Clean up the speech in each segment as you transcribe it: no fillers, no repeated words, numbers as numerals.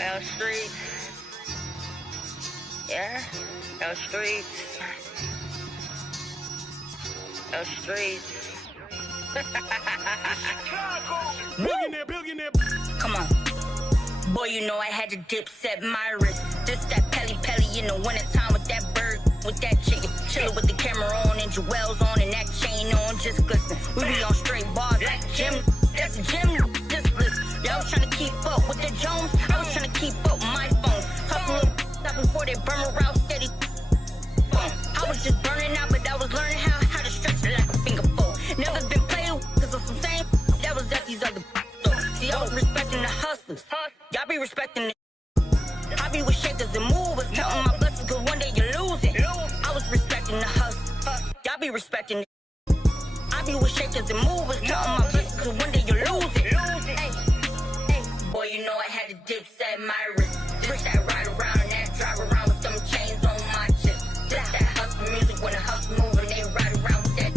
L Streets. Yeah, L Streets. L Streets. Billionaire. Come on. Boy, you know I had to dip, set my wrist. This that Pelly in the wintertime with that bird, with that chicken. Chillin' with the camera on and jewels on and that chain on, just glisten. We be on straight bars like Jim. That's a gym, just listen. Yeah, I was trying to keep up with the Jones. I was trying to keep up with my phones. Talk a little out before they burn around steady. I was just burning out, but I was learning how to stretch it like a finger fold. Never been played cause of some same that was at these other. See, I was respecting the hustlers. Y'all be respecting the. I be with shakers and movers, counting my blessings cause one day you lose it. I was respecting the hustle. Y'all be respecting the. I be with shakers and movers, counting my blessings cause one day you lose it. Hey, boy, you know I had to dip, set my wrist. This that ride around and that drive around with them chains on my chest. This that hustle music when the hustle moving, they ride around with that.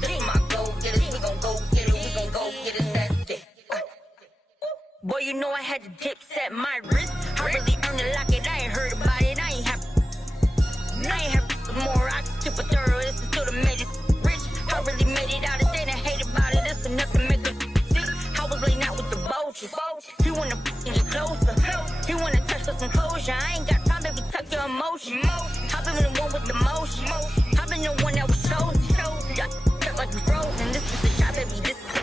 This my go getters, we gon' go get it, we gon' go get it, that's it. Boy, you know I had to dip, set my wrist. I really earned it like it, I ain't heard about it, I ain't have more. I just tip a thorough, this is still the made it rich. I really made it out, if they didn't hate about it, this enough to make it sick. I was laying out with the vultures. He wanna get closer, he wanna touch for some closure. I ain't got time, baby, tuck your emotion. I've been the one with the motion, I've been the one that was chosen. Y'all felt like we frozen, this is the shot, baby, this is the.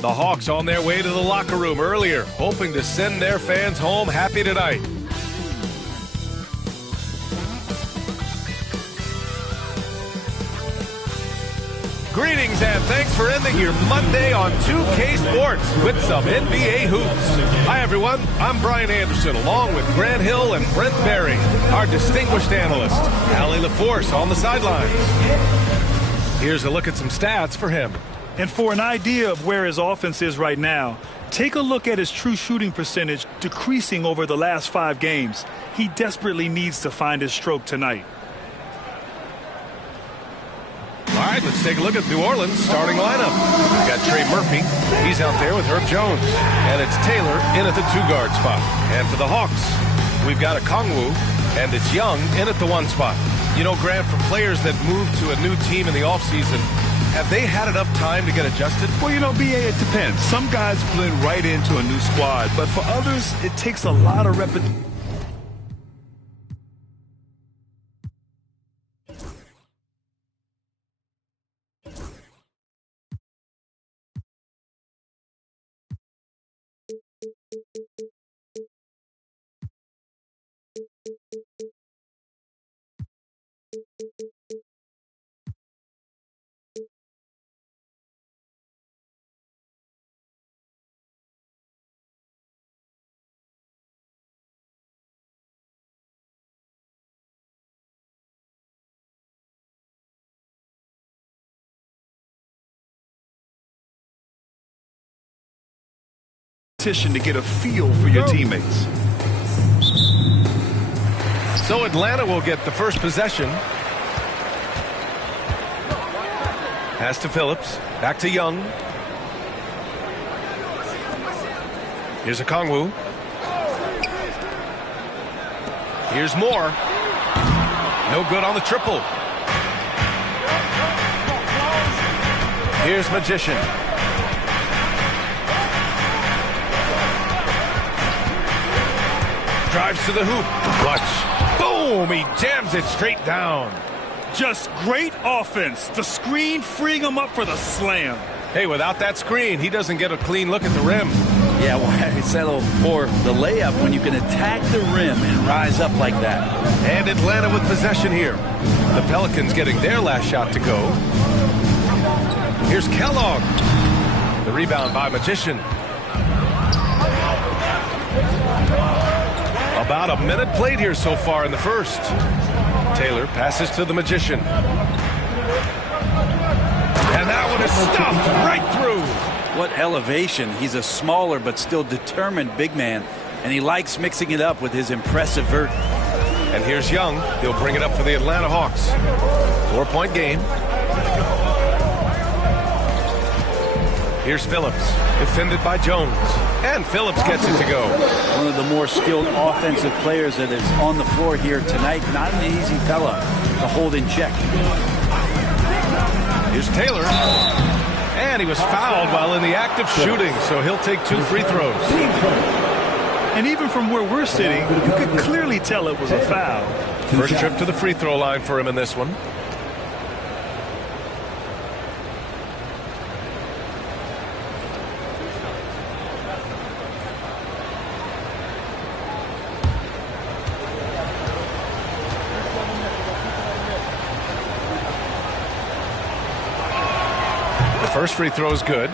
The Hawks on their way to the locker room earlier, hoping to send their fans home happy tonight. Greetings and thanks for ending your Monday on 2K Sports with some NBA hoops. Hi everyone, I'm Brian Anderson along with Grant Hill and Brent Berry, our distinguished analyst, Allie LaForce on the sidelines. Here's a look at some stats for him. And for an idea of where his offense is right now, take a look at his true shooting percentage decreasing over the last 5 games. He desperately needs to find his stroke tonight. All right, let's take a look at New Orleans' starting lineup. We've got Trey Murphy. He's out there with Herb Jones. And it's Taylor in at the 2-guard spot. And for the Hawks, we've got Okongwu, and it's Young in at the 1 spot. You know, Grant, for players that move to a new team in the offseason, have they had enough time to get adjusted? Well, you know, BA, it depends. Some guys blend right into a new squad, but for others, it takes a lot of repetition. To get a feel for your teammates. So Atlanta will get the first possession. Pass to Phillips. Back to Young. Here's Okongwu. Here's Moore. No good on the triple. Here's Magician. Drives to the hoop. Clutch. Boom! He jams it straight down. Just great offense. The screen freeing him up for the slam. Hey, without that screen, he doesn't get a clean look at the rim. Yeah, why settle for the layup when you can attack the rim and rise up like that? And Atlanta with possession here. The Pelicans getting their last shot to go. Here's Kellogg. The rebound by Magician. About a minute played here so far in the first. Taylor passes to the Magician. And that one is stuffed right through. What elevation. He's a smaller but still determined big man, and he likes mixing it up with his impressive vert. And here's Young. He'll bring it up for the Atlanta Hawks. 4-point game. Here's Phillips, defended by Jones. And Phillips gets it to go. One of the more skilled offensive players that is on the floor here tonight. Not an easy fella to hold in check. Here's Taylor. And he was fouled while in the act of shooting, so he'll take 2 free throws. And even from where we're sitting, you could clearly tell it was a foul. First trip to the free throw line for him in this one. First free throw is good.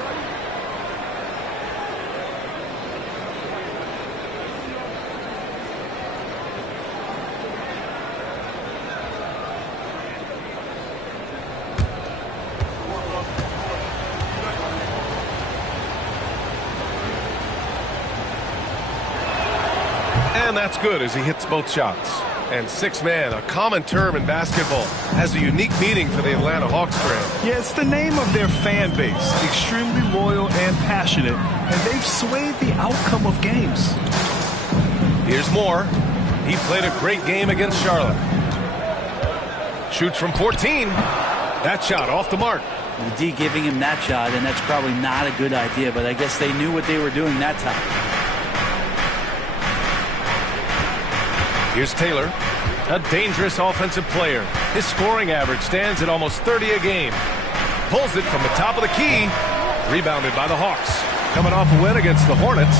And that's good as he hits both shots. And 6-man, a common term in basketball, has a unique meaning for the Atlanta Hawks brand. Yeah, it's the name of their fan base. Extremely loyal and passionate, and they've swayed the outcome of games. Here's Moore. He played a great game against Charlotte. Shoots from 14. That shot off the mark. The D giving him that shot, and that's probably not a good idea, but I guess they knew what they were doing that time. Here's Taylor, a dangerous offensive player. His scoring average stands at almost 30 a game. Pulls it from the top of the key. Rebounded by the Hawks. Coming off a win against the Hornets.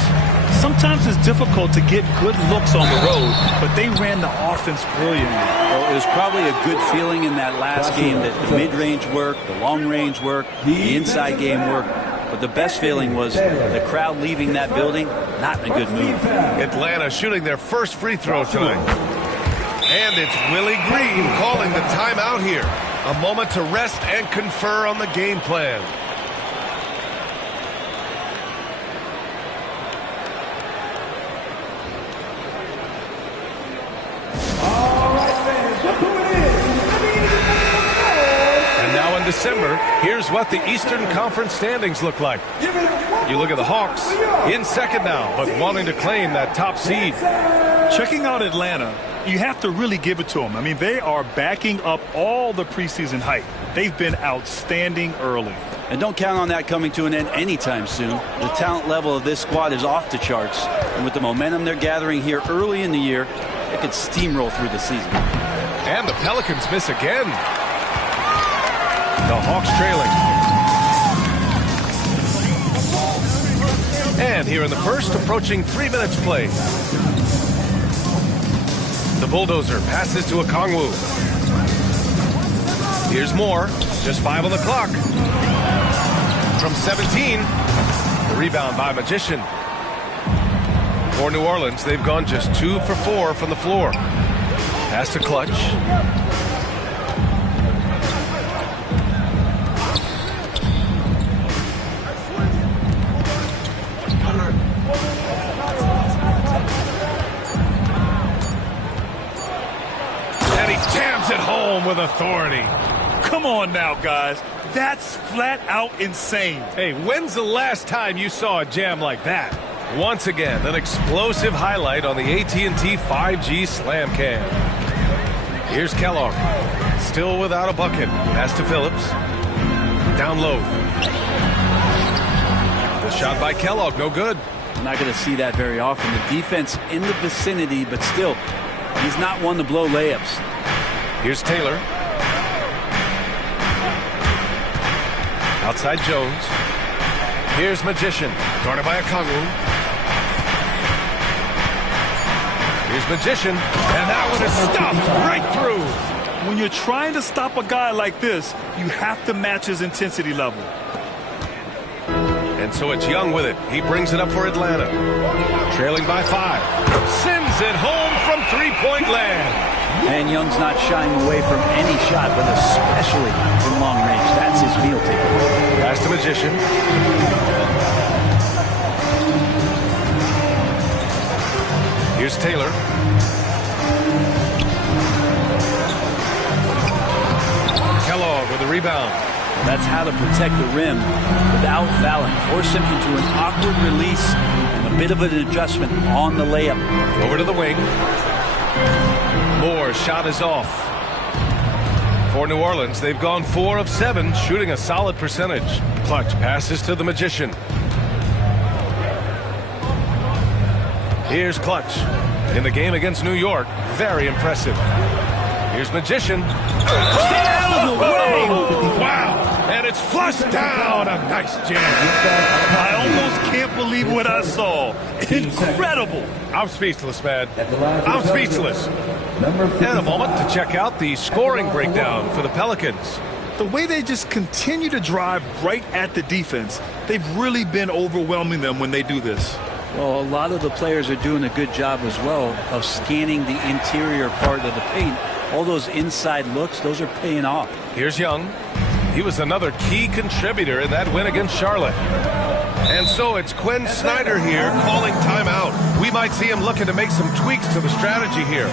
Sometimes it's difficult to get good looks on the road, but they ran the offense brilliantly. Well, it was probably a good feeling in that last game that the mid-range worked, the long-range worked, the inside game worked. But the best feeling was the crowd leaving that building, not in a good mood. Atlanta shooting their first free throw tonight. And it's Willie Green calling the timeout here. A moment to rest and confer on the game plan. December, here's what the Eastern Conference standings look like. You look at the Hawks in second now, but wanting to claim that top seed. Checking out Atlanta, you have to really give it to them. I mean, they are backing up all the preseason hype. They've been outstanding early. And don't count on that coming to an end anytime soon. The talent level of this squad is off the charts. And with the momentum they're gathering here early in the year, it could steamroll through the season. And the Pelicans miss again. The Hawks trailing. And here in the first, approaching 3 minutes played. The Bulldozer passes to Okongwu. Here's Moore. Just 5 on the clock. From 17. The rebound by Magician. For New Orleans, they've gone just 2 for 4 from the floor. Pass to Clutch. With authority. Come on now, guys. That's flat out insane. Hey, when's the last time you saw a jam like that? Once again, an explosive highlight on the AT&T 5G Slam Cam. Here's Kellogg. Still without a bucket. Pass to Phillips. Down low. The shot by Kellogg, no good. I'm not going to see that very often. The defense in the vicinity, but still, he's not one to blow layups. Here's Taylor. Outside Jones. Here's Magician. Guarded by Okongwu. Here's Magician. And that one is stopped right through. When you're trying to stop a guy like this, you have to match his intensity level. And so it's Young with it. He brings it up for Atlanta. Trailing by 5. Sends it home from three-point land. And Young's not shying away from any shot, but especially from long range. That's his meal ticket. Pass to Magician. Here's Taylor. Kellogg with the rebound. That's how to protect the rim without fouling. Force him into an awkward release and a bit of an adjustment on the layup. Over to the wing. Moore's shot is off. For New Orleans, they've gone 4 of 7, shooting a solid percentage. Clutch passes to the Magician. Here's Clutch. In the game against New York, very impressive. Here's Magician. Stay out of the way! Wow! And it's flushed down. A nice jam. I almost can't believe what I saw. Incredible. I'm speechless, man. I'm speechless. And a moment to check out the scoring breakdown for the Pelicans. The way they just continue to drive right at the defense, they've really been overwhelming them when they do this. Well, a lot of the players are doing a good job as well of scanning the interior part of the paint. All those inside looks, those are paying off. Here's Young. He was another key contributor in that win against Charlotte. And so it's Quinn Snyder here calling timeout. We might see him looking to make some tweaks to the strategy here.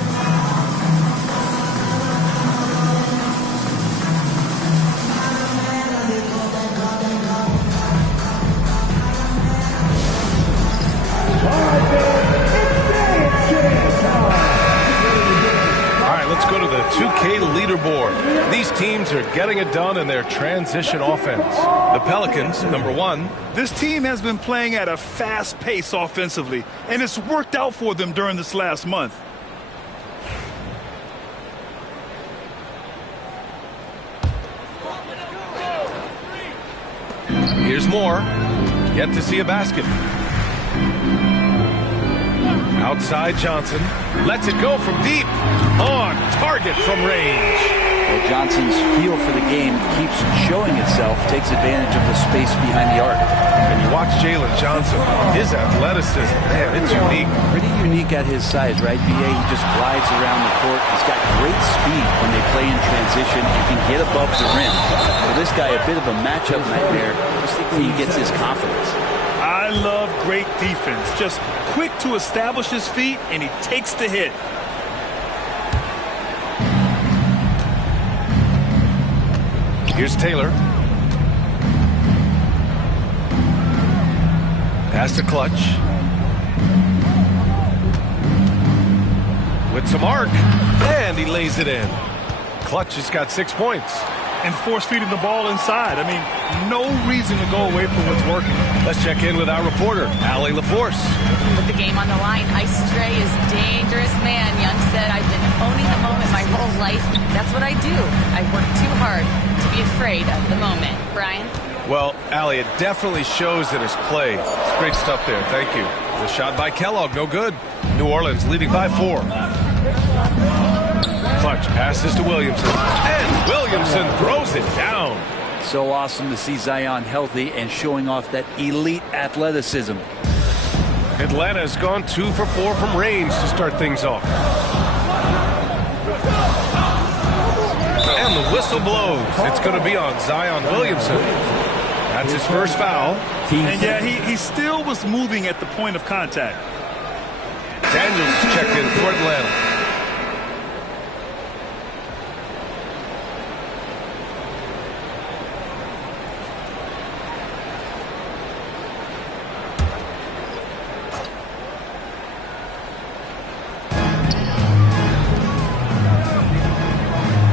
Let's go to the 2K leaderboard. These teams are getting it done in their transition offense. The Pelicans, number 1. This team has been playing at a fast pace offensively, and it's worked out for them during this last month. Here's Moore. Yet to see a basket. Outside Johnson. Lets it go from deep. On target from range. Well, Johnson's feel for the game keeps showing itself. Takes advantage of the space behind the arc. And you watch Jalen Johnson. His athleticism, man, it's unique. Pretty unique at his size, right, B.A.? He just glides around the court. He's got great speed when they play in transition. He can get above the rim. For this guy, a bit of a matchup nightmare. Just think when he gets his confidence. I love great defense. Just quick to establish his feet, and he takes the hit. Here's Taylor. Pass to Clutch. With some arc. And he lays it in. Clutch has got 6 points. And force-feeding the ball inside. I mean, no reason to go away from what's working. Let's check in with our reporter, Allie LaForce. With the game on the line, Ice Stray is dangerous man. Young said, I've been owning the moment my whole life. That's what I do. I work too hard to be afraid of the moment. Brian? Well, Allie, it definitely shows in his play. It's great stuff there. Thank you. The shot by Kellogg, no good. New Orleans leading by 4. Clutch passes to Williamson. And Williamson throws it down. So awesome to see Zion healthy and showing off that elite athleticism. Atlanta's gone 2 for 4 from range to start things off. And the whistle blows. It's going to be on Zion Williamson. That's his first foul. And yeah, he still was moving at the point of contact. Daniels checked in for Atlanta.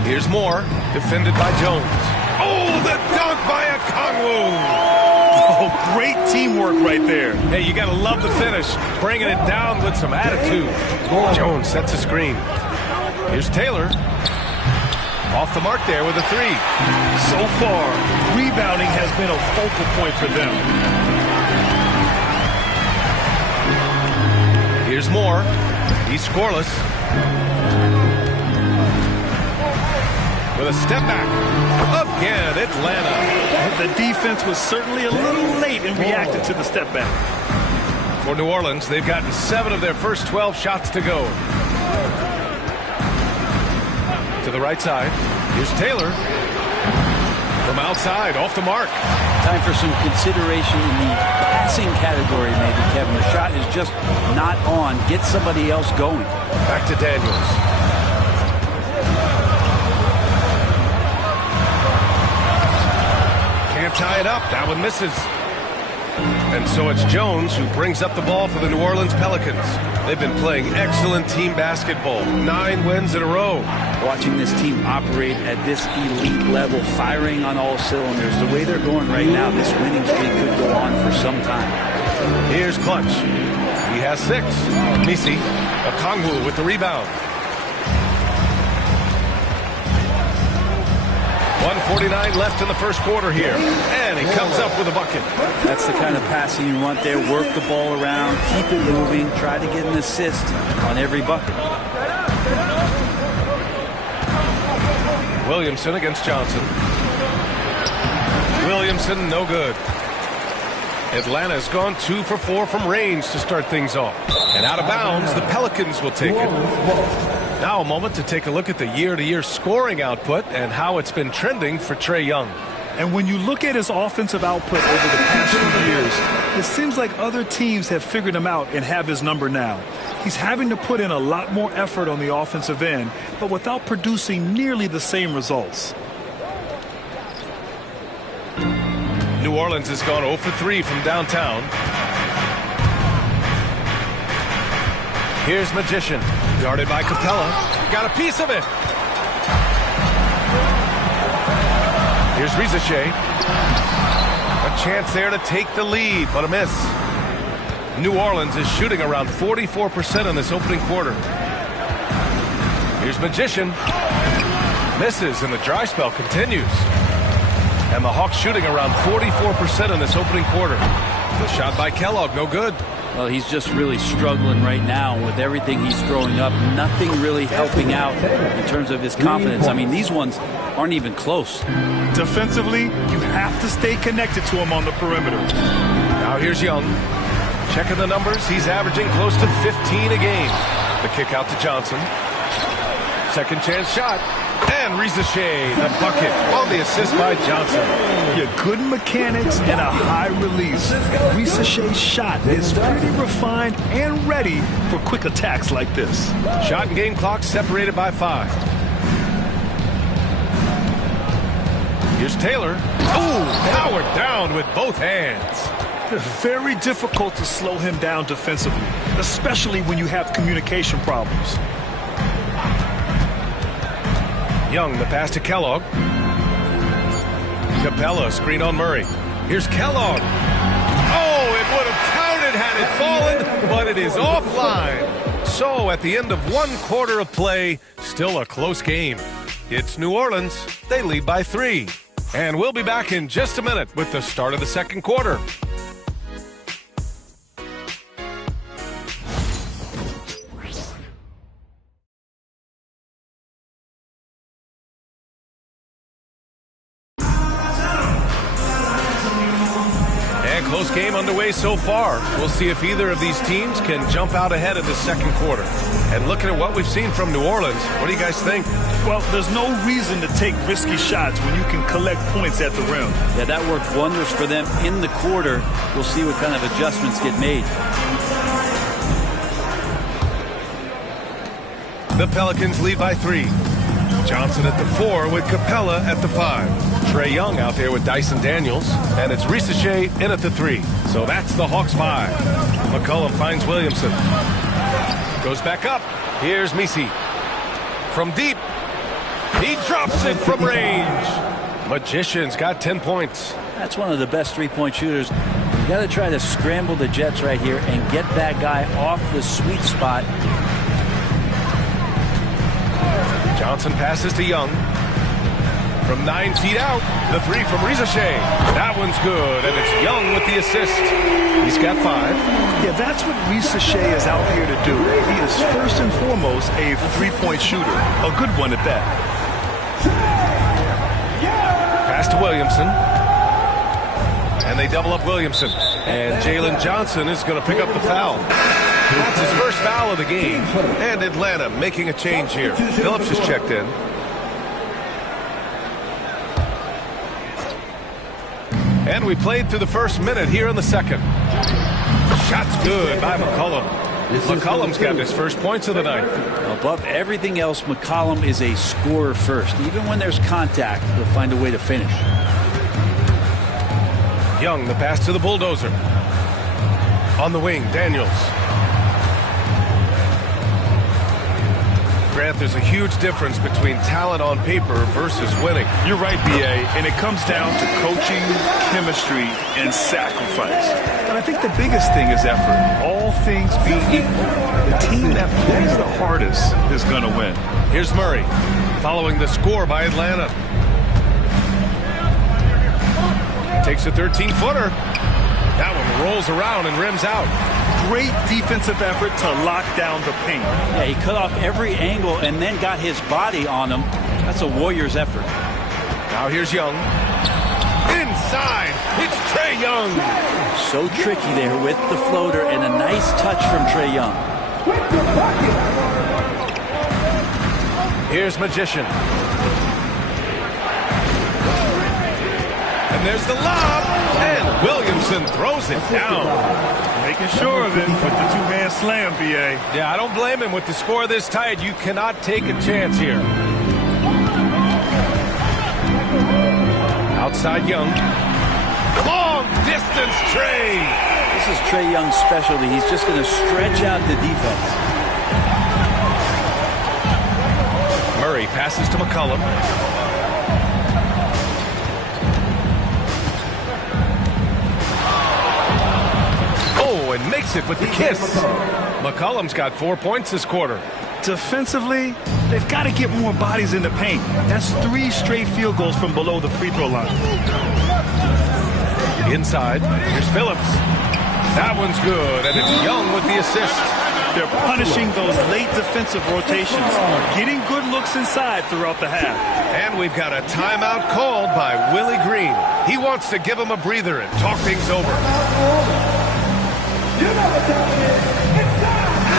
Here's Moore, defended by Jones. Oh, the dunk by Okongwu! Oh, great teamwork right there. Hey, you got to love the finish, bringing it down with some attitude. Jones sets a screen. Here's Taylor. Off the mark there with a 3. So far, rebounding has been a focal point for them. Here's Moore. He's scoreless. With a step back. Again, Atlanta. The defense was certainly a little late in reacting to the step back. For New Orleans, they've gotten 7 of their first 12 shots to go. To the right side. Here's Taylor. From outside, off the mark. Time for some consideration in the passing category, maybe, Kevin. The shot is just not on. Get somebody else going. Back to Daniels. Can't tie it up. That one misses. And so it's Jones who brings up the ball for the New Orleans Pelicans. They've been playing excellent team basketball. 9 wins in a row. Watching this team operate at this elite level, firing on all cylinders, the way they're going right now, this winning streak could go on for some time. Here's Clutch. He has 6. Misi, Okongwu with the rebound. 1:49 left in the first quarter here. And he comes up with a bucket. That's the kind of passing you want there. Work the ball around, keep it moving, try to get an assist on every bucket. Williamson against Johnson. Williamson, no good. Atlanta's gone 2 for 4 from range to start things off. And out of bounds, the Pelicans will take it. Now a moment to take a look at the year-to-year scoring output and how it's been trending for Trae Young. And when you look at his offensive output over the past few years, it seems like other teams have figured him out and have his number now. He's having to put in a lot more effort on the offensive end, but without producing nearly the same results. New Orleans has gone 0 for 3 from downtown. Here's Magician, guarded by Capella. Got a piece of it. Here's Rizachet. A chance there to take the lead, but a miss. New Orleans is shooting around 44% in this opening quarter. Here's Magician. Misses, and the dry spell continues. And the Hawks shooting around 44% in this opening quarter. The shot by Kellogg, no good. Well, he's just really struggling right now with everything he's throwing up. Nothing really helping out in terms of his confidence. I mean, these ones aren't even close. Defensively, you have to stay connected to him on the perimeter. Now here's Young. Checking the numbers, he's averaging close to 15 a game. The kick out to Johnson. Second chance shot. And Rizachet, the bucket on the assist by Johnson. Yeah, good mechanics and a high release. Rizachet's shot is pretty refined and ready for quick attacks like this. Shot and game clock separated by 5. Here's Taylor. Ooh, powered down with both hands. Very difficult to slow him down defensively, especially when you have communication problems. Young, the pass to Kellogg. Capella, screen on Murray. Here's Kellogg. Oh, it would have counted had it fallen, but it is offline. So at the end of 1 quarter of play, still a close game. It's New Orleans. They lead by 3. And we'll be back in just a minute with the start of the second quarter. Close game underway so far. We'll see if either of these teams can jump out ahead in the second quarter. And looking at what we've seen from New Orleans, what do you guys think? Well, there's no reason to take risky shots when you can collect points at the rim. Yeah, that worked wonders for them in the quarter. We'll see what kind of adjustments get made. The Pelicans lead by 3. Johnson at the 4 with Capella at the 5. Trae Young out there with Dyson Daniels. And it's Rizachet in at the 3. So that's the Hawks 5. McCollum finds Williamson. Goes back up. Here's Misi. From deep. He drops it from range. Magician's got 10 points. That's one of the best three-point shooters. You got to try to scramble the Jets right here and get that guy off the sweet spot. Johnson passes to Young. From 9 feet out, the 3 from Rizachet. That one's good, and it's Young with the assist. He's got 5. Yeah, that's what Rizachet is out here to do. He is first and foremost a three-point shooter. A good one at that. Pass to Williamson. And they double up Williamson. And Jalen Johnson is going to pick up the foul. That's his first foul of the game. And Atlanta making a change here. Phillips has checked in. And we played through the first minute here in the second. Shot's good by McCollum. McCollum's got his first points of the night. Above everything else, McCollum is a scorer first. Even when there's contact, he'll find a way to finish. Young, the pass to the bulldozer. On the wing, Daniels. Grant, there's a huge difference between talent on paper versus winning. You're right, B.A., and it comes down to coaching, chemistry, and sacrifice. But I think the biggest thing is effort. All things being equal, the team that plays the hardest is going to win. Here's Murray, following the score by Atlanta. Takes a 13-footer. That one rolls around and rims out. Great defensive effort to lock down the paint. Yeah, he cut off every angle and then got his body on him. That's a Warriors effort. Now here's Young. Inside, it's Trae Young. So tricky there with the floater and a nice touch from Trae Young. Here's Magician. And there's the lob, and Williamson throws it down. Making sure of it with the two-hand slam, B.A. Yeah, I don't blame him. With the score this tight, you cannot take a chance here. Outside Young. Long distance Trae. This is Trae Young's specialty. He's just going to stretch out the defense. Murray passes to McCollum. And makes it with the kiss. McCollum's got 4 points this quarter. Defensively, they've got to get more bodies in the paint. That's 3 straight field goals from below the free throw line. Inside, here's Phillips. That one's good, and it's Young with the assist. They're punishing those late defensive rotations, getting good looks inside throughout the half. And we've got a timeout called by Willie Green. He wants to give him a breather and talk things over.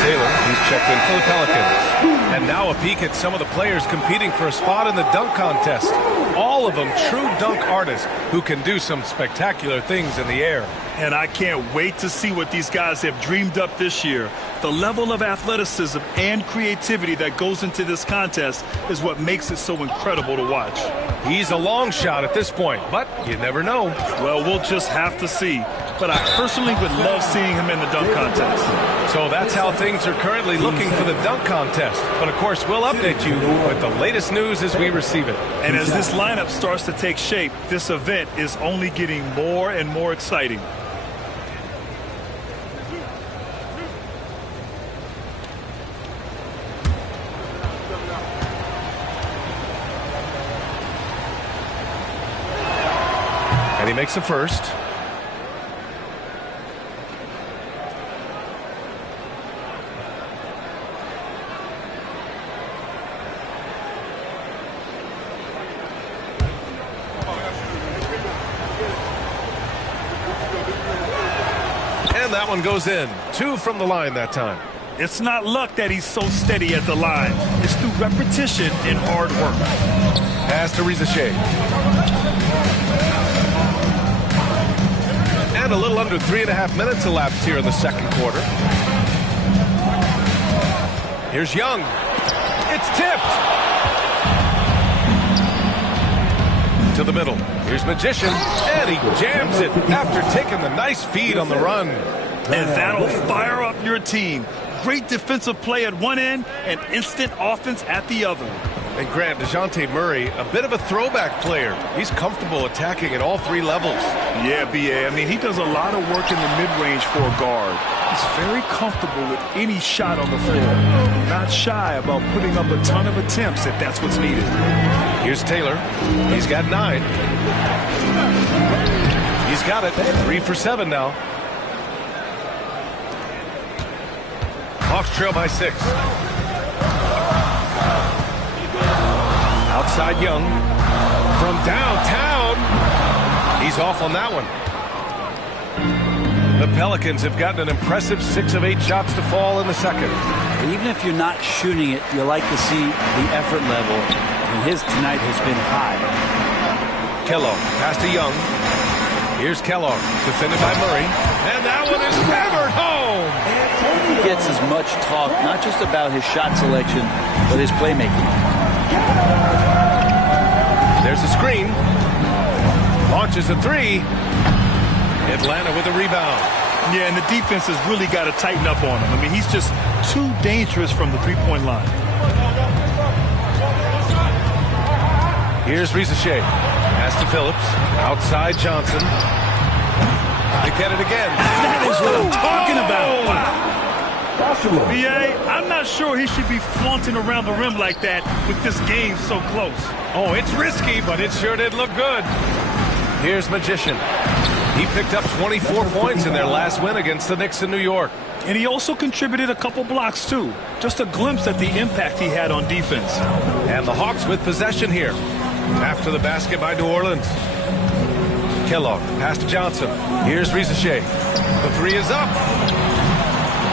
Taylor, he's checked in for the Pelicans. And now a peek at some of the players competing for a spot in the dunk contest. All of them true dunk artists who can do some spectacular things in the air. And I can't wait to see what these guys have dreamed up this year. The level of athleticism and creativity that goes into this contest is what makes it so incredible to watch. He's a long shot at this point, but you never know. Well, we'll just have to see. But I personally would love seeing him in the dunk contest. So that's how things are currently looking for the dunk contest. But of course, we'll update you with the latest news as we receive it. And as this lineup starts to take shape, this event is only getting more and more exciting. And he makes the first. And that one goes in. 2 from the line that time. It's not luck that he's so steady at the line. It's through repetition and hard work. Pass to Rizachet. And a little under 3.5 minutes elapsed here in the second quarter. Here's Young. It's tipped. To the middle. Here's Magician. And he jams it after taking the nice feed on the run. And that'll fire up your team. Great defensive play at one end and instant offense at the other. And Grant, DeJounte Murray, a bit of a throwback player. He's comfortable attacking at all 3 levels. Yeah, B.A. I mean, he does a lot of work in the mid-range for a guard. He's very comfortable with any shot on the floor. Not shy about putting up a ton of attempts if that's what's needed. Here's Taylor. He's got 9. He's got it. 3 for 7 now. Hawks trail by 6. Outside Young. From downtown. He's off on that one. The Pelicans have gotten an impressive 6 of 8 shots to fall in the second. Even if you're not shooting it, you like to see the effort level. And his tonight has been high. Kellogg, pass to Young. Here's Kellogg, defended by Murray. And that one is hammered home. He gets as much talk, not just about his shot selection, but his playmaking. There's a screen. Launches a 3. Atlanta with a rebound. Yeah, and the defense has really got to tighten up on him. I mean, he's just too dangerous from the three-point line. Here's Rizachet. Pass to Phillips. Outside Johnson. They get it again. That is what I'm talking about. Wow. B.A., I'm not sure he should be flaunting around the rim like that with this game so close. Oh, it's risky, but it sure did look good. Here's Magician. He picked up 24 points in their last win against the Knicks in New York. And he also contributed a couple blocks, too. Just a glimpse at the impact he had on defense. And the Hawks with possession here. After the basket by New Orleans. Kellogg, pass to Johnson. Here's Rizachet. The three is up.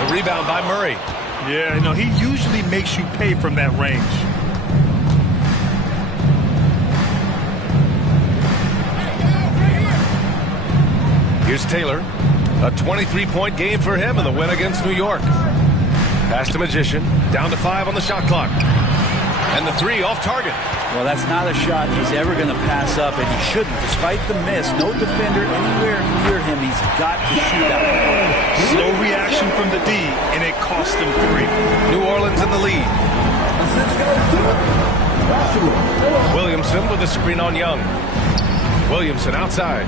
The rebound by Murray. Yeah, you know, he usually makes you pay from that range. Here's Taylor. A 23-point game for him in the win against New York. Pass to Magician. Down to 5 on the shot clock. And the three off target. Well, that's not a shot he's ever going to pass up, and he shouldn't. Despite the miss, no defender anywhere near him. He's got to shoot out. Slow reaction from the D, and it cost him 3. New Orleans in the lead. Williamson with a screen on Young. Williamson outside.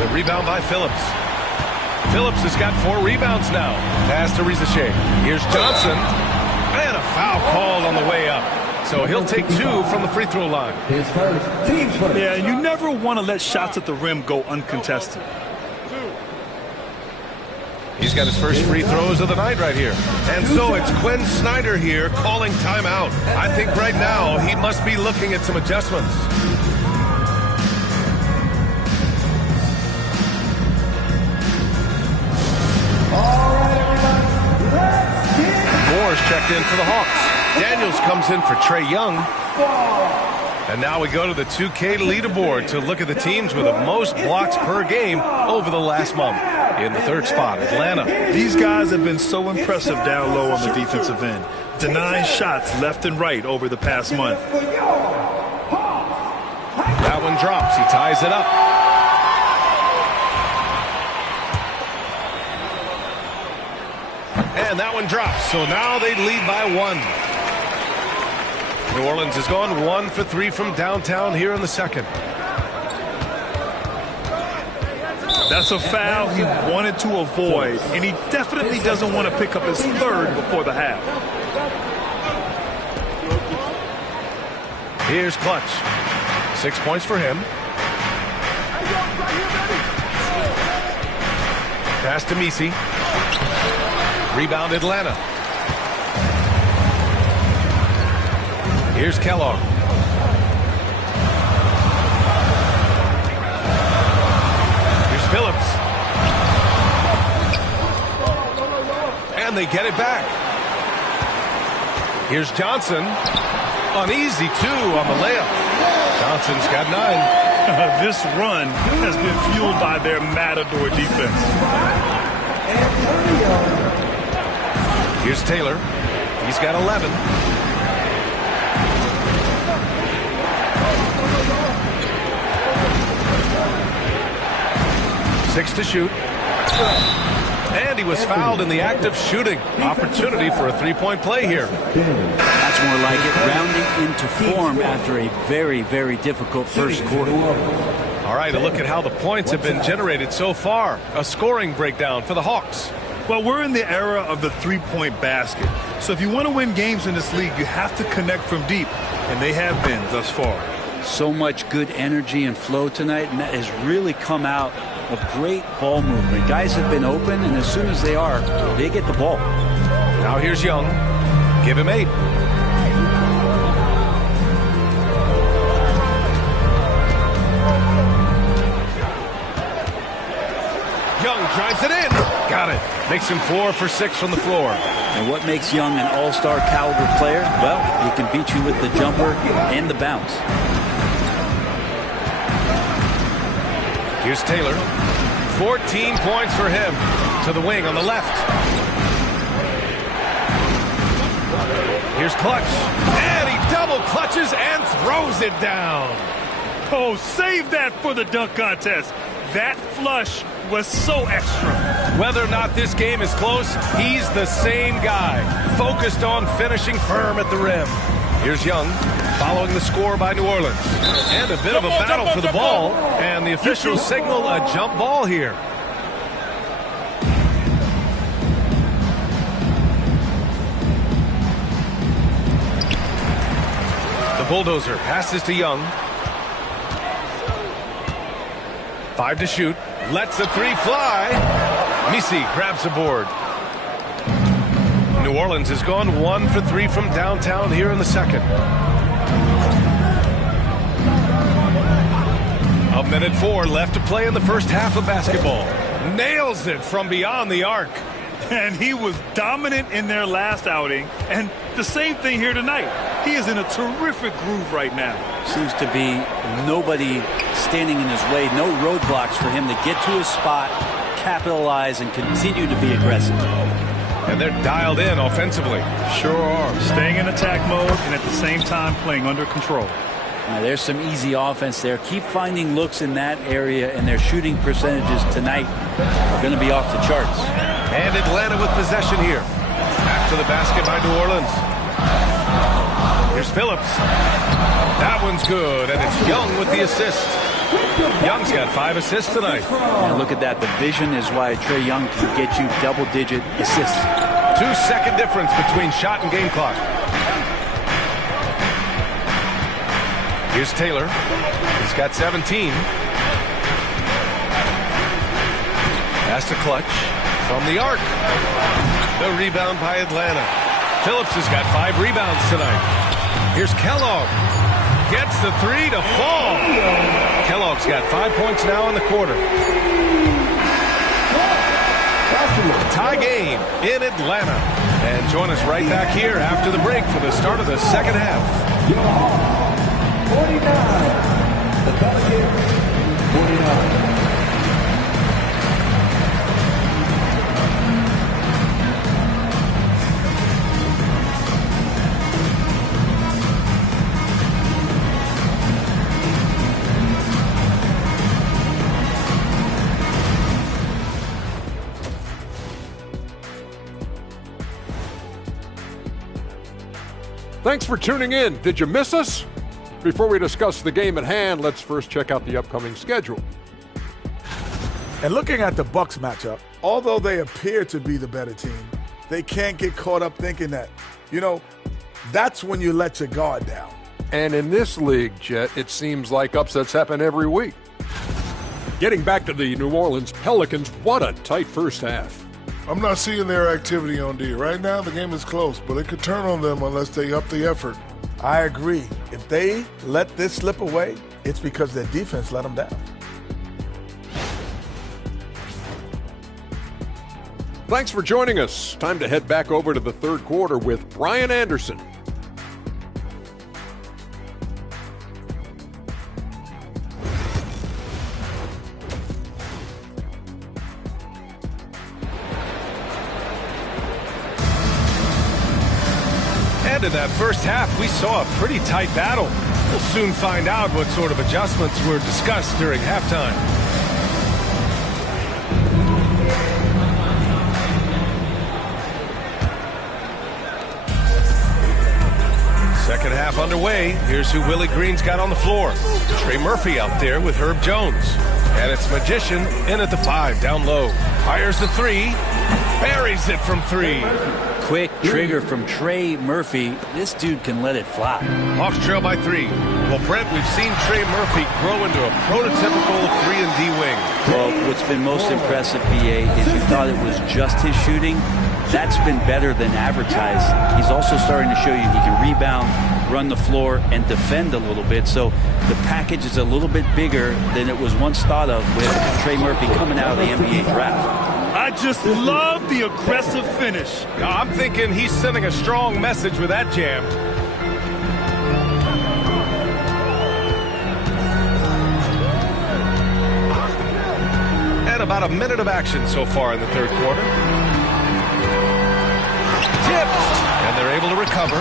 The rebound by Phillips. Phillips has got 4 rebounds now. Pass to Rizachet. Here's Johnson. And a foul called on the way up. So he'll take 2 from the free throw line. His first, team's first. Yeah, you never want to let shots at the rim go uncontested. He's got his first free throws of the night right here. And so it's Quinn Snyder here calling timeout. I think right now he must be looking at some adjustments. Moore's checked in for the Hawks. Daniels comes in for Trae Young. And now we go to the 2K leaderboard to look at the teams with the most blocks per game over the last month. In the 3rd spot, Atlanta. These guys have been so impressive down low on the defensive end, denying shots left and right over the past month. That one drops. He ties it up. And that one drops. So now they lead by 1. New Orleans has gone 1 for 3 from downtown here in the 2nd. That's a foul he wanted to avoid, and he definitely doesn't want to pick up his 3rd before the half. Here's Clutch. 6 points for him. Pass to Misi. Rebound Atlanta. Here's Kellogg. Here's Phillips. And they get it back. Here's Johnson. An easy 2 on the layup. Johnson's got 9. This run has been fueled by their matador defense. Here's Taylor. He's got 11. Six to shoot. And he was fouled in the act of shooting. Opportunity for a 3-point play here. That's more like it. Rounding into form after a very, very difficult first quarter. All right, a look at how the points have been generated so far. A scoring breakdown for the Hawks. Well, we're in the era of the 3-point basket. So if you want to win games in this league, you have to connect from deep. And they have been thus far. So much good energy and flow tonight, and that has really come out of great ball movement. Guys have been open, and as soon as they are, they get the ball. Now here's Young. Give him 8. Young drives it in. Got it. Makes him 4 for 6 from the floor. And what makes Young an all-star caliber player? Well, he can beat you with the jumper and the bounce. Here's Taylor. 14 points for him. To the wing on the left. Here's Clutch. And he double clutches and throws it down. Oh, save that for the dunk contest. That flush was so extra. Whether or not this game is close, he's the same guy, focused on finishing firm at the rim. Here's Young, following the score by New Orleans. And a bit of a battle for the ball, and the officials signal a jump ball here. The bulldozer passes to Young. 5 to shoot. Lets the 3 fly. Misi grabs the board. New Orleans has gone 1 for 3 from downtown here in the second. 1:04 left to play in the first half of basketball. Nails it from beyond the arc. And he was dominant in their last outing. And the same thing here tonight. He is in a terrific groove right now. Seems to be nobody standing in his way. No roadblocks for him to get to his spot, capitalize, and continue to be aggressive. And they're dialed in offensively. Sure are. Staying in attack mode and at the same time playing under control. Now, there's some easy offense there. Keep finding looks in that area, and their shooting percentages tonight are going to be off the charts. And Atlanta with possession here. After the basket by New Orleans. Here's Phillips. That one's good, and it's Young with the assist. Young's got 5 assists tonight. And look at that. The vision is why Trae Young can get you double-digit assists. 2-second difference between shot and game clock. Here's Taylor. He's got 17. Pass to Clutch from the arc. The rebound by Atlanta. Phillips has got 5 rebounds tonight. Here's Kellogg. Gets the 3 to fall. Kellogg's got 5 points now in the quarter. Tie game in Atlanta. And join us right back here after the break for the start of the second half. 49. The Pelicans, 49. Thanks for tuning in. Did you miss us? Before we discuss the game at hand, let's first check out the upcoming schedule. And looking at the Bucks matchup, although they appear to be the better team, they can't get caught up thinking that, that's when you let your guard down. And in this league, Jet, it seems like upsets happen every week. Getting back to the New Orleans Pelicans, what a tight first half. I'm not seeing their activity on D. Right now, the game is close, but it could turn on them unless they up the effort. I agree. If they let this slip away, it's because their defense let them down. Thanks for joining us. Time to head back over to the third quarter with Brian Anderson. And in that first half, we saw a pretty tight battle. We'll soon find out what sort of adjustments were discussed during halftime. Second half underway. Here's who Willie Green's got on the floor. Trey Murphy out there with Herb Jones. And it's Magician in at the 5, down low. Fires the 3. Buries it from 3. Quick trigger from Trey Murphy. This dude can let it fly. Hawks trail by 3. Well, Brent, we've seen Trey Murphy grow into a prototypical 3-and-D wing. Well, what's been most impressive, BA, is you thought it was just his shooting. That's been better than advertised. He's also starting to show you he can rebound, run the floor, and defend a little bit. So the package is a little bit bigger than it was once thought of with Trey Murphy coming out of the NBA draft. I just love the aggressive finish. I'm thinking he's sending a strong message with that jam. And about a minute of action so far in the third quarter. Tipped, and they're able to recover.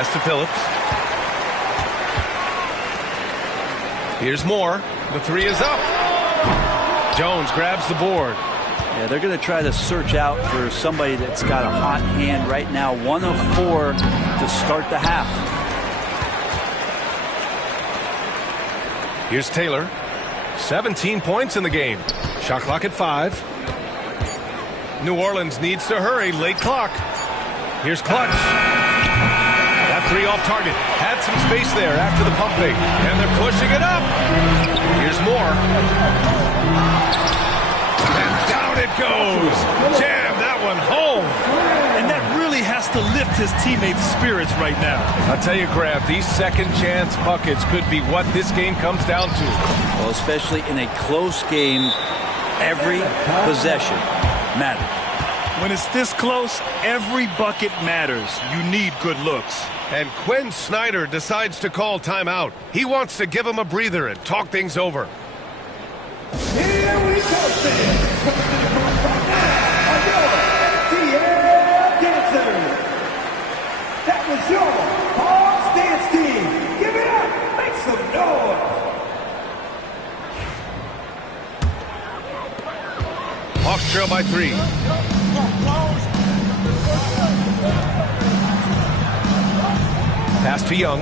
Pass to Phillips. Here's Moore. The three is up. Jones grabs the board. Yeah, they're going to try to search out for somebody that's got a hot hand right now. 1 of 4 to start the half. Here's Taylor. 17 points in the game. Shot clock at 5. New Orleans needs to hurry. Late clock. Here's Clutch. That three off target. Had some space there after the pump fake. And they're pushing it up. Here's Moore. And down it goes. Jam that one home. And that really has to lift his teammates' spirits right now. I'll tell you, Grab, these second chance buckets could be what this game comes down to. Well, especially in a close game, every possession matters. When it's this close, every bucket matters. You need good looks. And Quinn Snyder decides to call timeout. He wants to give him a breather and talk things over. Here we go, fans. That was your Hawks dance team. Give it up. Make some noise. Hawks trail by 3. Pass to Young.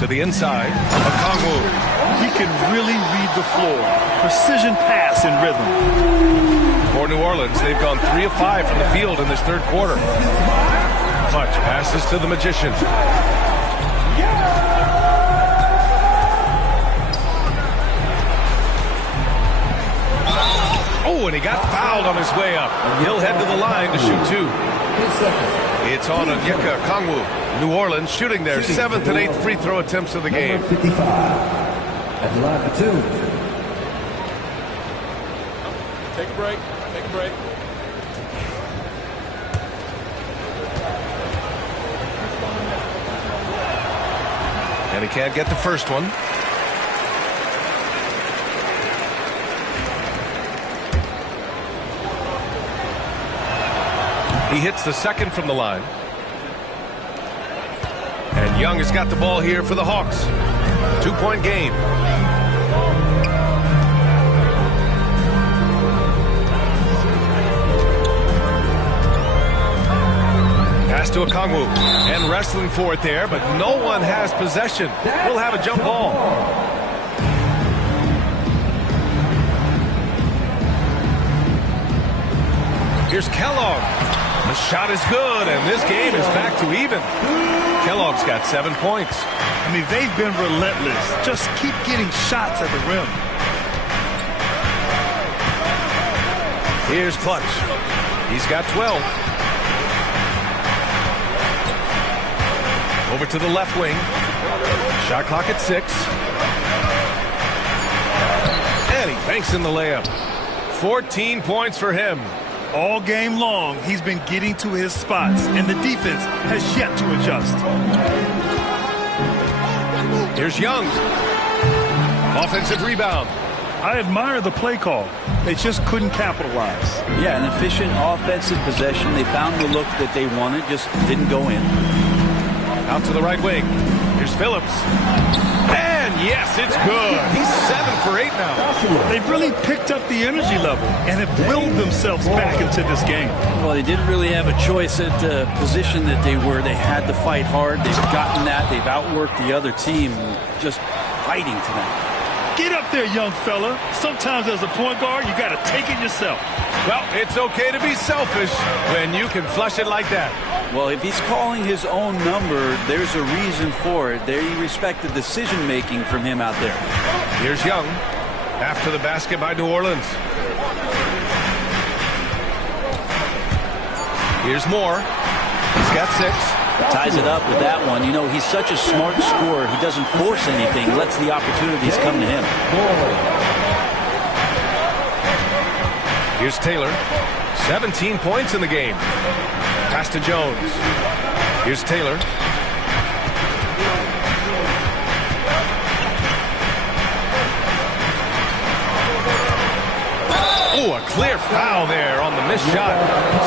To the inside. Okongwu. He can really read the floor. Precision pass and rhythm. For New Orleans, they've gone 3 of 5 from the field in this third quarter. Clutch passes to the Magician. Oh, and he got fouled on his way up. He'll head to the line to shoot 2. It's on Onyeka Okongwu. New Orleans shooting their 7th and 8th free throw attempts of the game. 55 at the line for 2. Take a break. Take a break. And he can't get the first one. He hits the second from the line. And Young has got the ball here for the Hawks. 2-point game. Pass to Okongwu. And wrestling for it there, but no one has possession. We'll have a jump ball. Here's Kellogg. The shot is good, and this game is back to even. Kellogg's got 7 points. I mean, they've been relentless. Just keep getting shots at the rim. Here's Clutch. He's got 12. Over to the left wing. Shot clock at 6. And he banks in the layup. 14 points for him. All game long, he's been getting to his spots, and the defense has yet to adjust. Here's Young. Offensive rebound. I admire the play call. They just couldn't capitalize. Yeah, an efficient offensive possession. They found the look that they wanted, just didn't go in. Out to the right wing. Here's Phillips. And yes, it's good. He's 7 for 8 now. They've really picked up the energy level and have willed themselves back into this game. Well, they didn't really have a choice at the position that they were. They had to fight hard. They've gotten that. They've outworked the other team, just fighting tonight. Get up there, young fella. Sometimes as a point guard, you got to take it yourself. Well, it's okay to be selfish when you can flush it like that. Well, if he's calling his own number, there's a reason for it. They respect the decision-making from him out there. Here's Young. After the basket by New Orleans. Here's Moore. He's got 6. Ties it up with that one. You know, he's such a smart scorer. He doesn't force anything. Lets the opportunities come to him. Here's Taylor. 17 points in the game. Pass to Jones. Here's Taylor. Oh, Ooh, a clear foul there on the missed shot.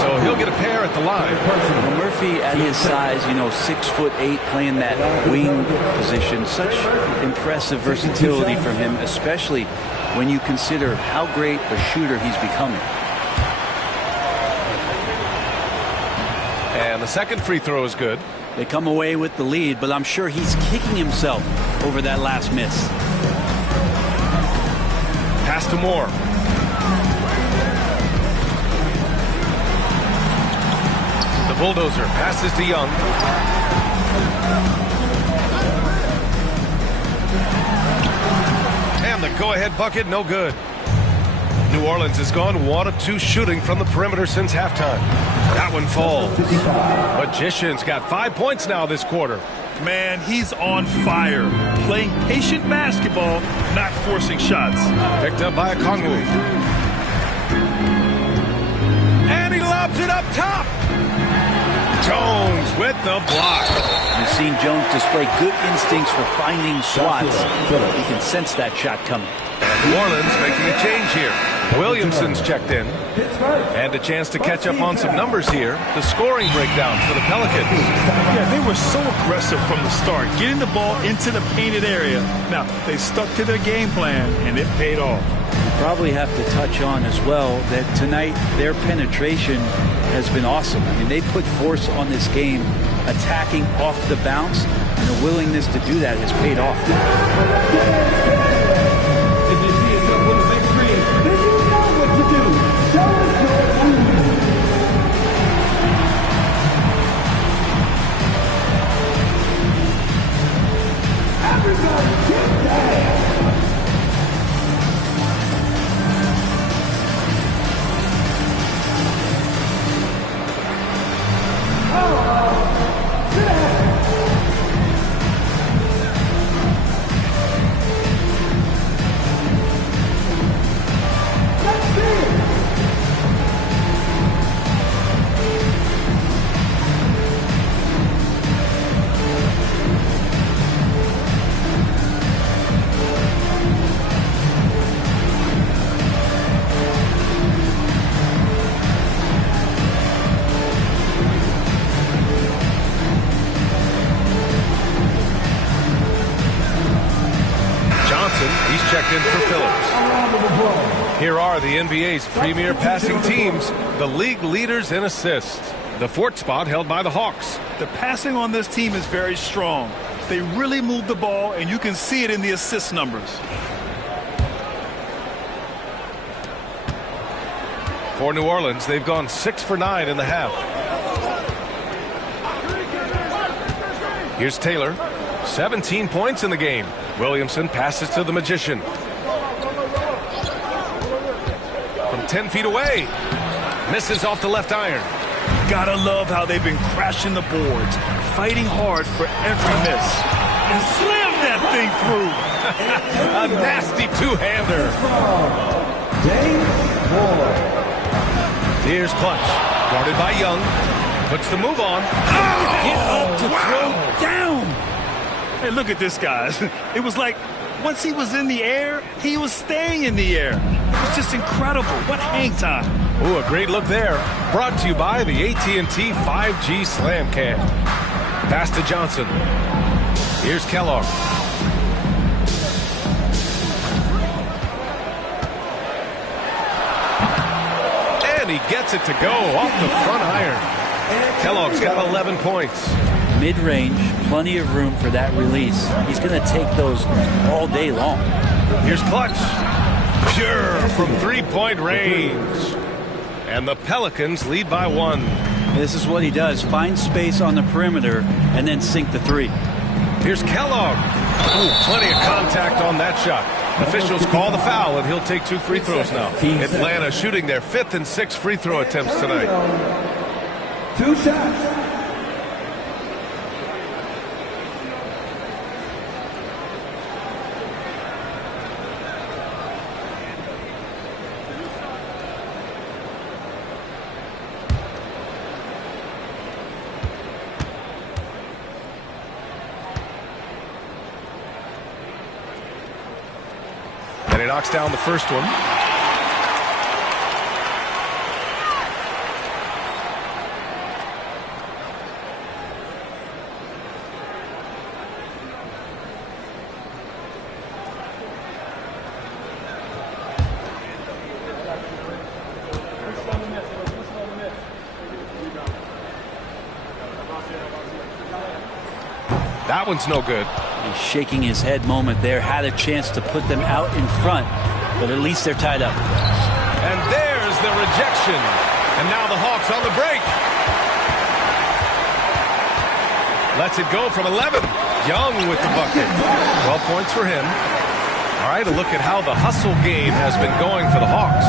So he'll get a pair at the line. Well, Murphy at his size, 6'8", playing that wing position. Such impressive versatility from him, especially when you consider how great a shooter he's becoming. And the second free throw is good. They come away with the lead, but I'm sure he's kicking himself over that last miss. Pass to Moore. The bulldozer passes to Young. And the go-ahead bucket, no good. New Orleans has gone 1 of 2 shooting from the perimeter since halftime. That one falls. Magician's got 5 points now this quarter. Man, he's on fire. Playing patient basketball, not forcing shots. Picked up by a Kongwu. And he lobs it up top. Jones with the block. You've seen Jones display good instincts for finding spots. He can sense that shot coming. And New Orleans making a change here. Williamson's checked in. And a chance to catch up on some numbers here. The scoring breakdown for the Pelicans. Yeah, they were so aggressive from the start, getting the ball into the painted area. Now, they stuck to their game plan, and it paid off. You probably have to touch on as well that tonight their penetration has been awesome. I mean, they put force on this game, attacking off the bounce, and the willingness to do that has paid off. If you see yourself on the big screen, then you know what to do. Show us your move. Everybody get down. Oh, sit down. He's checked in for Phillips. Here are the NBA's premier passing teams, the league leaders in assists. The 4th spot held by the Hawks. The passing on this team is very strong. They really move the ball, and you can see it in the assist numbers. For New Orleans, they've gone 6 for 9 in the half. Here's Taylor. 17 points in the game. Williamson passes to the Magician. From 10 feet away. Misses off the left iron. Gotta love how they've been crashing the boards, fighting hard for every miss. And slam that thing through. A nasty two-hander. Here's Clutch. Guarded by Young. Puts the move on. Get up to throw down. Hey, look at this, guys. It was like once he was in the air, he was staying in the air. It was just incredible. What hang time. Ooh, a great look there. Brought to you by the AT&T 5G Slam Cam. Pass to Johnson. Here's Kellogg. And he gets it to go off the front iron. Kellogg's got 11 points. Mid-range, plenty of room for that release. He's going to take those all day long. Here's Clutch. Pure from three-point range. And the Pelicans lead by 1. This is what he does. Find space on the perimeter and then sink the 3. Here's Kellogg. Ooh, plenty of contact on that shot. Officials call the foul, and he'll take 2 free throws now. Atlanta shooting their 5th and 6th free throw attempts tonight. 2 shots. And he knocks down the first one. That one's no good. He's shaking his head moment there. Had a chance to put them out in front, but at least they're tied up. And there's the rejection. And now the Hawks on the break. Lets it go from 11. Young with the bucket. 12 points for him. All right, a look at how the hustle game has been going for the Hawks.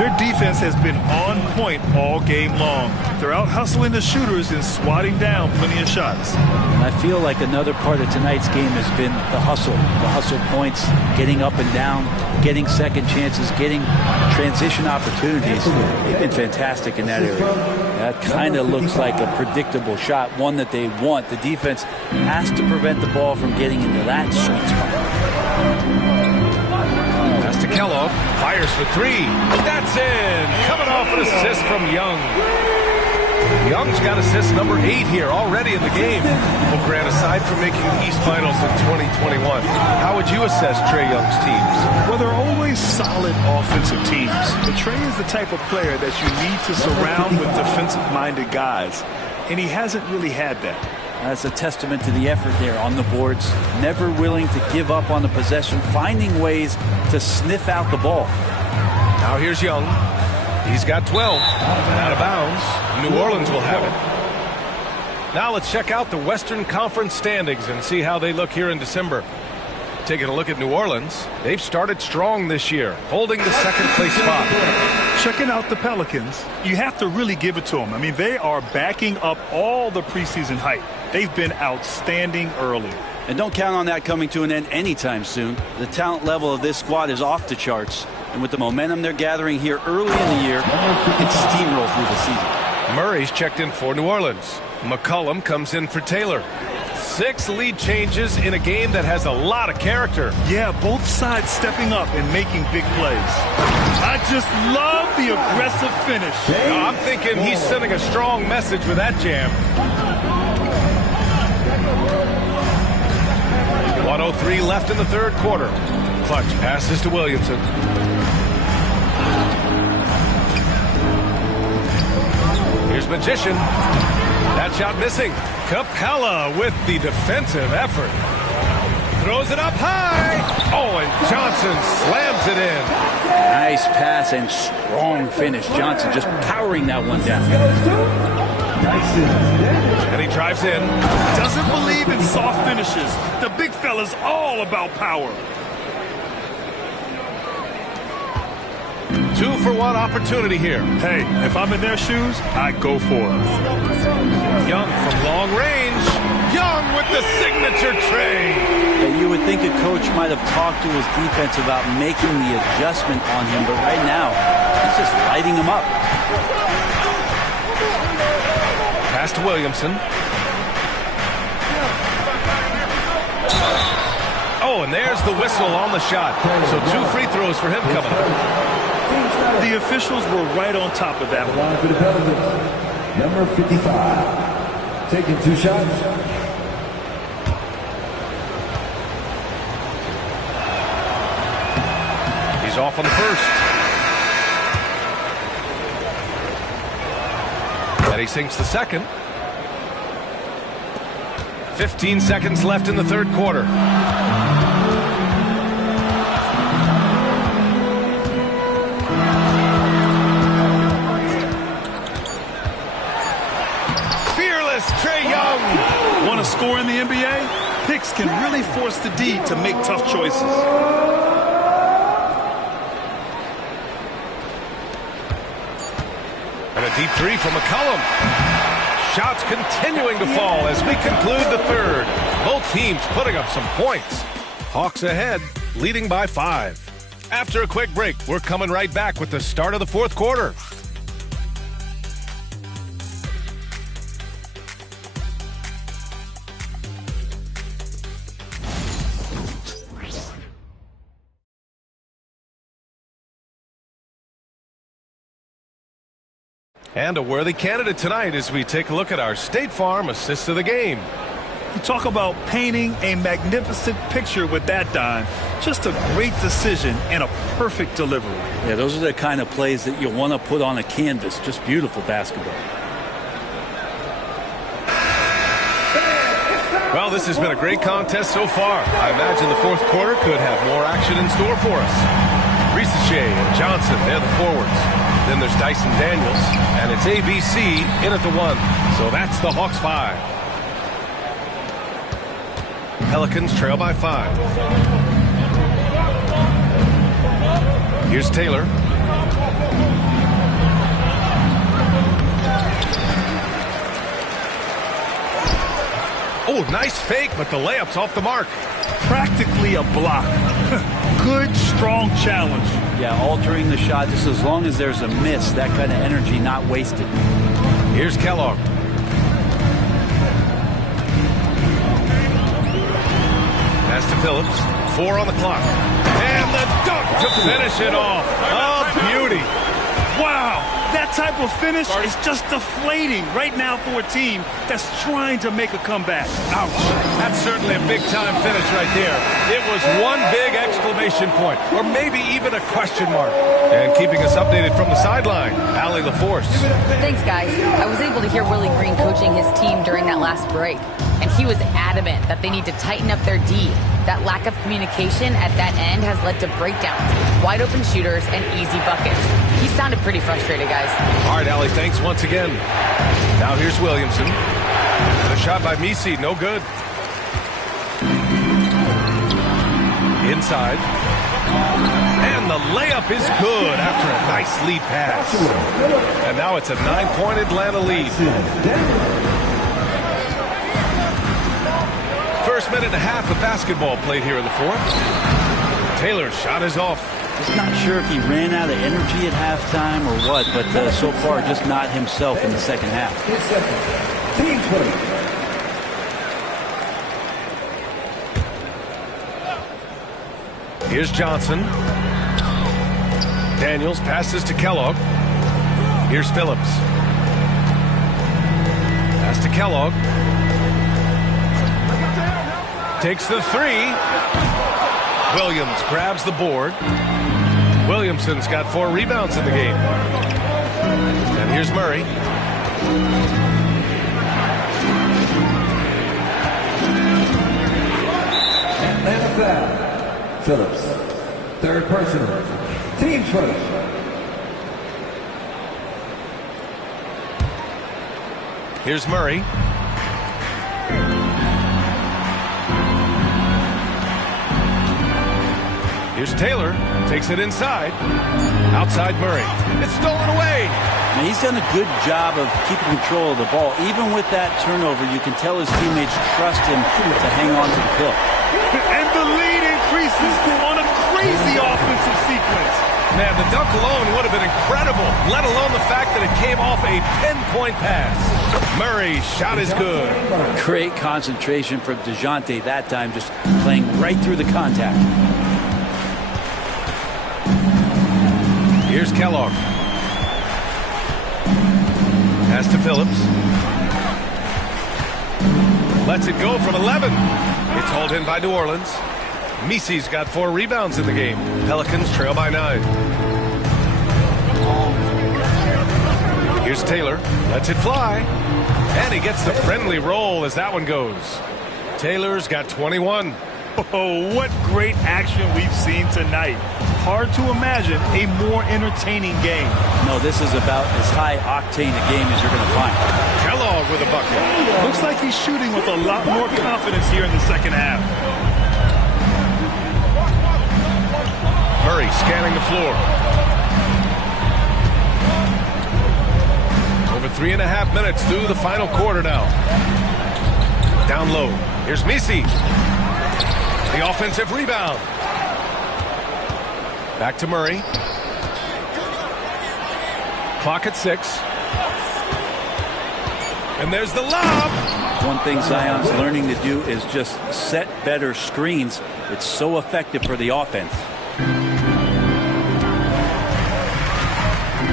Their defense has been on point all game long. They're out hustling the shooters and swatting down plenty of shots. And I feel like another part of tonight's game has been the hustle points, getting up and down, getting second chances, getting transition opportunities. They've been fantastic in that area. That kind of looks like a predictable shot, one that they want. The defense has to prevent the ball from getting into that sweet spot. To Kellogg, fires for three. That's in. Coming off an assist from Young. Young's got assist number 8 here already in the game. Well, Grant, aside from making the East Finals in 2021, how would you assess Trae Young's teams? Well, they're always solid offensive teams. But Trae is the type of player that you need to surround with defensive-minded guys, and he hasn't really had that. That's a testament to the effort there on the boards. Never willing to give up on the possession, finding ways to sniff out the ball. Now here's Young. He's got 12. Out of bounds. New Orleans will have it. Now let's check out the Western Conference standings and see how they look here in December. Taking a look at New Orleans, they've started strong this year, holding the second-place spot. Checking out the Pelicans, you have to really give it to them. I mean, they are backing up all the preseason hype. They've been outstanding early. And don't count on that coming to an end anytime soon. The talent level of this squad is off the charts. And with the momentum they're gathering here early in the year, it can steamroll through the season. Murray's checked in for New Orleans. McCollum comes in for Taylor. 6 lead changes in a game that has a lot of character. Yeah, both sides stepping up and making big plays. I just love the aggressive finish. I'm thinking he's sending a strong message with that jam. 1:03 left in the third quarter. Clutch passes to Williamson. Here's Magician. That shot missing. Capella with the defensive effort. Throws it up high. Oh, and Johnson slams it in. Nice pass and strong finish. Johnson just powering that one down. And he drives in. Doesn't believe in soft finishes. The big fella's all about power. 2-for-1 opportunity here. Hey, if I'm in their shoes, I go for it. Young from long range. Young with the signature Trae. And you would think a coach might have talked to his defense about making the adjustment on him, but right now, he's just lighting him up. Pass to Williamson. Oh, and there's the whistle on the shot. So 2 free throws for him coming up. The officials were right on top of that one. For the Pelicans, number 55, taking 2 shots. He's off on the first. And he sinks the second. 15 seconds left in the third quarter. Trae Young. Want to score in the NBA? Picks can really force the D to make tough choices. And a deep 3 from McCollum. Shots continuing to fall as we conclude the third. Both teams putting up some points. Hawks ahead, leading by 5. After a quick break, we're coming right back with the start of the fourth quarter. And a worthy candidate tonight as we take a look at our State Farm assist of the game. You talk about painting a magnificent picture with that dime. Just a great decision and a perfect delivery. Yeah, those are the kind of plays that you want to put on a canvas. Just beautiful basketball. Well, Well, this has been a great contest so far. I imagine the fourth quarter could have more action in store for us. Risache and Johnson, they're the forwards. Then there's Dyson Daniels, and it's ABC in at the 1. So that's the Hawks 5. Pelicans trail by 5. Here's Taylor. Oh, nice fake, but the layup's off the mark. Practically a block. Good, strong challenge. Yeah, altering the shot just as long as there's a miss. That kind of energy not wasted. Here's Kellogg. Pass to Phillips. 4 on the clock. And the dunk to finish it off. Oh, beauty. Wow, that type of finish is just deflating right now for a team that's trying to make a comeback. Ouch. That's certainly a big-time finish right there. It was one big exclamation point, or maybe even a question mark. And keeping us updated from the sideline, Allie LaForce. Thanks, guys. I was able to hear Willie Green coaching his team during that last break, and he was adamant that they need to tighten up their D. That lack of communication at that end has led to breakdowns, wide open shooters, and easy buckets. He sounded pretty frustrated, guys. All right, Allie, thanks once again. Now here's Williamson. The shot by Misi, no good. Inside. And the layup is good after a nice lead pass. And now it's a 9-point Atlanta lead. First minute and a half of basketball played here in the fourth. Taylor's shot is off. Just not sure if he ran out of energy at halftime or what, but so far just not himself in the second half. Team 20. Here's Johnson. Daniels passes to Kellogg. Here's Phillips. Pass to Kellogg. Takes the 3. Williams grabs the board. Williamson's got 4 rebounds in the game. And here's Murray. Atlanta foul. Phillips. Third personal. Team 20. Here's Murray. Here's Taylor. Takes it inside. Outside Murray. It's stolen away. And he's done a good job of keeping control of the ball. Even with that turnover, you can tell his teammates trust him to hang on to the pill. And the lead increases on a crazy offensive sequence. Man, the dunk alone would have been incredible, let alone the fact that it came off a pinpoint pass. Murray's shot is good. Great concentration from DeJounte that time, just playing right through the contact. Here's Kellogg. Pass to Phillips. Lets it go from 11. It's hauled in by New Orleans. Misi's got 4 rebounds in the game. Pelicans trail by 9. Here's Taylor. Lets it fly. And he gets the friendly roll as that one goes. Taylor's got 21. Oh, what great action we've seen tonight. Hard to imagine a more entertaining game. No, this is about as high-octane a game as you're going to find. Kellogg with a bucket. Looks like he's shooting with a lot more confidence here in the second half. Murray scanning the floor. Over 3.5 minutes through the final quarter now. Down low. Here's Misi. The offensive rebound. Back to Murray. Clock at 6. And there's the lob. One thing Zion's learning to do is just set better screens. It's so effective for the offense.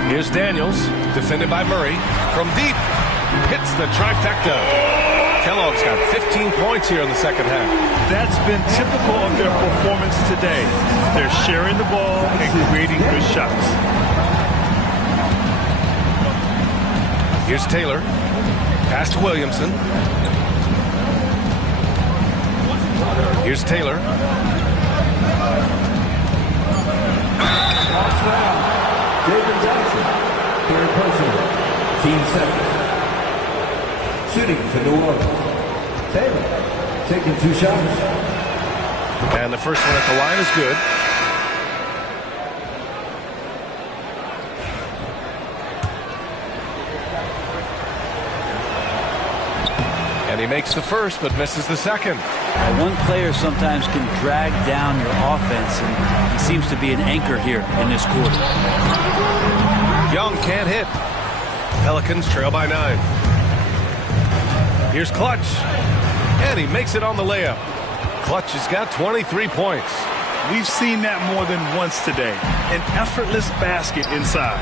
Here's Daniels, defended by Murray. From deep, hits the trifecta. Kellogg's got 15 points here in the second half. That's been typical of their performance today. They're sharing the ball and creating good shots. Here's Taylor. Pass to Williamson. Here's Taylor. Off down. David Johnson. Third person. Team second. Shooting for New Orleans. Taylor taking 2 shots. And the first one at the line is good. And he makes the first, but misses the second. One player sometimes can drag down your offense, and he seems to be an anchor here in this quarter. Young can't hit. Pelicans trail by 9. Here's Clutch. And he makes it on the layup. Clutch has got 23 points. We've seen that more than once today. An effortless basket inside.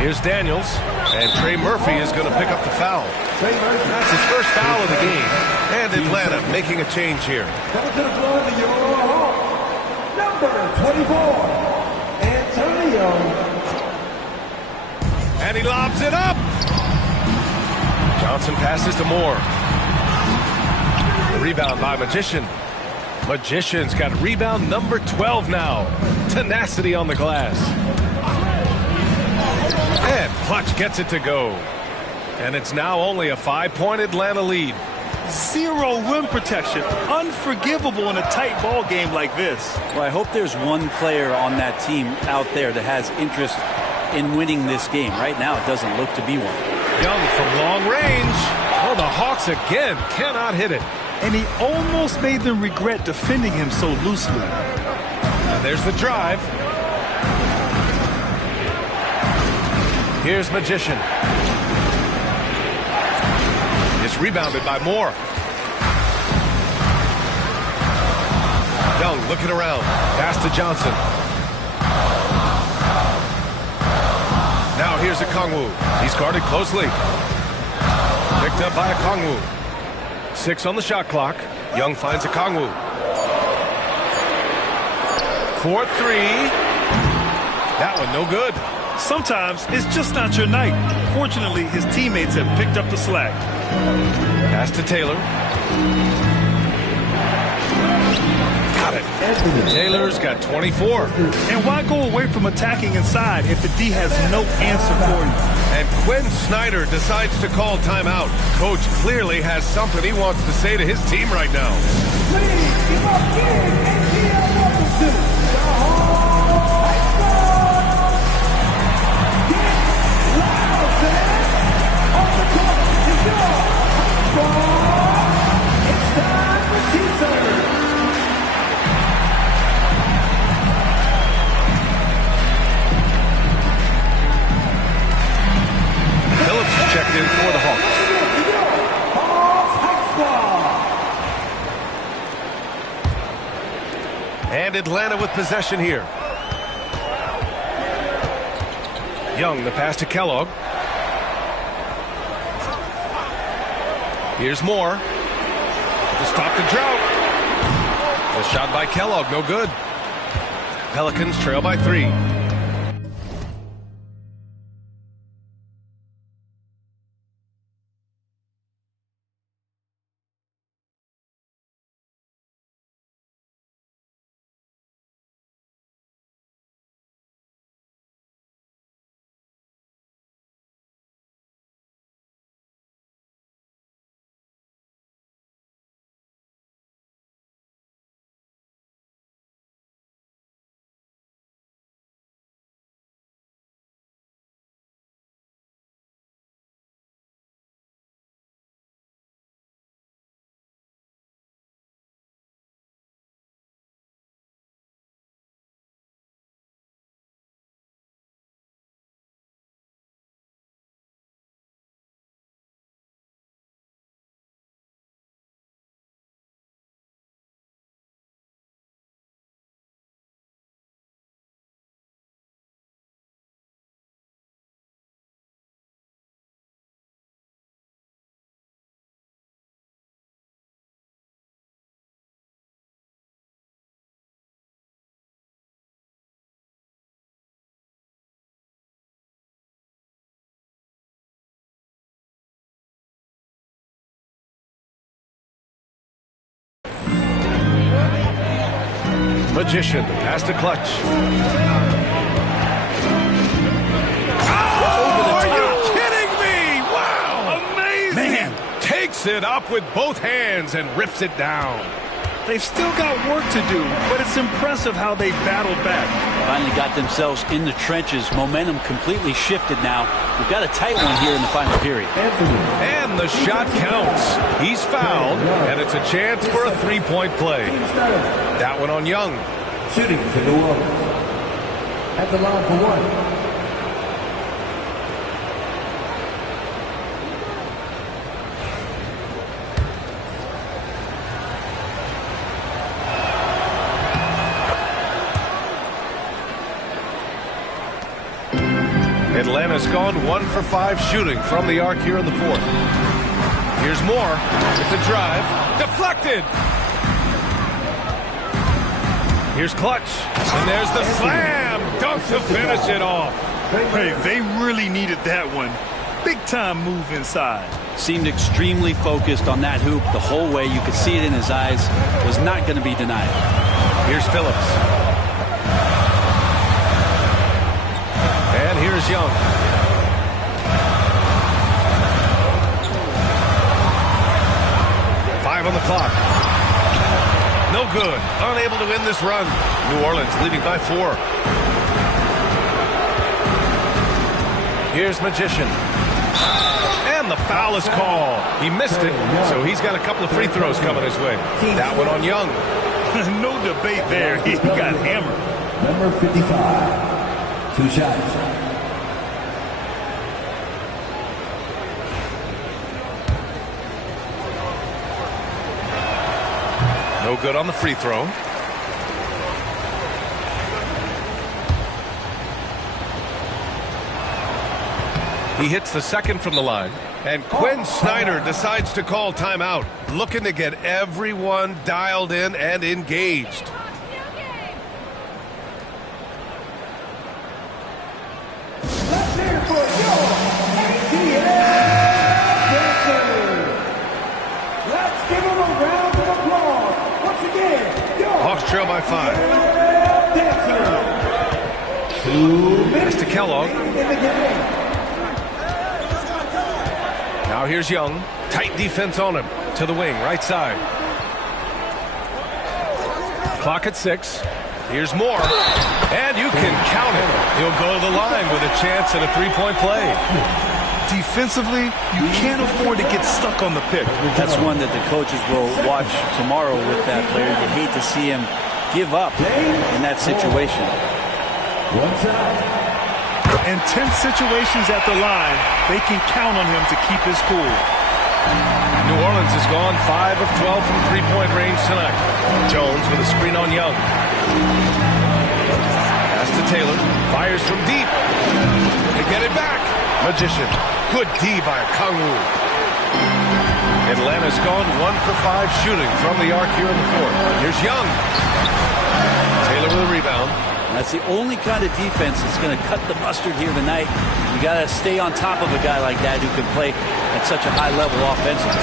Here's Daniels. And Trey Murphy is going to pick up the foul. That's his first foul of the game. And Atlanta making a change here. Coming to the floor, the Euro number 24, Antonio. And he lobs it up. Johnson passes to Moore. The rebound by Magician. Magician's got rebound number 12 now. Tenacity on the glass. And Clutch gets it to go. And it's now only a 5-point Atlanta lead. Zero rim protection. Unforgivable in a tight ball game like this. Well, I hope there's one player on that team out there that has interest in winning this game. Right now, it doesn't look to be one. Young from long range. Oh, the Hawks again cannot hit it. And he almost made them regret defending him so loosely. And there's the drive. Here's Magician. It's rebounded by Moore. Young looking around. Pass to Johnson. Now here's Okongwu. He's guarded closely. Picked up by Okongwu. 6 on the shot clock. Young finds Okongwu. 4-3. That one no good. Sometimes it's just not your night. Fortunately, his teammates have picked up the slack. Pass to Taylor. Got it. Taylor's got 24. And why go away from attacking inside if the D has no answer for you? And Quinn Snyder decides to call timeout. Coach clearly has something he wants to say to his team right now. Please give up big and welcome to the Hawks. Get loud, fans. On the court is your Hawks. It's time for T-Serve. Phillips checked in for the Hawks. And Atlanta with possession here. Young, the pass to Kellogg. Here's Moore. To stop the drought. The shot by Kellogg, no good. Pelicans trail by 3. Magician, pass to Clutch. Are you kidding me? Wow! Amazing! Man, takes it up with both hands and rips it down. They've still got work to do, but it's impressive how they battled back. Finally got themselves in the trenches. Momentum completely shifted now. We've got a tight one here in the final period. And the shot counts. He's fouled, and it's a chance for a three-point play. That one on Young. Shooting for New Orleans. At the line for one. Atlanta's gone 1 for 5 shooting from the arc here in the fourth. Here's Moore with the drive. Deflected. Here's Clutch. And there's the slam. Dunk to finish it off. Hey, they really needed that one. Big time move inside. Seemed extremely focused on that hoop the whole way. You could see it in his eyes. Was not going to be denied. Here's Phillips. And here's Young. Five on the clock. No good. Unable to win this run. New Orleans leading by 4. Here's Magician. And the foul is called. He missed it, so he's got a couple of free throws coming his way. That one on Young. No debate there. He got hammered. Number 55. 2 shots. No good on the free throw. He hits the second from the line. And Quinn Snyder decides to call timeout, looking to get everyone dialed in and engaged. Hawks trail by 5. Pass to Kellogg. Now here's Young. Tight defense on him. To the wing, right side. Clock at 6. Here's Moore. And you can count him. He'll go to the line with a chance at a three-point play. Defensively, you can't afford to get stuck on the pick. That's one that the coaches will watch tomorrow with that player. You hate to see him give up in that situation. In tense situations at the line, they can count on him to keep his cool. New Orleans has gone 5 of 12 from three-point range tonight. Jones with a screen on Young. Pass to Taylor. Fires from deep. They get it back. Magician. Good D by Kangwoo. Atlanta's gone 1 for 5 shooting from the arc here in the fourth. Here's Young. Taylor with a rebound. That's the only kind of defense that's going to cut the mustard here tonight. You got to stay on top of a guy like that who can play at such a high level offensively.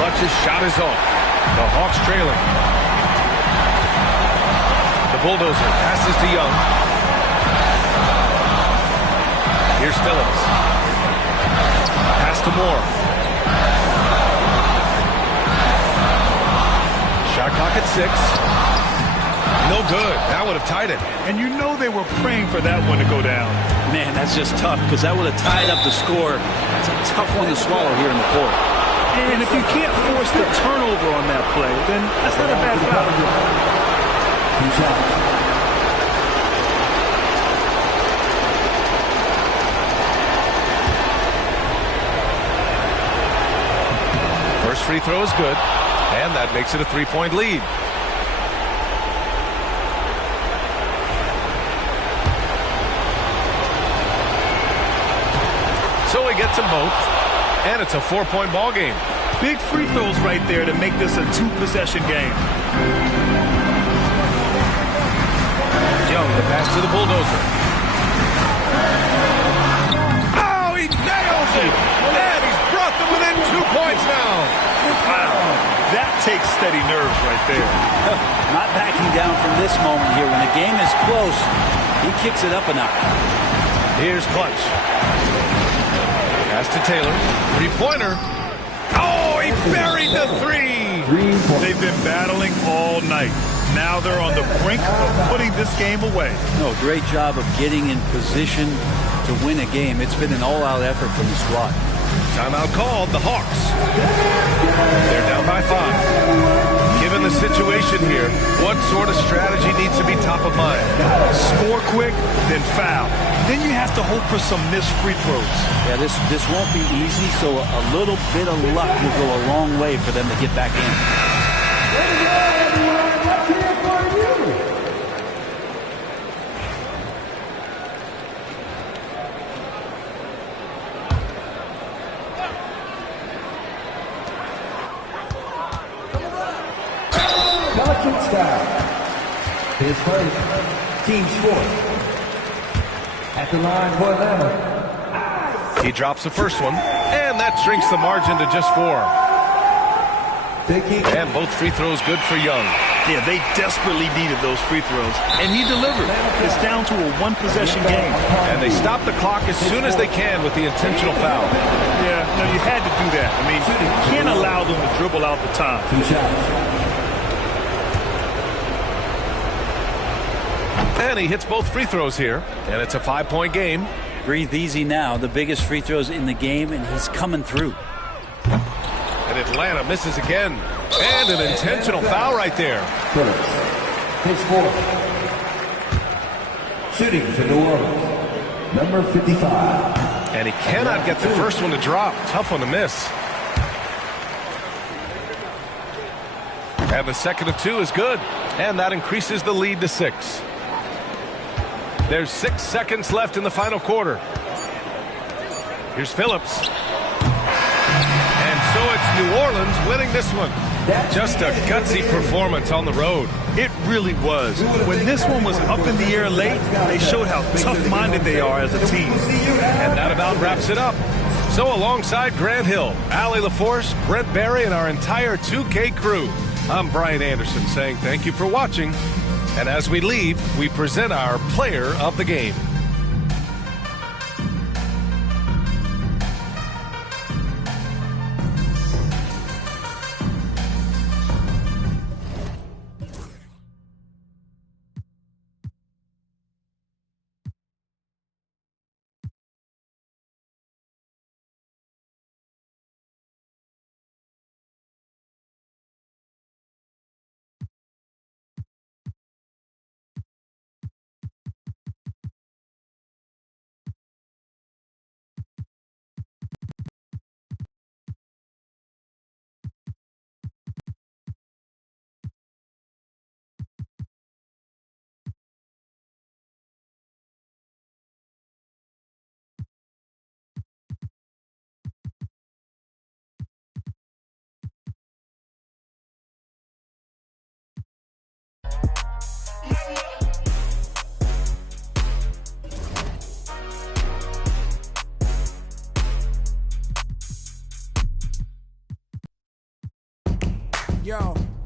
Clutch's shot is off. The Hawks trailing. The bulldozer passes to Young. Here's Phillips. Pass to Moore. Shot clock at 6. No good. That would have tied it. And you know they were praying for that one to go down. Man, that's just tough because that would have tied up the score. It's a tough one to swallow here in the fourth. And if you can't force the turnover on that play, then that's not a bad foul. 2 shots. First free throw is good, and that makes it a 3-point lead. So he gets them both, and it's a 4-point ball game. Big free throws right there to make this a 2-possession game. Young, the pass to the bulldozer. Oh, he nails it! And he's brought them within 2 points now. Wow. That takes steady nerves right there. Not backing down from this moment here. When the game is close, he kicks it up a notch. Here's Clutch. Pass to Taylor. Three-pointer. Oh, he buried the three. They've been battling all night. Now they're on the brink of putting this game away. No, great job of getting in position to win a game. It's been an all-out effort from the squad. Timeout called. The Hawks. They're down by 5. Given the situation here, what sort of strategy needs to be top of mind? Score quick, then foul. Then you have to hope for some missed free throws. Yeah, this won't be easy, so a little bit of luck will go a long way for them to get back in. Pelicans foul. His first, team fourth. At the line for Atlanta. He drops the first one, and that shrinks the margin to just 4. And both free throws good for Young. Yeah, they desperately needed those free throws, and he delivered. It's down to a one-possession game. And they stop the clock as soon as they can with the intentional foul. Yeah, no, you had to do that. I mean, you can't allow them to dribble out the time. 2 shots. And he hits both free throws here, and it's a 5-point game. Breathe easy now. The biggest free throws in the game, and he's coming through. And Atlanta misses again. And an intentional foul right there. Phillips, his fourth. Shooting for New Orleans, number 55. And he cannot get the first one to drop. Tough one to miss. And the second of 2 is good. And that increases the lead to 6. There's 6 seconds left in the final quarter. Here's Phillips. And so it's New Orleans winning this one. Just a gutsy performance on the road. It really was. When this one was up in the air late, they showed how tough-minded they are as a team. And that about wraps it up. So alongside Grant Hill, Allie LaForce, Brent Barry, and our entire 2K crew, I'm Brian Anderson saying thank you for watching. And as we leave, we present our player of the game.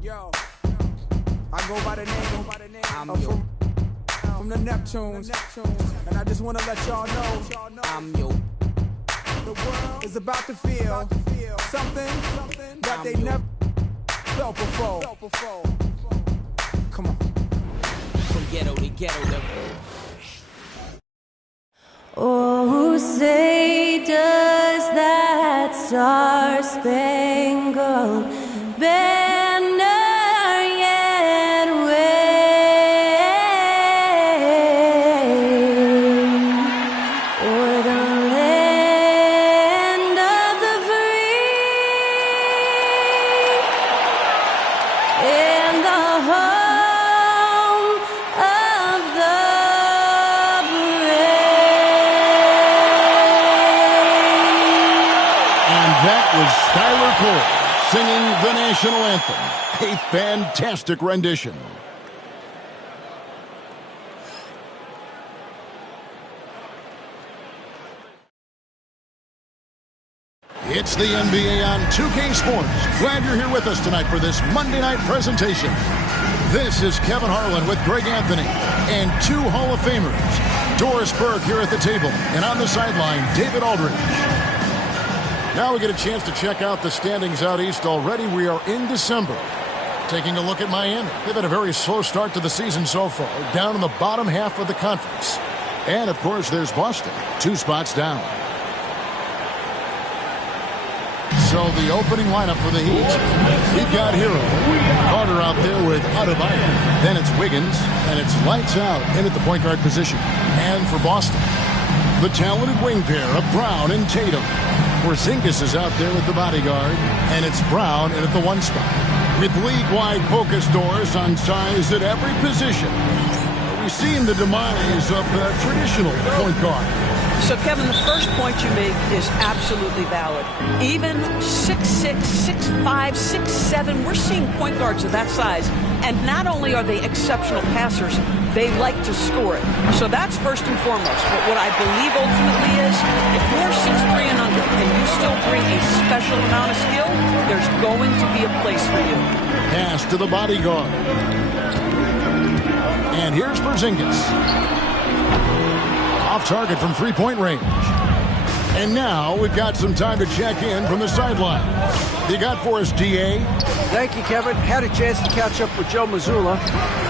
Yo, I go by the name from the Neptunes, and I just want to let y'all know the world is about to feel something that they never felt before. Come on. From ghetto to ghetto. Oh, say does that star-spangled banner yet wave o'er the land of the free and the home of the That was Skylar Cole singing the national anthem. A fantastic rendition. It's the NBA on 2K Sports. Glad you're here with us tonight for this Monday night presentation. This is Kevin Harlan with Greg Anthony and two Hall of Famers. Doris Burke here at the table, and on the sideline, David Aldridge. Now we get a chance to check out the standings out east already. We are in December. Taking a look at Miami. They've had a very slow start to the season so far, down in the bottom half of the conference. And, of course, there's Boston, 2 spots down. So the opening lineup for the Heat, we've got Hero. Carter out there with Adebayo. Then it's Wiggins, and it's lights out in at the point guard position. And for Boston, the talented wing pair of Brown and Tatum. Porzingis is out there with the bodyguard, and it's Brown in at the 1 spot. With league-wide focus doors on size at every position, we've seen the demise of the traditional point guard. So, Kevin, the first point you make is absolutely valid. Even 6'6", 6'5", 6'7", we're seeing point guards of that size. And not only are they exceptional passers, they like to score it. So that's first and foremost. But what I believe ultimately is, if you're 6'3" and under and you still bring a special amount of skill, there's going to be a place for you. Pass to the bodyguard. And here's Porzingis. Off target from three-point range. And now we've got some time to check in from the sideline. You got for us, D.A.? Thank you, Kevin. Had a chance to catch up with Joe Mazzulla.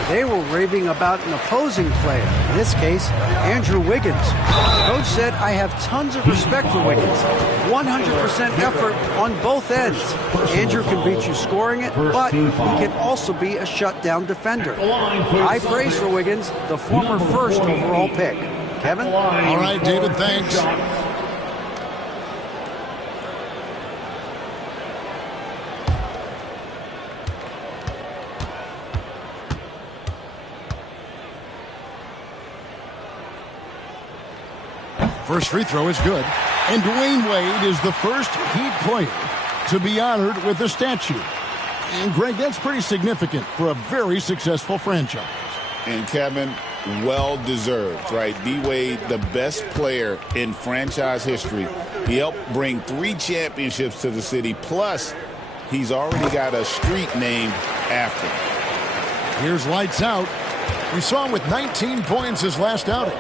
They were raving about an opposing player, in this case, Andrew Wiggins. Coach said, I have tons of respect for Wiggins. 100% effort on both ends. Andrew can beat you scoring it, but he can also be a shutdown defender. High praise for Wiggins, the former first overall pick. Kevin? All right, David, thanks. First free throw is good. And Dwayne Wade is the first Heat player to be honored with a statue. And, Greg, that's pretty significant for a very successful franchise. And, Kevin, well-deserved, right? D-Wade, the best player in franchise history. He helped bring 3 championships to the city. Plus, he's already got a street named after him. Here's lights out. We saw him with 19 points his last outing.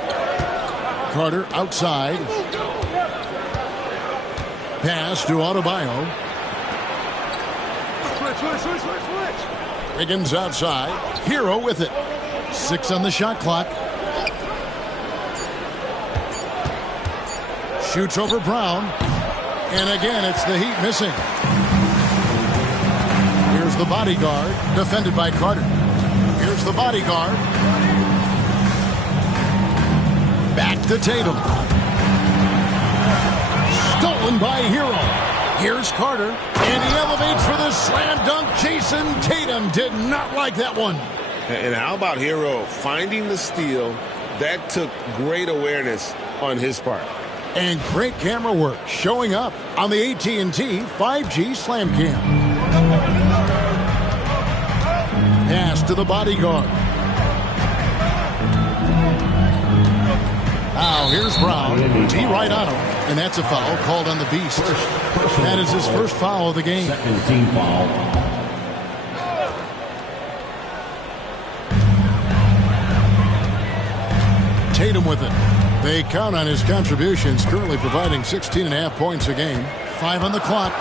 Carter outside. Pass to Adebayo. Wiggins outside. Hero with it. 6 on the shot clock. Shoots over Brown. And again, it's the Heat missing. Here's the bodyguard, defended by Carter. Here's the bodyguard. Back to Tatum. Stolen by Hero. Here's Carter. And he elevates for the slam dunk. Jason Tatum did not like that one. And how about Hero finding the steal? That took great awareness on his part. And great camera work showing up on the AT&T 5G Slam Cam. Pass to the bodyguard. Now here's Brown. T right on him. And that's a foul called on the Beast. That is his first foul of the game. Second team foul. Tatum with it. They count on his contributions, currently providing 16.5 points a game. 5 on the clock.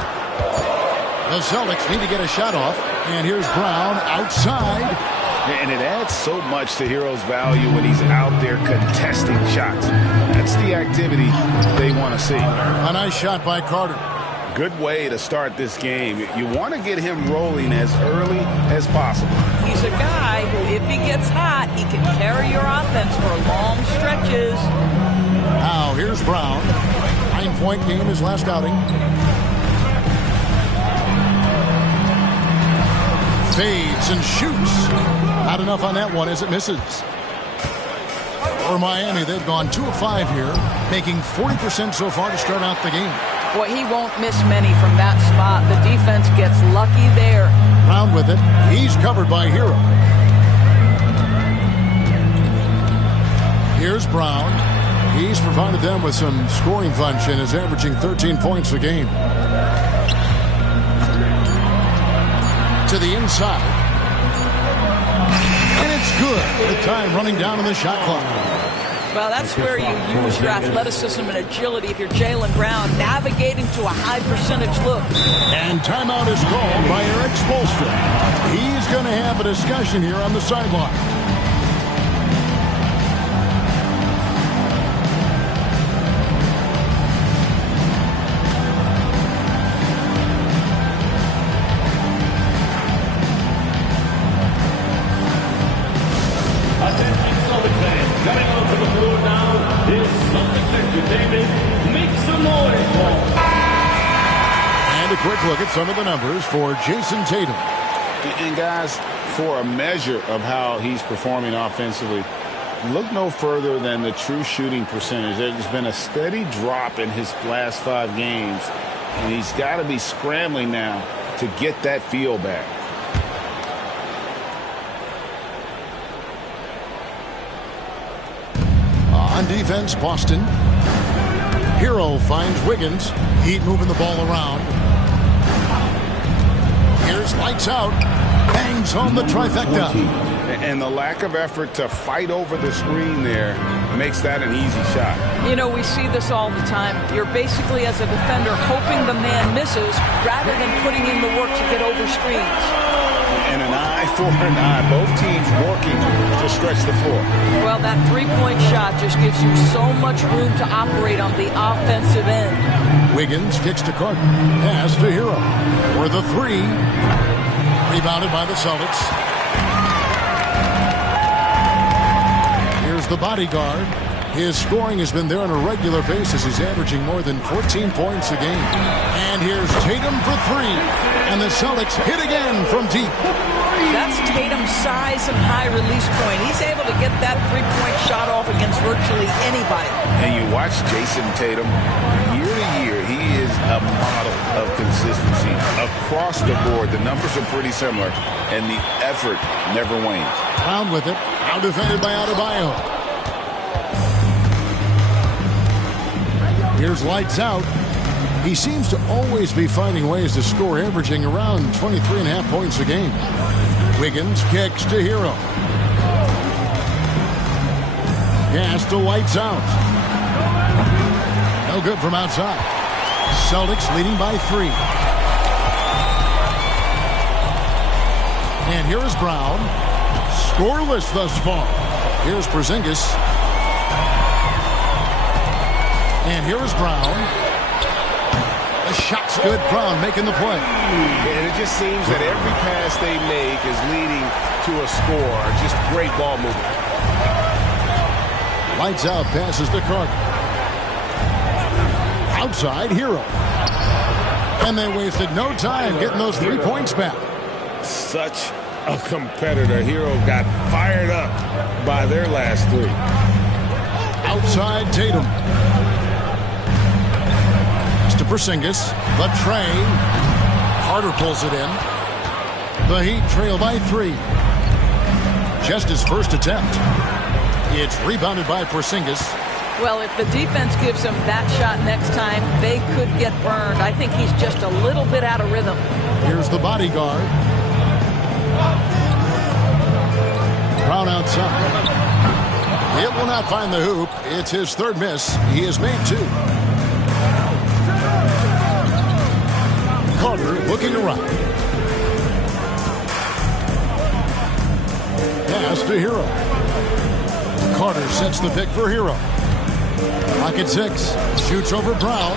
The Celtics need to get a shot off. And here's Brown outside. And it adds so much to Hero's value when he's out there contesting shots. That's the activity they want to see. A nice shot by Carter. Good way to start this game. You want to get him rolling as early as possible. He's a guy who, if he gets hot, he can carry your offense for long stretches. Now, here's Brown. 9-point game his last outing. Fades and shoots. Not enough on that one as it misses. For Miami, they've gone 2 of 5 here, making 40% so far to start out the game. Boy, he won't miss many from that spot. The defense gets lucky there. Brown with it. He's covered by Hero. Here's Brown. He's provided them with some scoring punch and is averaging 13 points a game. To the inside. And it's good. The time running down on the shot clock. Well, that's where you use your athleticism and agility if you're Jaylen Brown, navigating to a high percentage look. And timeout is called by Eric Spoelstra. He's going to have a discussion here on the sideline. Quick look at some of the numbers for Jason Tatum. And guys, for a measure of how he's performing offensively, look no further than the true shooting percentage. There's been a steady drop in his last 5 games, and he's got to be scrambling now to get that feel back. On defense, Boston. Hero finds Wiggins. Heat moving the ball around. Here's lights out. Bangs home the trifecta. And the lack of effort to fight over the screen there makes that an easy shot. You know, we see this all the time. You're basically, as a defender, hoping the man misses rather than putting in the work to get over screens. And an eye for an eye. Both teams working to stretch the floor. Well, that three-point shot just gives you so much room to operate on the offensive end. Wiggins kicks to Carter. Pass to Hero. For the 3. Rebounded by the Celtics. Here's the bodyguard. His scoring has been there on a regular basis. He's averaging more than 14 points a game. And here's Tatum for 3. And the Celtics hit again from deep. That's Tatum's size and high release point. He's able to get that three-point shot off against virtually anybody. And you watch Jason Tatum, year to year, he is a model of consistency. Across the board, the numbers are pretty similar, and the effort never wanes. Brown with it. Out defended by Adebayo. Here's lights out. He seems to always be finding ways to score, averaging around 23.5 points a game. Wiggins kicks to Hero. Pass to lights out. No good from outside. Celtics leading by 3. And here is Brown. Scoreless thus far. Here's Porzingis. And here is Brown. The shot's good. Brown making the play. And it just seems that every pass they make is leading to a score. Just great ball movement. Lights out, passes to Carter. Outside, Hero. And they wasted no time getting those 3 points back. Such a competitor. Hero got fired up by their last 3. Outside, Tatum. To Porzingis. The tray. Carter pulls it in. The Heat trail by 3. Just his first attempt. It's rebounded by Porzingis. Well, if the defense gives him that shot next time, they could get burned. I think he's just a little bit out of rhythm. Here's the bodyguard. Brown outside. It will not find the hoop. It's his 3rd miss. He has made 2. Carter looking around. Pass to Hero. Carter sets the pick for Hero. Clock at 6. Shoots over Brown.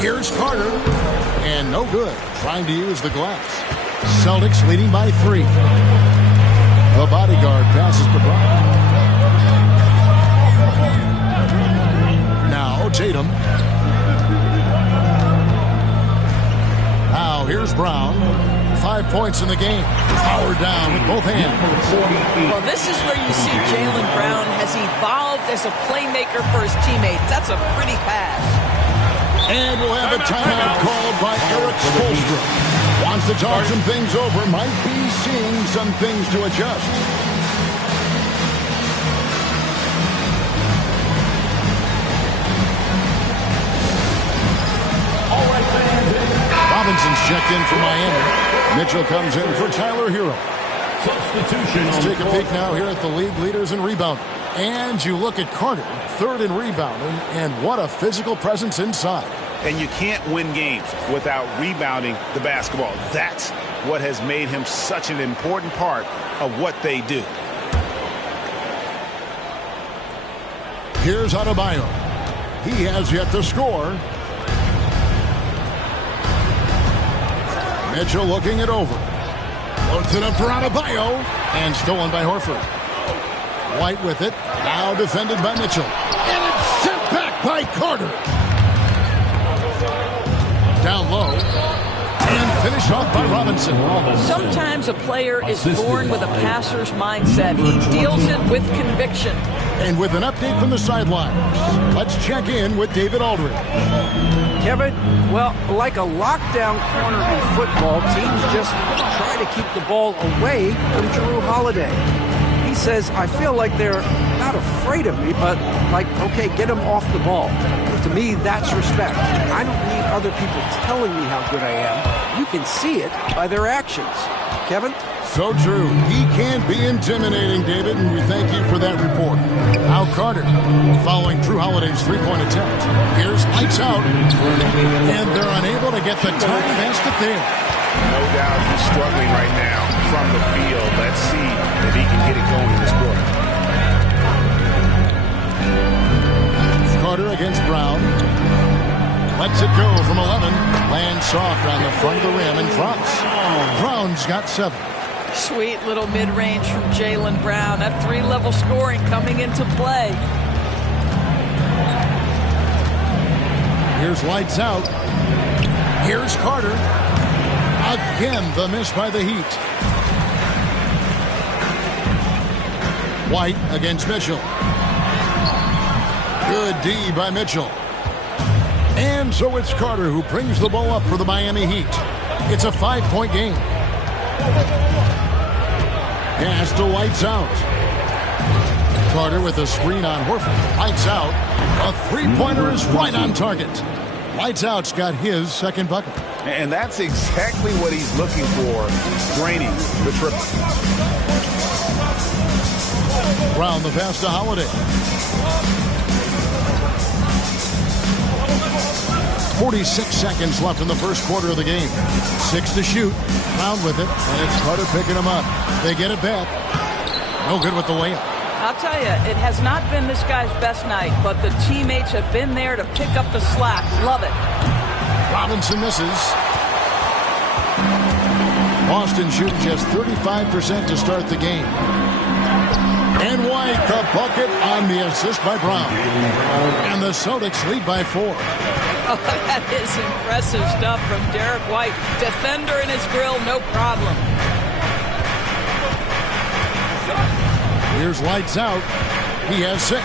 Here's Carter. And no good. Trying to use the glass. Celtics leading by 3. The bodyguard passes to Brown. Now Tatum. Now here's Brown. 5 points in the game. Powered down with both hands. Well, this is where you see Jaylen Brown has evolved as a playmaker for his teammates. That's a pretty pass. And we'll have a timeout called by Eric Spoelstra. Wants to talk some things over. Might be seeing some things to adjust. checked in for Miami. Mitchell comes in for Tyler Hero. Substitution. Let's take a peek now here at the league leaders in rebounding. And you look at Carter, third in rebounding, and what a physical presence inside. And you can't win games without rebounding the basketball. That's what has made him such an important part of what they do. Here's Adebayo. He has yet to score. Mitchell looking it over. Loads it up for Adebayo. And stolen by Horford. White with it. Now defended by Mitchell. And it's sent back by Carter. Down low. And finished off by Robinson. Sometimes a player is born with a passer's mindset. He deals it with conviction. And with an update from the sidelines, let's check in with David Aldridge. Kevin, well, like a lockdown corner in football, teams just try to keep the ball away from Jrue Holiday. He says, I feel like they're not afraid of me, but like, okay, get him off the ball. To me, that's respect. I don't need other people telling me how good I am. You can see it by their actions. Kevin? So true. He can be intimidating, David, and we thank you for that report. Now Carter, following Jrue Holiday's three-point attempt. Here's lights out, and they're unable to get the time basket there. No doubt he's struggling right now from the field. Let's see if he can get it going this quarter. Carter against Brown. Lets it go from 11. Lands soft on the front of the rim and drops. Brown's got 7. Sweet little mid-range from Jaylen Brown. That three-level scoring coming into play. Here's lights out. Here's Carter. Again, the miss by the Heat. White against Mitchell. Good D by Mitchell. And so it's Carter who brings the ball up for the Miami Heat. It's a 5-point game. Pass to Lights Out. Carter with a screen on Horford. Lights Out. A three-pointer is right on target. Lights Out's got his second bucket. And that's exactly what he's looking for, draining the triple. Brown the pass to Holiday. 46 seconds left in the first quarter of the game. 6 to shoot. Brown with it, and it's Carter picking him up. They get it back. No good with the layup. I'll tell you, it has not been this guy's best night, but the teammates have been there to pick up the slack. Love it. Robinson misses. Boston shooting just 35% to start the game. And White the bucket on the assist by Brown. And the Celtics lead by 4. Oh, that is impressive stuff from Derek White. Defender in his grill, no problem. Here's Lights Out. He has 6.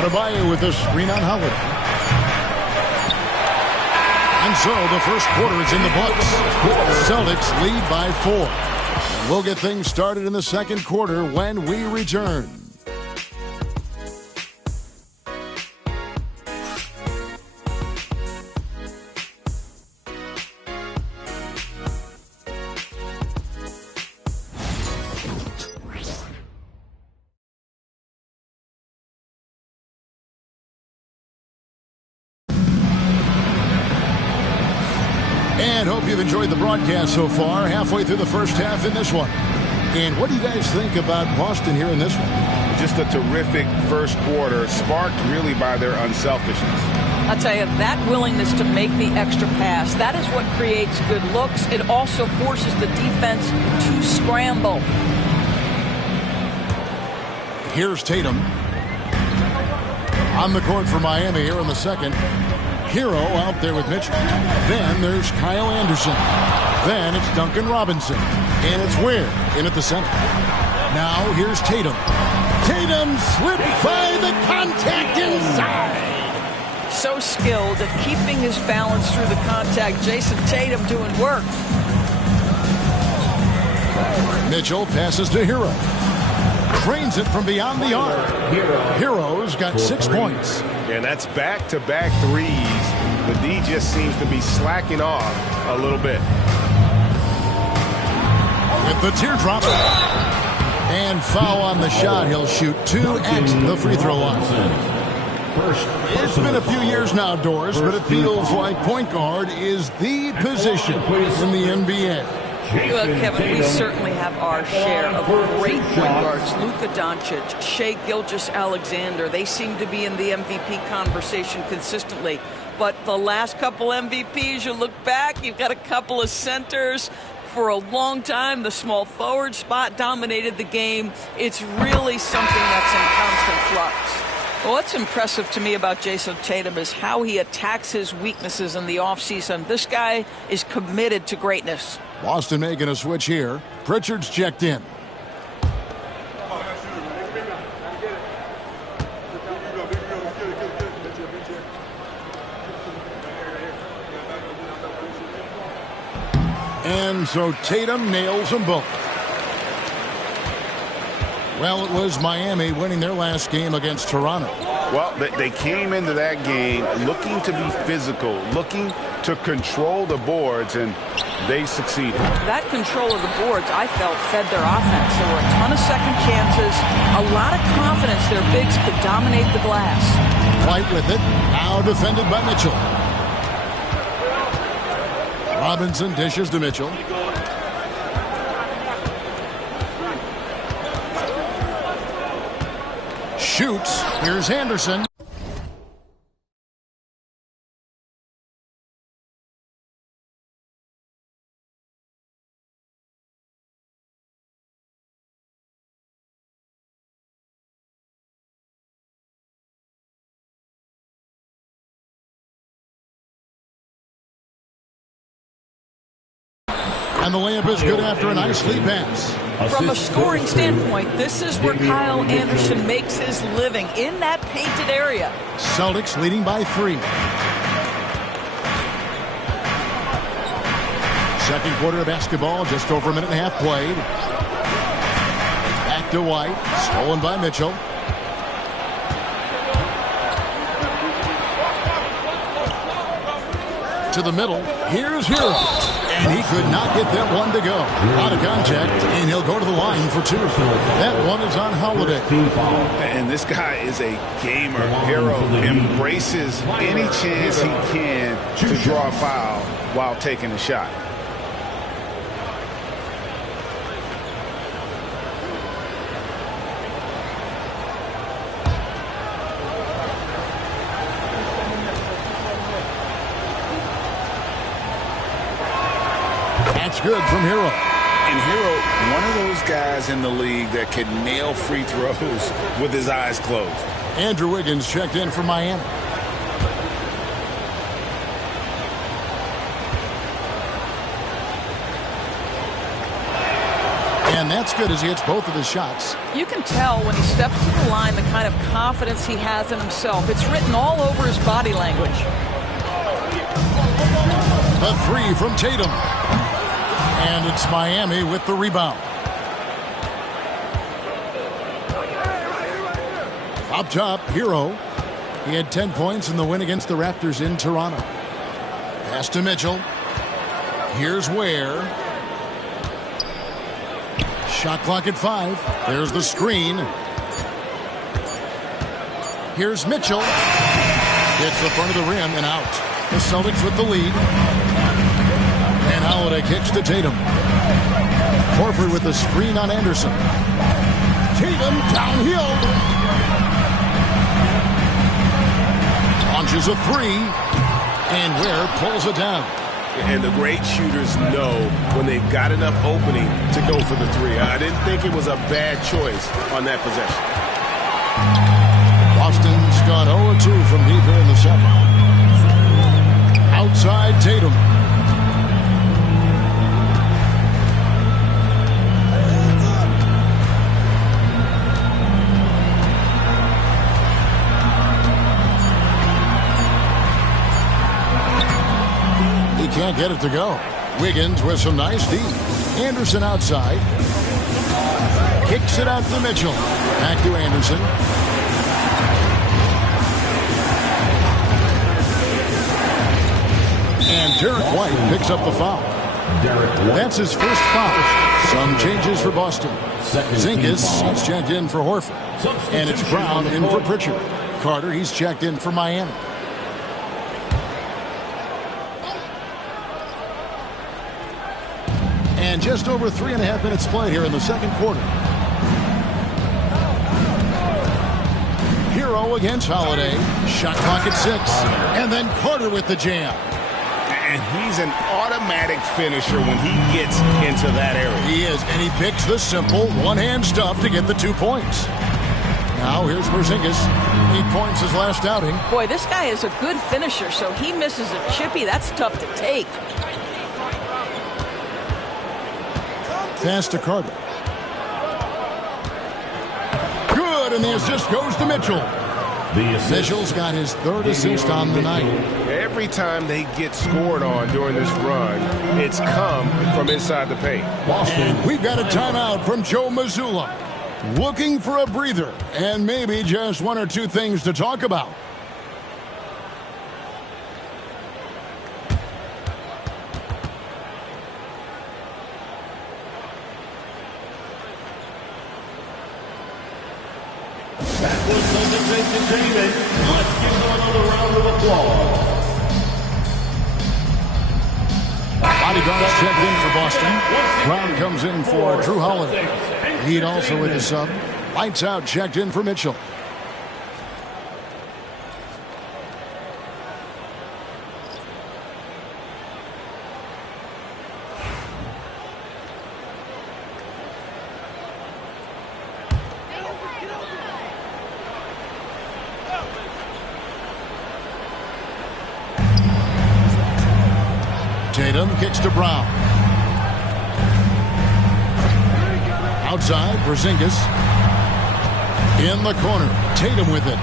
Adebayo with the screen on Howard. And so the first quarter is in the books. Celtics lead by 4. And we'll get things started in the second quarter when we return. And hope you've enjoyed the broadcast so far. Halfway through the first half in this one. And what do you guys think about Boston here in this one? Just a terrific first quarter, sparked really by their unselfishness. I'll tell you, that willingness to make the extra pass, that is what creates good looks. It also forces the defense to scramble. Here's Tatum. On the court for Miami here in the second. Hero out there with Mitchell. Then there's Kyle Anderson. Then it's Duncan Robinson. And it's Ware in at the center. Now here's Tatum. Tatum slipped by the contact inside. So skilled at keeping his balance through the contact. Jason Tatum doing work. Mitchell passes to Hero. Cranes it from beyond the arc. Hero's got 6 points. And that's back-to-back threes The D just seems to be slacking off a little bit. With the teardrop. And foul on the shot. He'll shoot 2 at the free throw line. It's been a few years now, Doris, but it feels like point guard is the position in the NBA. Well, Kevin, we certainly have our share of great point guards. Luka Doncic, Shai Gilgeous-Alexander, they seem to be in the MVP conversation consistently. But the last couple MVPs, you look back, you've got a couple of centers. For a long time, the small forward spot dominated the game. It's really something that's in constant flux. Well, what's impressive to me about Jason Tatum is how he attacks his weaknesses in the offseason. This guy is committed to greatness. Boston making a switch here. Pritchard's checked in. And so Tatum nails them both. Well, it was Miami winning their last game against Toronto. Well, they came into that game looking to be physical, looking to control the boards, and they succeeded. That control of the boards, I felt, fed their offense. There were a ton of second chances, a lot of confidence their bigs could dominate the glass. White with it, now defended by Mitchell. Robinson dishes to Mitchell. Shoots. Here's Anderson. And the layup is good after a nice lead pass. From a scoring standpoint, this is where Kyle Anderson makes his living, in that painted area. Celtics leading by 3. Second quarter of basketball, just over a minute and a half played. Back to White, stolen by Mitchell. To the middle, here's Hero. And he could not get that one to go. Out of contact, and he'll go to the line for 2. That one is on Holiday. And this guy is a gamer. Hero embraces any chance he can to draw a foul while taking a shot. That's good from Hero. And Hero, one of those guys in the league that can nail free throws with his eyes closed. Andrew Wiggins checked in for Miami. And that's good as he hits both of his shots. You can tell when he steps to the line the kind of confidence he has in himself. It's written all over his body language. The 3 from Tatum. And it's Miami with the rebound. Up top, Hero. He had 10 points in the win against the Raptors in Toronto. Pass to Mitchell. Here's Ware. Shot clock at 5. There's the screen. Here's Mitchell. Hits the front of the rim and out. The Celtics with the lead. And Holiday kicks to Tatum. Horford with the screen on Anderson. Tatum downhill. Launches a 3. And Ware pulls it down. And the great shooters know when they've got enough opening to go for the 3. I didn't think it was a bad choice on that possession. Boston's gone 0-2 from deep here in the second. Outside Tatum. Can't get it to go. Wiggins with some nice D. Anderson outside. Kicks it out to Mitchell. Back to Anderson. And Derek White picks up the foul. That's his first foul. Some changes for Boston. Porzingis, he's checked in for Horford. And it's Brown in for Pritchard. Carter, he's checked in for Miami. And just over 3.5 minutes played here in the second quarter. Hero against Holiday. Shot clock at 6. And then Carter with the jam. And he's an automatic finisher when he gets into that area. He is, and he picks the simple one-hand stuff to get the 2 points. Now here's Porzingis. 8 points his last outing. Boy, this guy is a good finisher, so he misses a chippy. That's tough to take. Pass to Carter. Good, and the assist goes to Mitchell. Mitchell's got his 3rd assist on the night. Every time they get scored on during this run, it's come from inside the paint. And we've got a timeout from Joe Mazzulla. Looking for a breather and maybe just 1 or 2 things to talk about. That was Legends Entertainment. Let's give them another round of applause. Bodyguards checked in for Boston. Brown comes in for Drew Holiday. Heat also with his sub. Lights out checked in for Mitchell. Tatum kicks to Brown. Outside, Porzingis. In the corner, Tatum with it.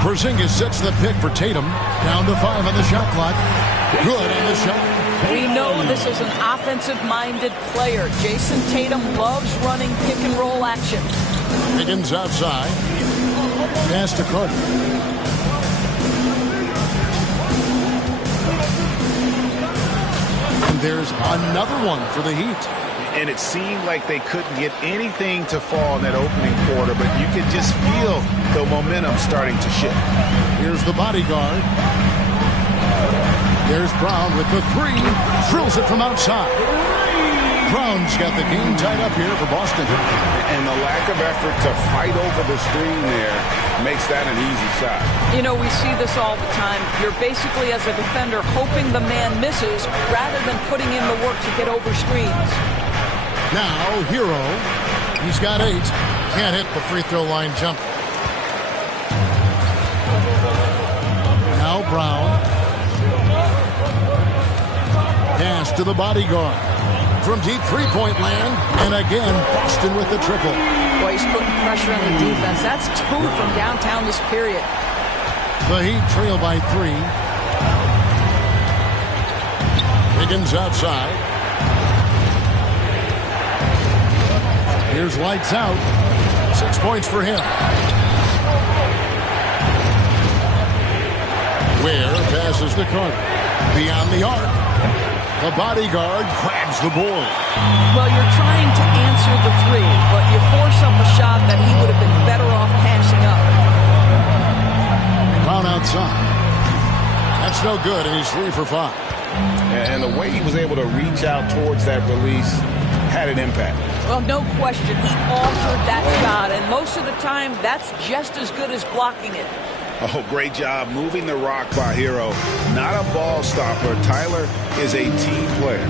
Porzingis sets the pick for Tatum. Down to 5 on the shot clock. Good on the shot. We know this is an offensive-minded player. Jason Tatum loves running pick-and-roll action. Higgins outside. Pass to Carter. There's another one for the Heat. And it seemed like they couldn't get anything to fall in that opening quarter, but you could just feel the momentum starting to shift. Here's the bodyguard. There's Brown with the 3. Drills it from outside. Brown's got the game tied up here for Boston. And the lack of effort to fight over the screen there makes that an easy shot. You know, we see this all the time. You're basically, as a defender, hoping the man misses rather than putting in the work to get over screens. Now, Hero. He's got 8. Can't hit the free throw line jump. Now Brown. Pass to the bodyguard. From deep three-point land, and again, Boston with the triple. Boy, he's putting pressure on the defense. That's 2 from downtown this period. The Heat trail by 3. Higgins outside. Here's lights out. 6 points for him. Ware passes to Carter. Beyond the arc. The bodyguard grabs the board. Well, you're trying to answer the 3, but you force up a shot that he would have been better off passing up. Brown outside. That's no good, and he's 3 for 5. And the way he was able to reach out towards that release had an impact. Well, no question. He altered that shot, and most of the time, that's just as good as blocking it. Oh, great job moving the rock by Hero. Not a ball stopper. Tyler is a team player.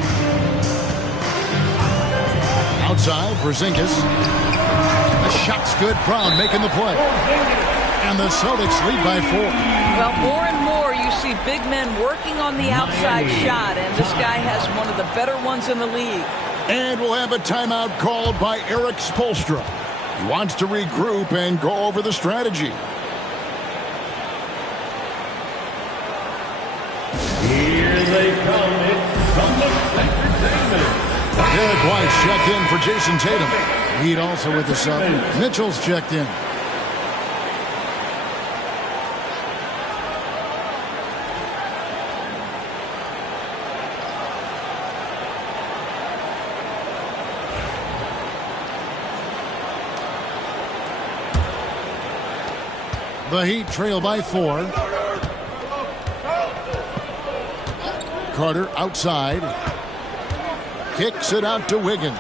Outside, Porzingis. The shot's good. Brown making the play. And the Celtics lead by 4. Well, more and more you see big men working on the outside shot, and this guy has one of the better ones in the league. And we'll have a timeout called by Eric Spoelstra. He wants to regroup and go over the strategy. Here they come. It's Celtics Entertainment. Derek White's checked in for Jason Tatum. Heat also with the sub. Mitchell's checked in. The Heat trail by 4. Carter outside. Kicks it out to Wiggins.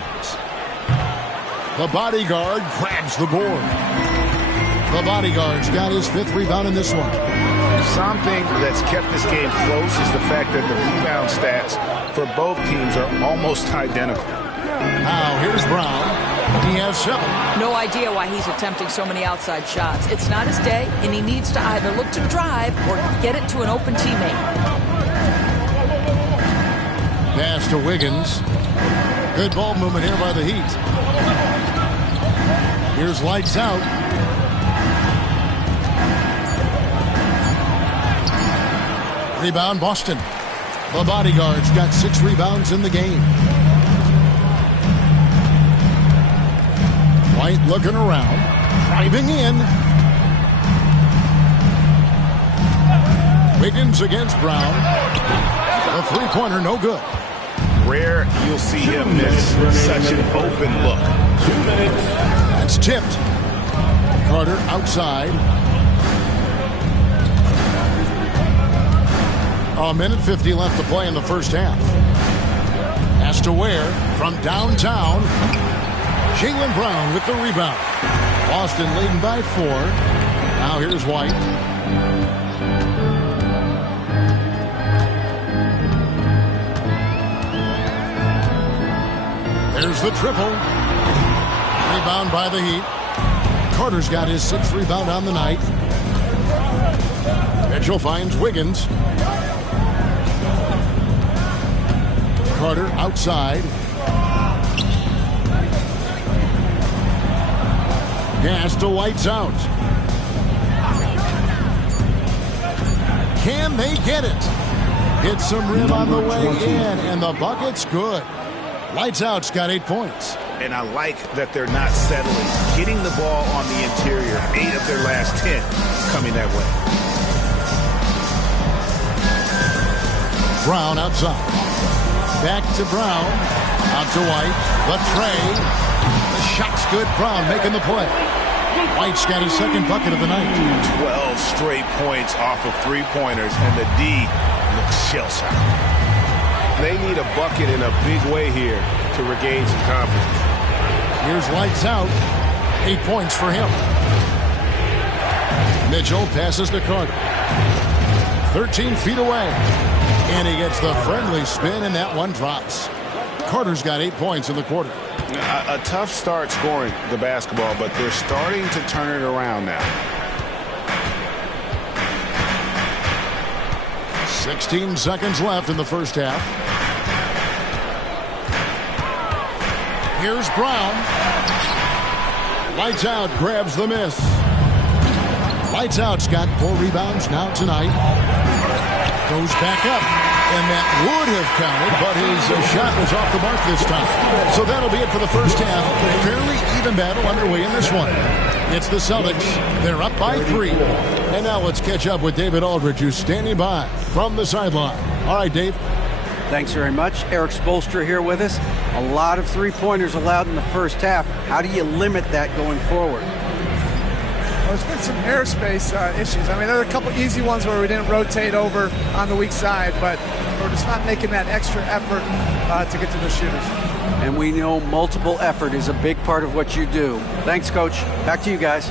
The bodyguard grabs the board. The bodyguard's got his 5th rebound in this one. Something that's kept this game close is the fact that the rebound stats for both teams are almost identical. Now here's Brown. He has 7. No idea why he's attempting so many outside shots. It's not his day, and he needs to either look to drive or get it to an open teammate. Pass to Wiggins. Good ball movement here by the Heat. Here's lights out. Rebound Boston. The bodyguard's got 6 rebounds in the game. White looking around. Driving in. Wiggins against Brown. The 3-pointer no good. Rare you'll see him miss such an open look. 2 minutes. That's tipped. Carter outside. A minute 50 left to play in the first half. Has to Ware from downtown. Jaylen Brown with the rebound. Boston leading by 4. Now here's White. There's the triple. Rebound by the Heat. Carter's got his 6th rebound on the night. Mitchell finds Wiggins. Carter outside. Pass to White's out. Can they get it? Hit some rim on the way in, and the bucket's good. Lights out's got 8 points. And I like that they're not settling. Getting the ball on the interior, 8 of their last 10 coming that way. Brown outside. Back to Brown. Out to White. The tray. The shot's good. Brown making the play. White's got his 2nd bucket of the night. 12 straight points off of 3-pointers, and the D looks shell-shocked. They need a bucket in a big way here to regain some confidence. Here's lights out. 8 points for him. Mitchell passes to Carter. 13 feet away. And he gets the friendly spin, and that one drops. Carter's got 8 points in the quarter. A tough start scoring the basketball, but they're starting to turn it around now. 16 seconds left in the first half. Here's Brown. Lights out, grabs the miss. Lights out's got 4 rebounds now tonight. Goes back up. And that would have counted, but his shot was off the mark this time. So that'll be it for the first half. Fairly even battle underway in this one. It's the Celtics. They're up by 3. And now let's catch up with David Aldridge, who's standing by from the sideline. All right, Dave. Thanks very much. Eric Spoelstra here with us. A lot of 3-pointers allowed in the first half. How do you limit that going forward? Well, there's been some airspace issues. I mean, there are a couple easy ones where we didn't rotate over on the weak side, but we're just not making that extra effort to get to the shooters. And we know multiple effort is a big part of what you do. Thanks, Coach. Back to you guys.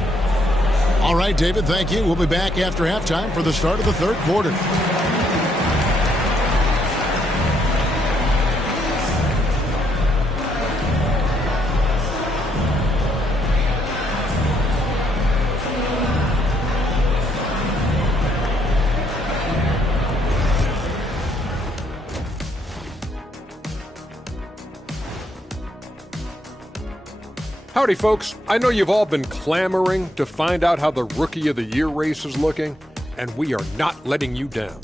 All right, David, thank you. We'll be back after halftime for the start of the third quarter. Howdy, folks. I know you've all been clamoring to find out how the Rookie of the Year race is looking, and we are not letting you down.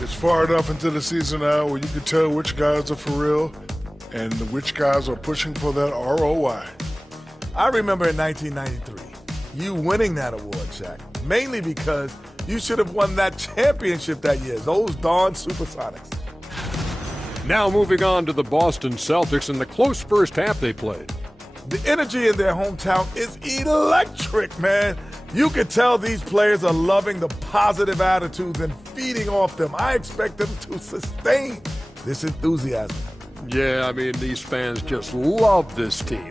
It's far enough into the season now where you can tell which guys are for real and which guys are pushing for that ROI. I remember in 1993, you winning that award, Shaq, mainly because you should have won that championship that year. Those darn Supersonics. Now moving on to the Boston Celtics and the close first half they played. The energy in their hometown is electric, man. You could tell these players are loving the positive attitudes and feeding off them. I expect them to sustain this enthusiasm. Yeah, I mean, these fans just love this team.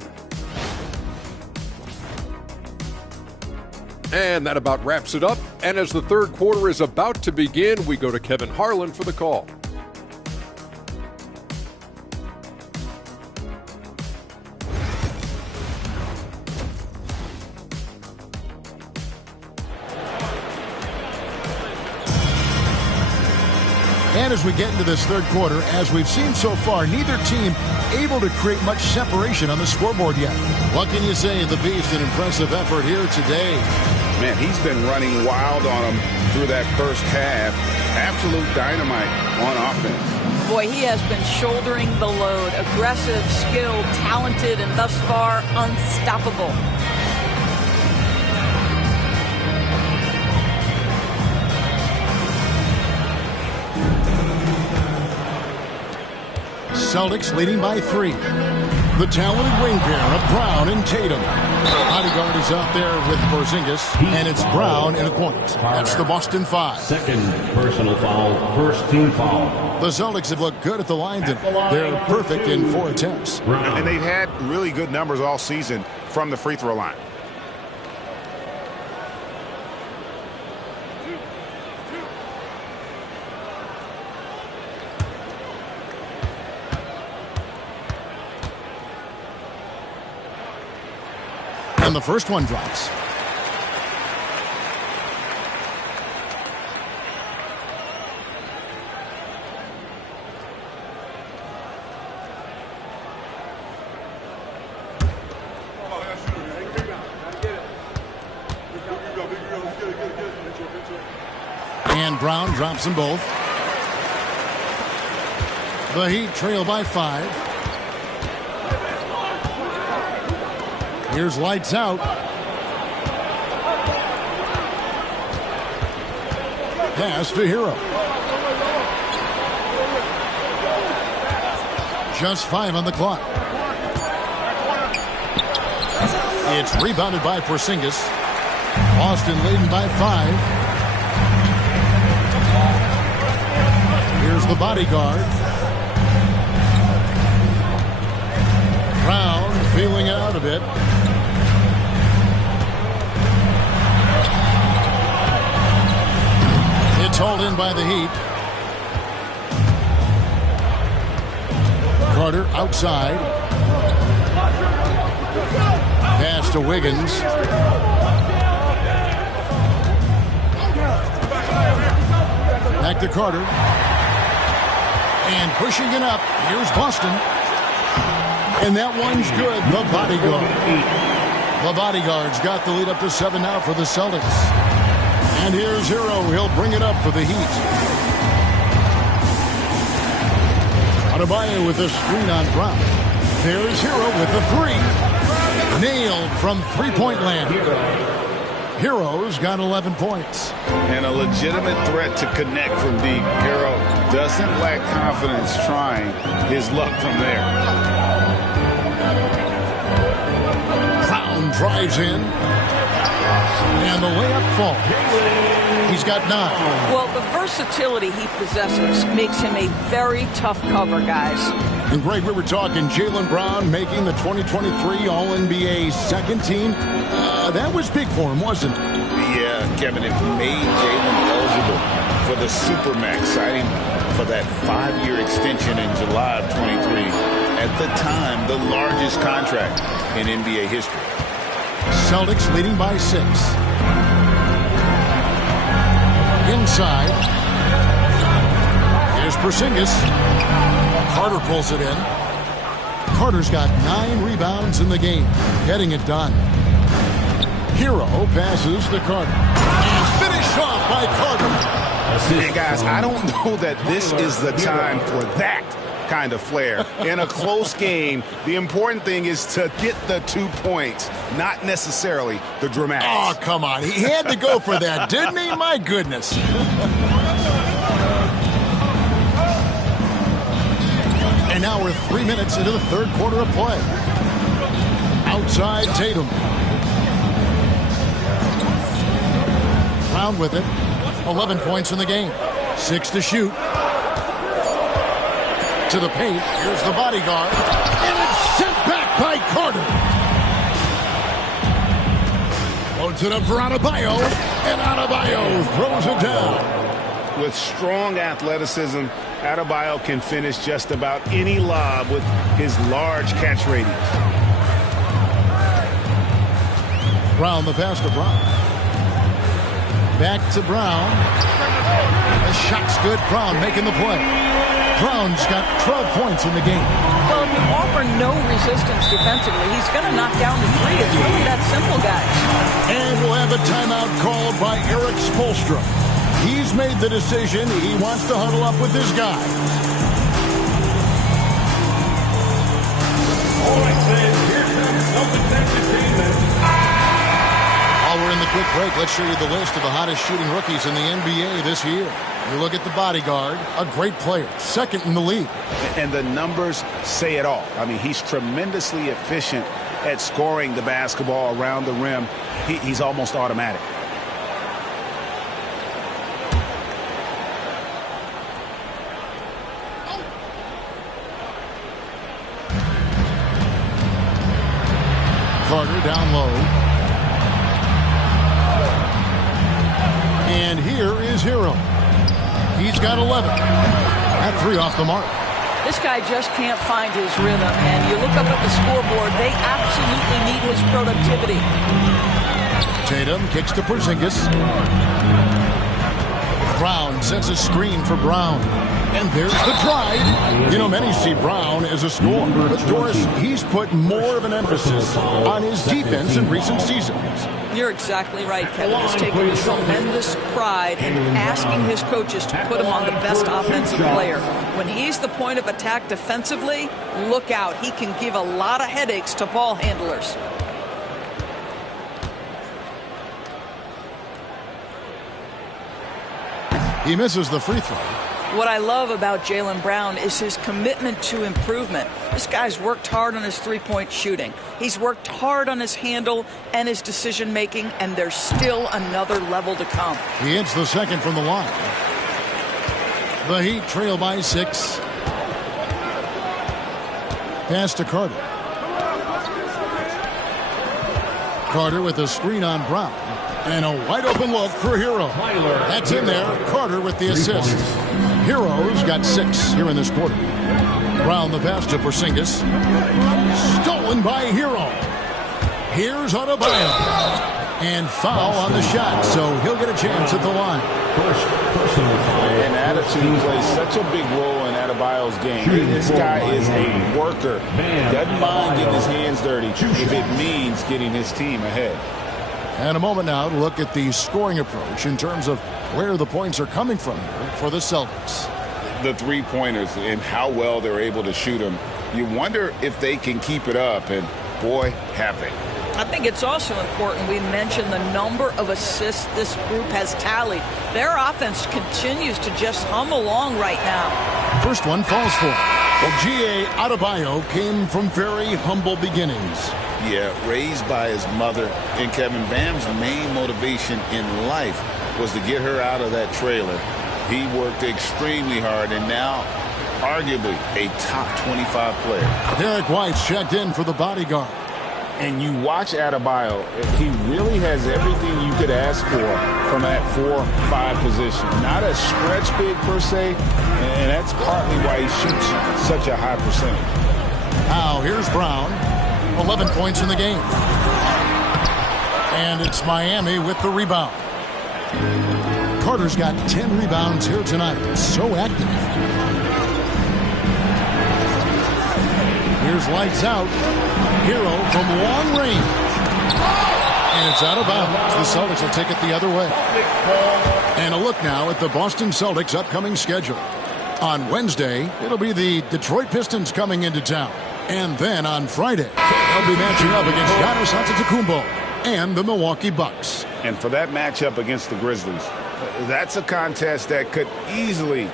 And that about wraps it up. And as the third quarter is about to begin, we go to Kevin Harlan for the call. And as we get into this third quarter, as we've seen so far, neither team able to create much separation on the scoreboard yet. What can you say of the Beast? An impressive effort here today. Man, he's been running wild on them through that first half. Absolute dynamite on offense. Boy, he has been shouldering the load. Aggressive, skilled, talented, and thus far unstoppable. Celtics leading by 3. The talented wing pair of Brown and Tatum. Bodyguard is out there with Porzingis, and it's Brown in a point. That's the Boston 5. Second personal foul, first team foul. The Celtics have looked good at the line tonight. They're perfect in 4 attempts. And they've had really good numbers all season from the free throw line. And the first one drops. And Brown drops them both. The Heat trail by 5. Here's lights out. Pass to Hero. Just 5 on the clock. It's rebounded by Porzingis. Boston leading by 5. Here's the bodyguard. Brown feeling it out a bit. It's hauled in by the Heat. Carter outside. Pass to Wiggins. Back to Carter. And pushing it up. Here's Boston. And that one's good. The bodyguard. The bodyguard's got the lead up to 7 now for the Celtics. And here's Hero. He'll bring it up for the Heat. Adebayo with a screen on Brown. There's Hero with the 3. Nailed from three-point land. Hero's got 11 points. And a legitimate threat to connect from deep. Hero doesn't lack confidence trying his luck from there. Brown drives in. And the layup falls. He's got 9. Well, the versatility he possesses makes him a very tough cover, guys. And Greg, we were talking Jaylen Brown making the 2023 All-NBA second team. That was big for him, wasn't it? Yeah, Kevin, it made Jaylen eligible for the Supermax, signing for that 5-year extension in July of 23. At the time, the largest contract in NBA history. Celtics leading by 6. Inside. Here's Porzingis. Carter pulls it in. Carter's got 9 rebounds in the game, getting it done. Hero passes to Carter. And finished off by Carter. Hey, guys, I don't know that this is the time for that kind of flair. In a close game, the important thing is to get the 2 points, not necessarily the dramatics. Oh, come on. He had to go for that, didn't he? My goodness. And now we're 3 minutes into the third quarter of play. Outside Tatum. Brown with it. 11 points in the game. 6 to shoot. To the paint. Here's the bodyguard. And it's sent back by Carter. Loads it up for Adebayo. And Adebayo throws it down. With strong athleticism, Adebayo can finish just about any lob with his large catch radius. Brown, the pass to Brown. Back to Brown. The shot's good. Brown making the play. Brown's got 12 points in the game. Well, if you offer no resistance defensively, he's going to knock down the three. It's really that simple, guys. And we'll have a timeout called by Eric Spoelstra. He's made the decision. He wants to huddle up with his guy. All right, fans, here comes Celtics Entertainment. While we're in the quick break, let's show you the list of the hottest shooting rookies in the NBA this year. You look at the bodyguard, a great player, second in the league. And the numbers say it all. I mean, he's tremendously efficient at scoring the basketball around the rim. He's almost automatic. Carter down low. And here is Hero. He's got 11. That three off the mark. This guy just can't find his rhythm, and you look up at the scoreboard, they absolutely need his productivity. Tatum kicks to Porzingis. Brown sets a screen for Brown. And there's the drive. You know, many see Brown as a scorer. But Doris, he's put more of an emphasis on his defense in recent seasons. You're exactly right, Kevin. He's taking tremendous pride in asking his coaches to put him on the best offensive player. When he's the point of attack defensively, look out. He can give a lot of headaches to ball handlers. He misses the free throw. What I love about Jaylen Brown is his commitment to improvement. This guy's worked hard on his three-point shooting. He's worked hard on his handle and his decision-making, and there's still another level to come. He hits the second from the line. The Heat trail by 6. Pass to Carter. Carter with a screen on Brown. And a wide-open look for Hero. That's in there. Carter with the assist. Hero's got 6 here in this quarter. Brown the pass to Porzingis. Stolen by Hero. Here's Adebayo. And foul on the shot, so he'll get a chance at the line. And attitude plays such a big role in Adebayo's game. This guy is a worker. Doesn't mind getting his hands dirty if it means getting his team ahead. And a moment now to look at the scoring approach in terms of where the points are coming from here for the Celtics. The three-pointers and how well they're able to shoot them. You wonder if they can keep it up, and boy, have they. I think it's also important we mention the number of assists this group has tallied. Their offense continues to just hum along right now. First one falls for. Well, G.A. Adebayo came from very humble beginnings. Yeah, raised by his mother. And Kevin, Bam's main motivation in life was to get her out of that trailer. He worked extremely hard and now arguably a top 25 player. Derek White's checked in for the bodyguard. And you watch Adebayo, he really has everything you could ask for from that 4-5 position. Not a stretch big per se, and that's partly why he shoots such a high percentage. Now here's Brown, 11 points in the game. And it's Miami with the rebound. Carter's got 10 rebounds here tonight. So active. Here's lights out. Hero from long range. And it's out of bounds. The Celtics will take it the other way. And a look now at the Boston Celtics' upcoming schedule. On Wednesday, it'll be the Detroit Pistons coming into town. And then on Friday, they'll be matching up against Giannis Antetokounmpo and the Milwaukee Bucks. And for that matchup against the Grizzlies, that's a contest that could easily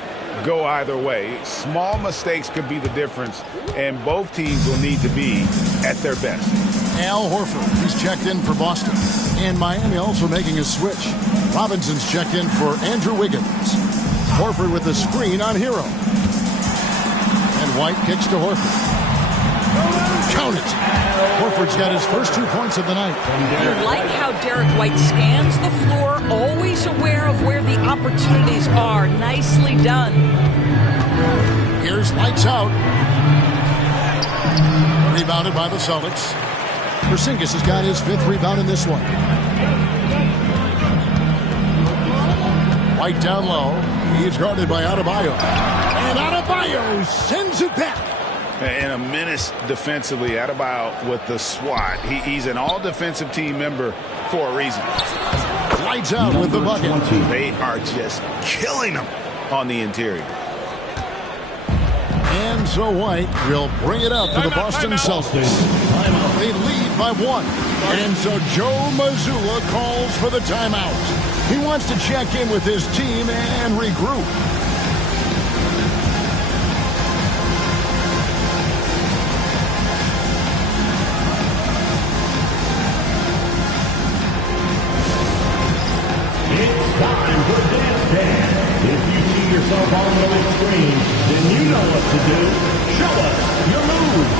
go either way. Small mistakes could be the difference, and both teams will need to be at their best. Al Horford, he's checked in for Boston. And Miami also making a switch. Robinson's checked in for Andrew Wiggins. Horford with the screen on Hero. And White kicks to Horford. Count it. Horford's got his first 2 points of the night. You like how Derek White scans the floor, always aware of where the opportunities are. Nicely done. Here's lights out. Rebounded by the Celtics. Porzingis has got his 5th rebound in this one. White down low. He's guarded by Adebayo. And Adebayo sends it back. And a menace defensively. Adebayo with the swat. He's an all-defensive team member for a reason. Lights out with the bucket. They are just killing them on the interior. And so White will bring it up to the Boston Celtics. They lead by 1. And so Joe Mazzulla calls for the timeout. He wants to check in with his team and regroup. It's time for Dance Band. If you see yourself on the big screen, then you know what to do. Show us your moves.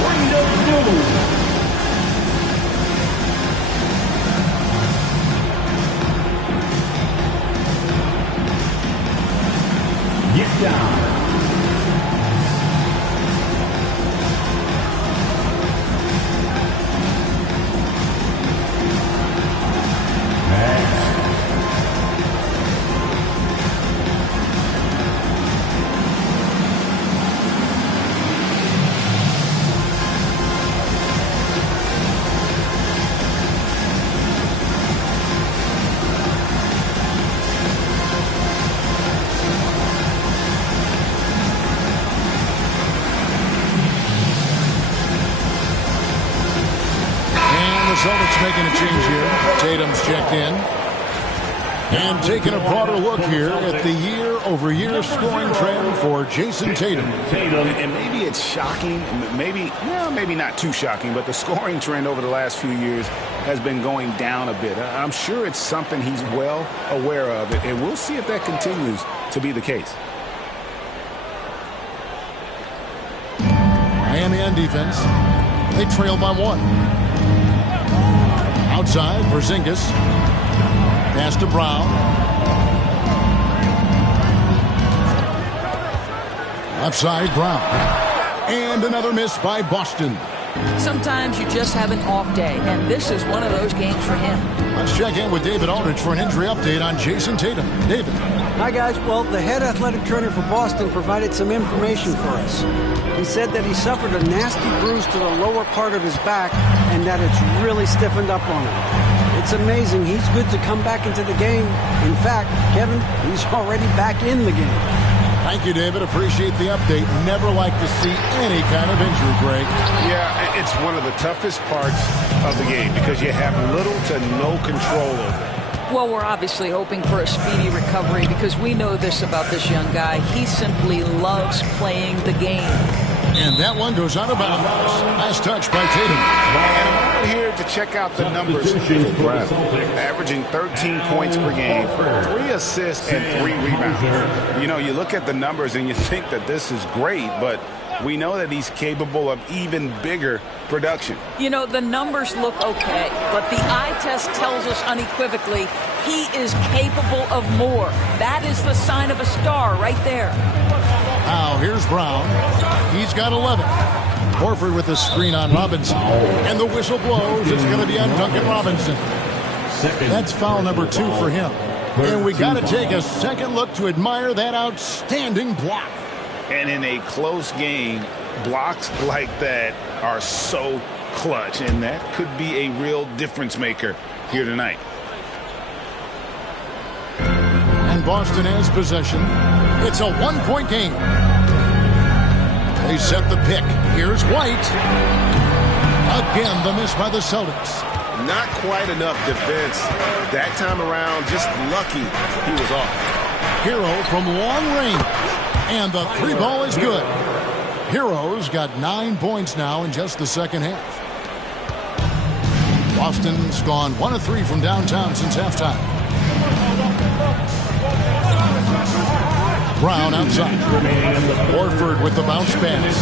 Bring those moves. Get down. Celtics making a change here. Tatum's checked in. And taking a broader look here at the year-over-year scoring trend for Jason Tatum. And maybe it's shocking, maybe not too shocking, but the scoring trend over the last few years has been going down a bit. I'm sure it's something he's well aware of, and we'll see if that continues to be the case. Miami on defense. They trail by 1. Outside, Porzingis. Pass to Brown. Left side, Brown. And another miss by Boston. Sometimes you just have an off day, and this is one of those games for him. Let's check in with David Aldridge for an injury update on Jason Tatum. David. Hi, guys. Well, the head athletic trainer for Boston provided some information for us. He said that he suffered a nasty bruise to the lower part of his back and that it's really stiffened up on him. It's amazing. He's good to come back into the game. In fact, Kevin, he's already back in the game. Thank you, David. Appreciate the update. Never like to see any kind of injury, Greg. Yeah, it's one of the toughest parts of the game because you have little to no control over it. Well, we're obviously hoping for a speedy recovery because we know this about this young guy. He simply loves playing the game. And that one goes out of bounds. Nice touch by Tatum. And I'm here to check out the numbers for Brown. Averaging 13 points per game, 3 assists, and 3 rebounds. You know, you look at the numbers and you think that this is great, but we know that he's capable of even bigger production. You know, the numbers look okay, but the eye test tells us unequivocally he is capable of more. That is the sign of a star right there. Now, here's Brown. He's got 11. Horford with the screen on Robinson. And the whistle blows. It's going to be on Duncan Robinson. That's foul number 2 for him. And we got to take a second look to admire that outstanding block. And in a close game, blocks like that are so clutch, and that could be a real difference maker here tonight. And Boston has possession. It's a 1-point game. They set the pick. Here's White. Again, the miss by the Celtics. Not quite enough defense. That time around, just lucky he was off. Hero from long range. And the three ball is good. Hero's got 9 points now in just the second half. Boston's gone 1 of 3 from downtown since halftime. Brown outside. Horford with the bounce pass.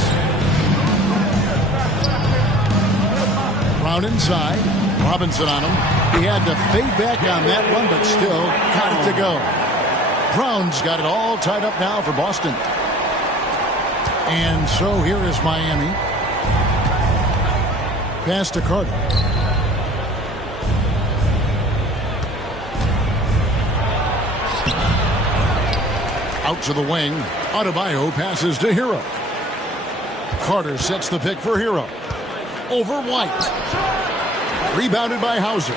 Brown inside. Robinson on him. He had to fade back on that one, but still got it to go. Brown's got it all tied up now for Boston. And so here is Miami. Pass to Carter. Out to the wing. Adebayo passes to Hero. Carter sets the pick for Hero. Over White. Rebounded by Hauser.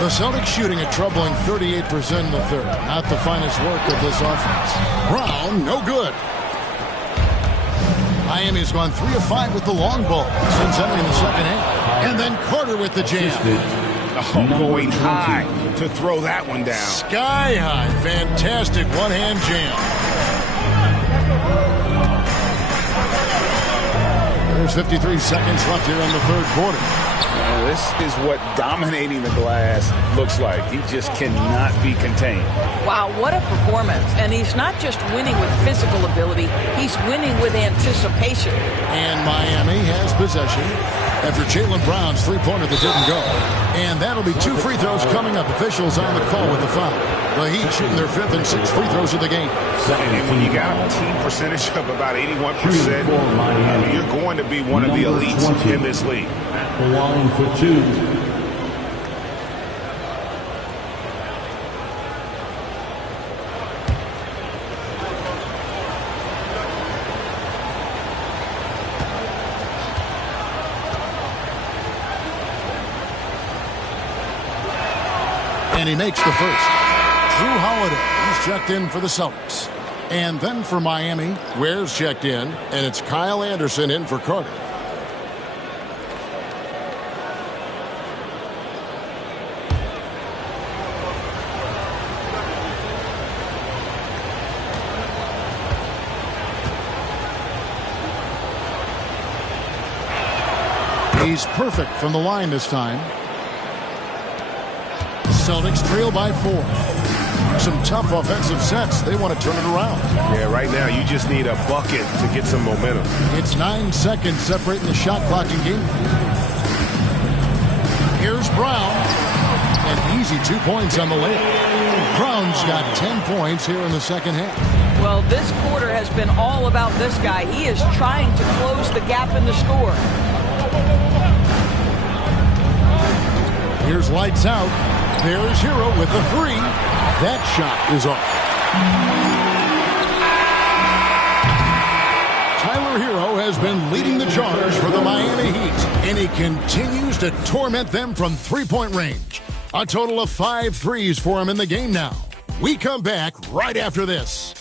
The Celtics shooting a troubling 38% in the third. Not the finest work of this offense. Brown, no good. Miami's gone 3 of 5 with the long ball since entering the second half. And then Carter with the jam. Oh, going high to throw that one down. Sky high. Fantastic one-hand jam. There's 53 seconds left here in the third quarter. This is what dominating the glass looks like. He just cannot be contained. Wow, what a performance. And he's not just winning with physical ability, he's winning with anticipation. And Miami has possession after Jaylen Brown's three-pointer that didn't go. And that'll be 2 free throws coming up. Officials on the call with the foul. The Heat shooting their 5th and 6th free throws of the game. And when you got a team percentage of about 81%, you're going to be one of the elites in this league. The line for 2. And he makes the first. Drew Holiday, he's checked in for the Celtics. And then for Miami, Ware's checked in, and it's Kyle Anderson in for Carter. He's perfect from the line this time. Celtics trail by 4. Some tough offensive sets. They want to turn it around. Yeah, right now you just need a bucket to get some momentum. It's 9 seconds separating the shot clock and game. Here's Brown. And easy 2 points on the layup. Brown's got 10 points here in the second half. Well, this quarter has been all about this guy. He is trying to close the gap in the score. Here's lights out. There's Hero with the 3. That shot is off. Tyler Hero has been leading the charge for the Miami Heat, and he continues to torment them from three-point range. A total of 5 threes for him in the game now. We come back right after this.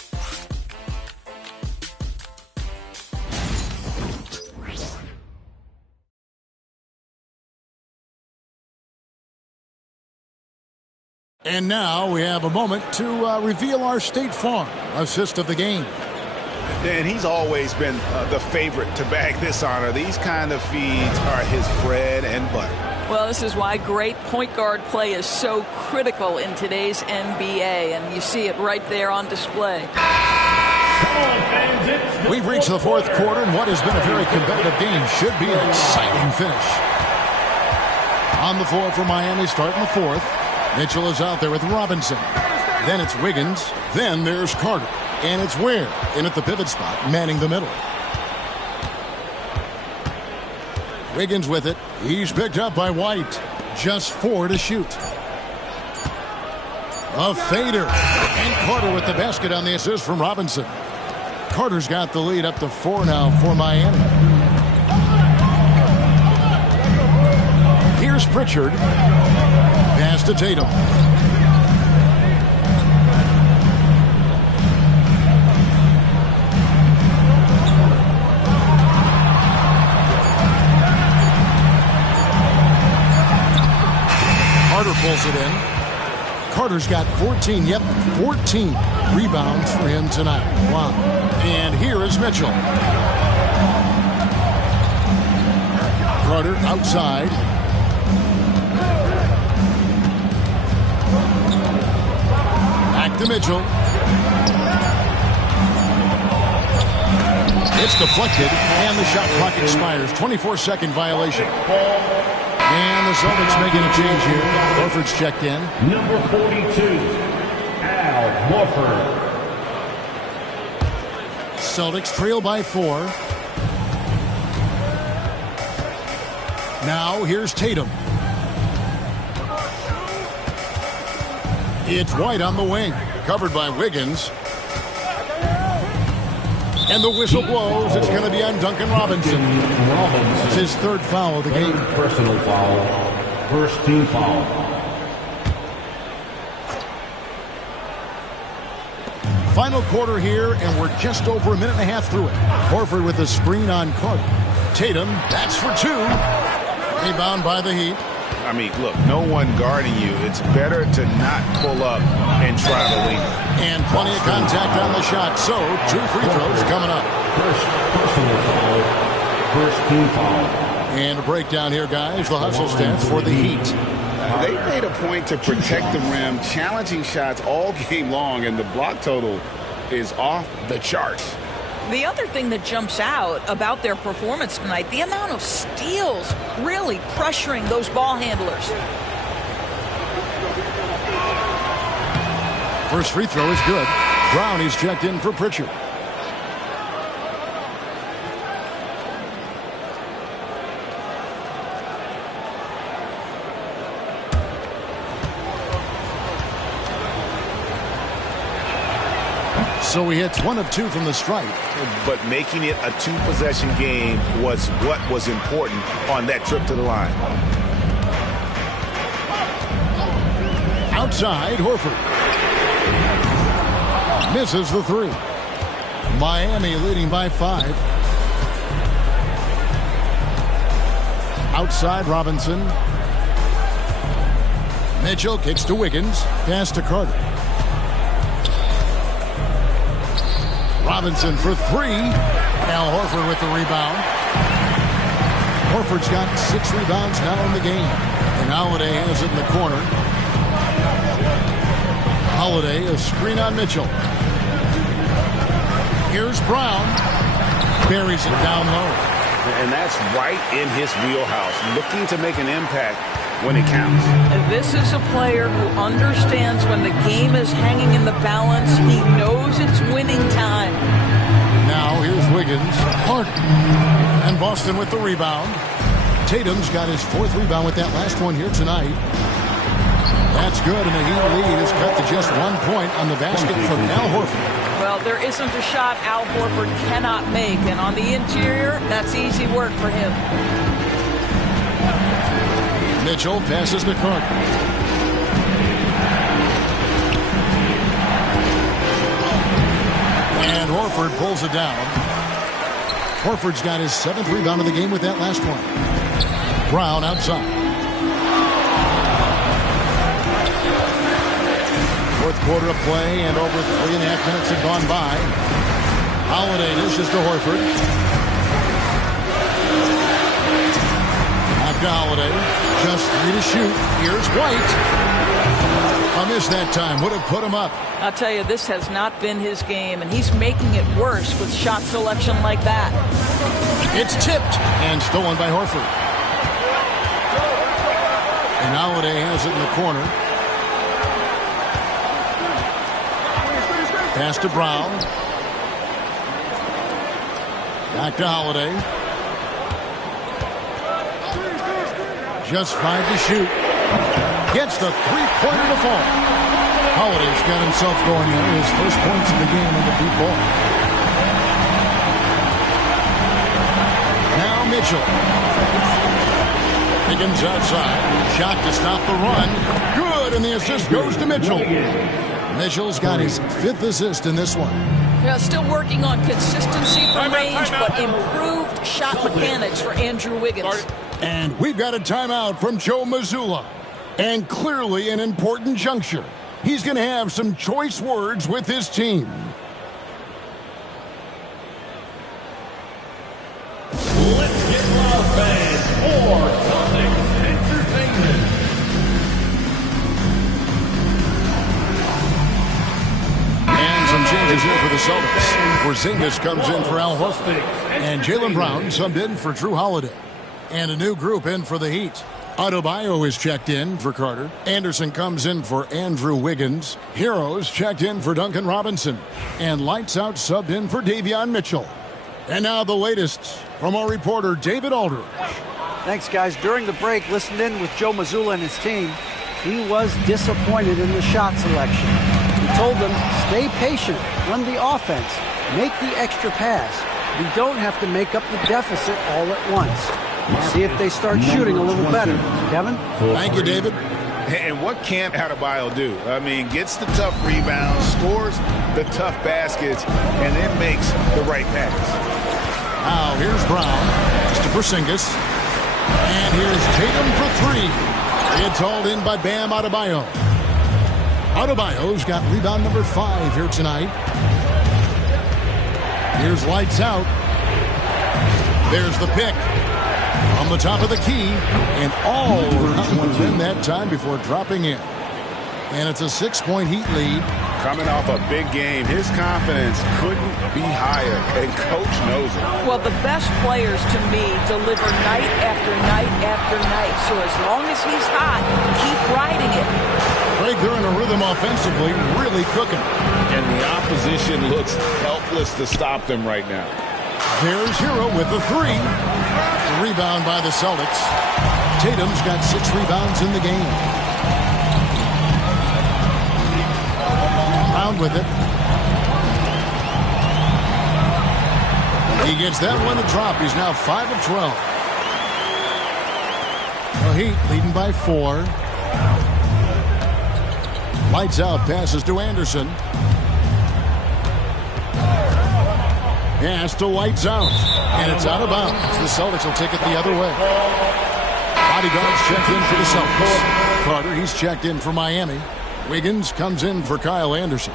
And now we have a moment to reveal our State Farm assist of the game. And he's always been the favorite to bag this honor. These kind of feeds are his bread and butter. Well, this is why great point guard play is so critical in today's NBA, and you see it right there on display. We've reached the fourth quarter, and what has been a very competitive game should be an exciting finish. On the floor for Miami, starting the fourth. Mitchell is out there with Robinson. Then it's Wiggins. Then there's Carter. And it's Ware in at the pivot spot, manning the middle. Wiggins with it. He's picked up by White. Just 4 to shoot. A fader. And Carter with the basket on the assist from Robinson. Carter's got the lead up to 4 now for Miami. Here's Pritchard. Pass to Tatum. Carter pulls it in. Carter Carter's got 14. Yep, 14 rebounds for him tonight. Wow. And here is Mitchell. Carter outside. Back to Mitchell. It's deflected, and the shot clock expires. 24-second violation. And the Celtics making a change here. Horford's checked in. Number 42, Al Horford. Celtics trail by 4. Now here's Tatum. It's White on the wing, covered by Wiggins. And the whistle blows. It's going to be on Duncan Robinson. It's his third foul of the game. Personal foul. First team foul. Final quarter here, and we're just over a minute and a half through it. Horford with the screen on Carter. Tatum, that's for 2. Rebound by the Heat. I mean, look, no one guarding you. It's better to not pull up and try to leave. And plenty of contact on the shot. So, 2 free throws coming up. First personal foul. First team foul. And a breakdown here, guys. The hustle stats for the Heat. They made a point to protect the rim, challenging shots all game long, and the block total is off the charts. The other thing that jumps out about their performance tonight, the amount of steals really pressuring those ball handlers. First free throw is good. Brown is checked in for Pritchard. So he hits 1 of 2 from the stripe. But making it a 2-possession game was what was important on that trip to the line. Outside, Horford. Misses the 3. Miami leading by 5. Outside, Robinson. Mitchell kicks to Wiggins. Pass to Carter. Robinson for 3. Al Horford with the rebound. Horford's got 6 rebounds now in the game. And Holiday has it in the corner. Holiday, a screen on Mitchell. Here's Brown. Buries it down low. And that's right in his wheelhouse. Looking to make an impact when it counts. And this is a player who understands when the game is hanging in the balance. He knows it's winning time. Now here's Wiggins. Harden. And Boston with the rebound. Tatum's got his 4th rebound with that last one here tonight. That's good, and the Heat lead is cut to just 1 point on the basket from Al Horford. Well, there isn't a shot Al Horford cannot make, and on the interior, that's easy work for him. Mitchell passes to Carter. And Horford pulls it down. Horford's got his 7th rebound of the game with that last one. Brown outside. 4th quarter of play, and over 3.5 minutes have gone by. Holiday dishes to Horford. Back to Holiday. Just 3 to shoot. Here's White. A miss that time. Would have put him up. I'll tell you, this has not been his game, and he's making it worse with shot selection like that. It's tipped and stolen by Horford. And Holiday has it in the corner. Pass to Brown. Back to Holiday. Just 5 to shoot. Gets the 3-pointer to fall. Holiday's got himself going there. His first points of the game on the deep ball. Now Mitchell. Higgins outside. Shot to stop the run. Good, and the assist goes to Mitchell. Mitchell's got his 5th assist in this one. Yeah, still working on consistency from range, but improved shot mechanics for Andrew Wiggins. And we've got a timeout from Joe Mazzulla. And clearly an important juncture. he's going to have some choice words with his team. Let's get loud, fans, for Celtics Entertainment. And some changes here for the Celtics. Porzingis comes in for Al Horford. And Jaylen Brown subbed in for Drew Holiday. And a new group in for the Heat. Adebayo is checked in for Carter. Anderson comes in for Andrew Wiggins. Heroes checked in for Duncan Robinson. And Lights Out subbed in for Davion Mitchell. And now the latest from our reporter, David Aldridge. Thanks, guys. During the break, listened in with Joe Mazzulla and his team. He was disappointed in the shot selection. He told them, stay patient, run the offense, make the extra pass. We don't have to make up the deficit all at once. See if they start shooting a little better. Kevin? Thank you, David. And what can't Adebayo do? I mean, gets the tough rebounds, scores the tough baskets, and then makes the right pass. Now, here's Brown. To Porzingis. And here's Tatum for three. It's hauled in by Bam Adebayo. Adebayo's got rebound number 5 here tonight. Here's Lights Out. There's the pick. On the top of the key. And all around one's in that time before dropping in. And it's a 6-point Heat lead. Coming off a big game, his confidence couldn't be higher, and Coach knows it. Well, the best players, to me, deliver night after night after night. So as long as he's hot, keep riding it. Greg, they're in a rhythm offensively, really cooking. And the opposition looks helpless to stop them right now. There's Hero with the 3. The rebound by the Celtics. Tatum's got 6 rebounds in the game. Brown with it. He gets that one to drop. He's now 5 of 12. The Heat leading by 4. Lights Out passes to Anderson. Pass to Lights Out. And it's out of bounds. The Celtics will take it the other way. Bodyguards checked in for the Celtics. Carter, he's checked in for Miami. Wiggins comes in for Kyle Anderson.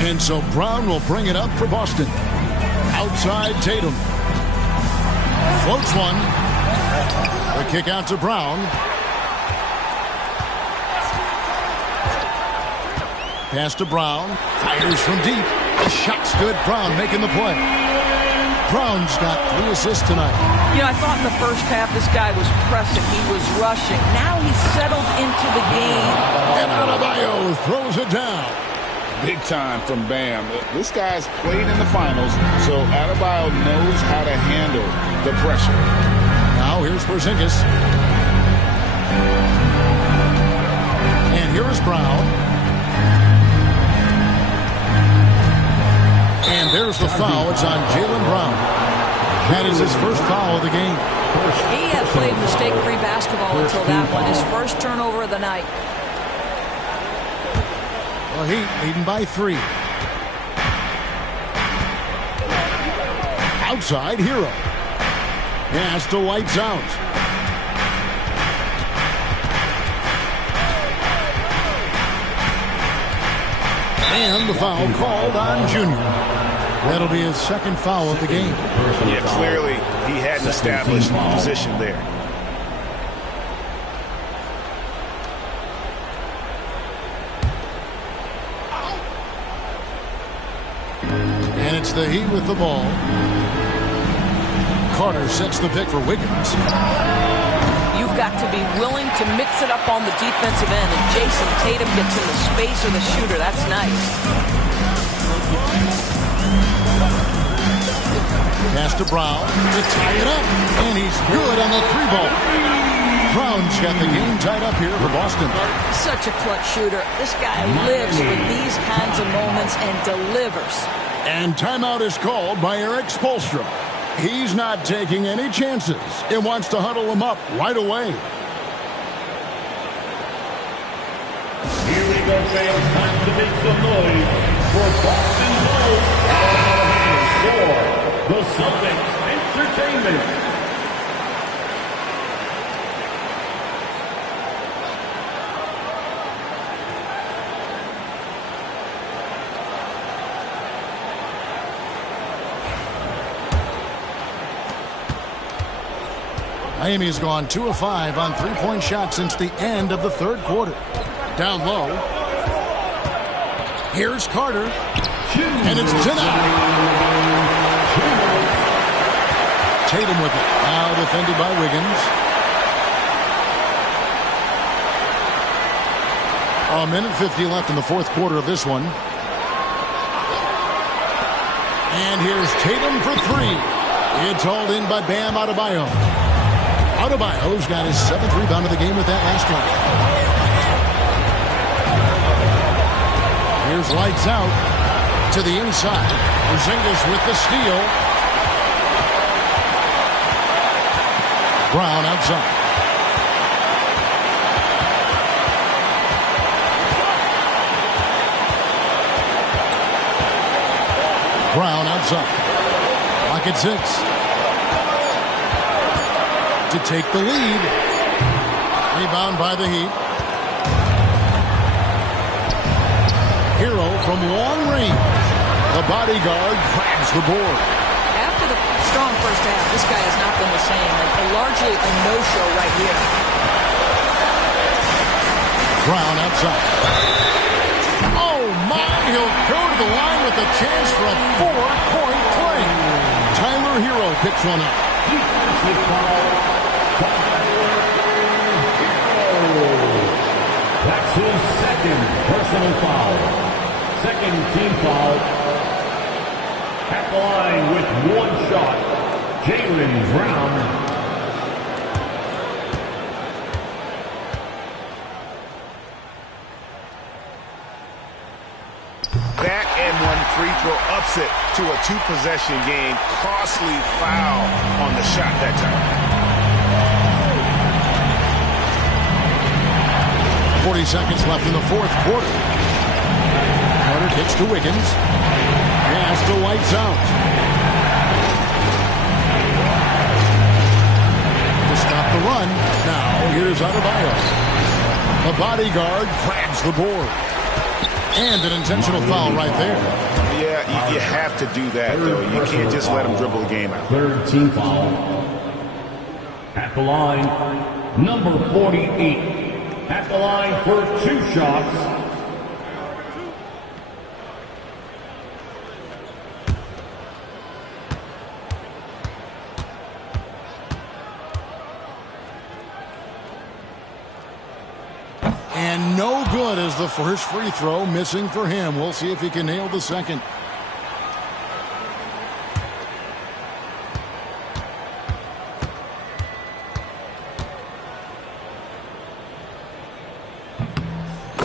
And so Brown will bring it up for Boston. Outside Tatum. Floats one. The kick out to Brown. Pass to Brown. Fires from deep. The shot's good. Brown making the play. Brown's got 3 assists tonight. You know, I thought in the first half this guy was pressing. He was rushing. Now he's settled into the game. And Adebayo throws it down. Big time from Bam. This guy's played in the finals, so Adebayo knows how to handle the pressure. Now here's Porzingis. And here's Brown. And there's the foul. It's on Jaylen Brown. That is his first foul of the game. He had played mistake-free basketball until that one. His first turnover of the night. The Heat leading by 3. Outside Hero. Pass to Lights Out. And the foul called on Junior. That'll be his second foul of the game. Yeah, clearly he had an established position there. And it's the Heat with the ball. Carter sets the pick for Wiggins. You've got to be willing to mix it up on the defensive end. And Jason Tatum gets in the space of the shooter. That's nice. Pass to Brown to tie it up. And he's good on the 3-ball. Brown's got the game tied up here for Boston. Such a clutch shooter. This guy lives for these kinds of moments and delivers. And timeout is called by Eric Spoelstra. He's not taking any chances and wants to huddle him up right away. Here we go, fans. Time to make some noise for Boston's home for the Celtics Entertainment. Miami's gone 2 of 5 on three-point shots since the end of the third quarter. Down low. Here's Carter. And it's denied. Tatum with it. Now defended by Wiggins. A minute 50 left in the fourth quarter of this one. And here's Tatum for three. It's hauled in by Bam Adebayo. Adebayo's got his 7th rebound of the game with that last one. Here's lights out to the inside. Porzingis with the steal. Brown outside. Brown outside. Clock at 6. To take the lead. Rebound by the Heat. Hero from long range. The bodyguard grabs the board. After the strong first half, this guy has not been the same. Largely a no-show right here. Brown outside. Oh, my! He'll go to the line with a chance for a 4-point play. Tyler Hero picks one up. That's his second personal foul. Second team foul. At the line with one shot, Jaylen Brown. That and one free throw ups it to a 2-possession game. Costly foul on the shot that time. 40 seconds left in the fourth quarter. Carter kicks to Wiggins. Pass to Lights out. To stop the run. Now here's Adebayo. The bodyguard grabs the board. And an intentional foul right there. Yeah, you have to do that, though. You can't just let him dribble the game out. Third team foul. At the line, number 48. At the line for 2 shots. And no good as the first free throw missing for him. We'll see if he can nail the second.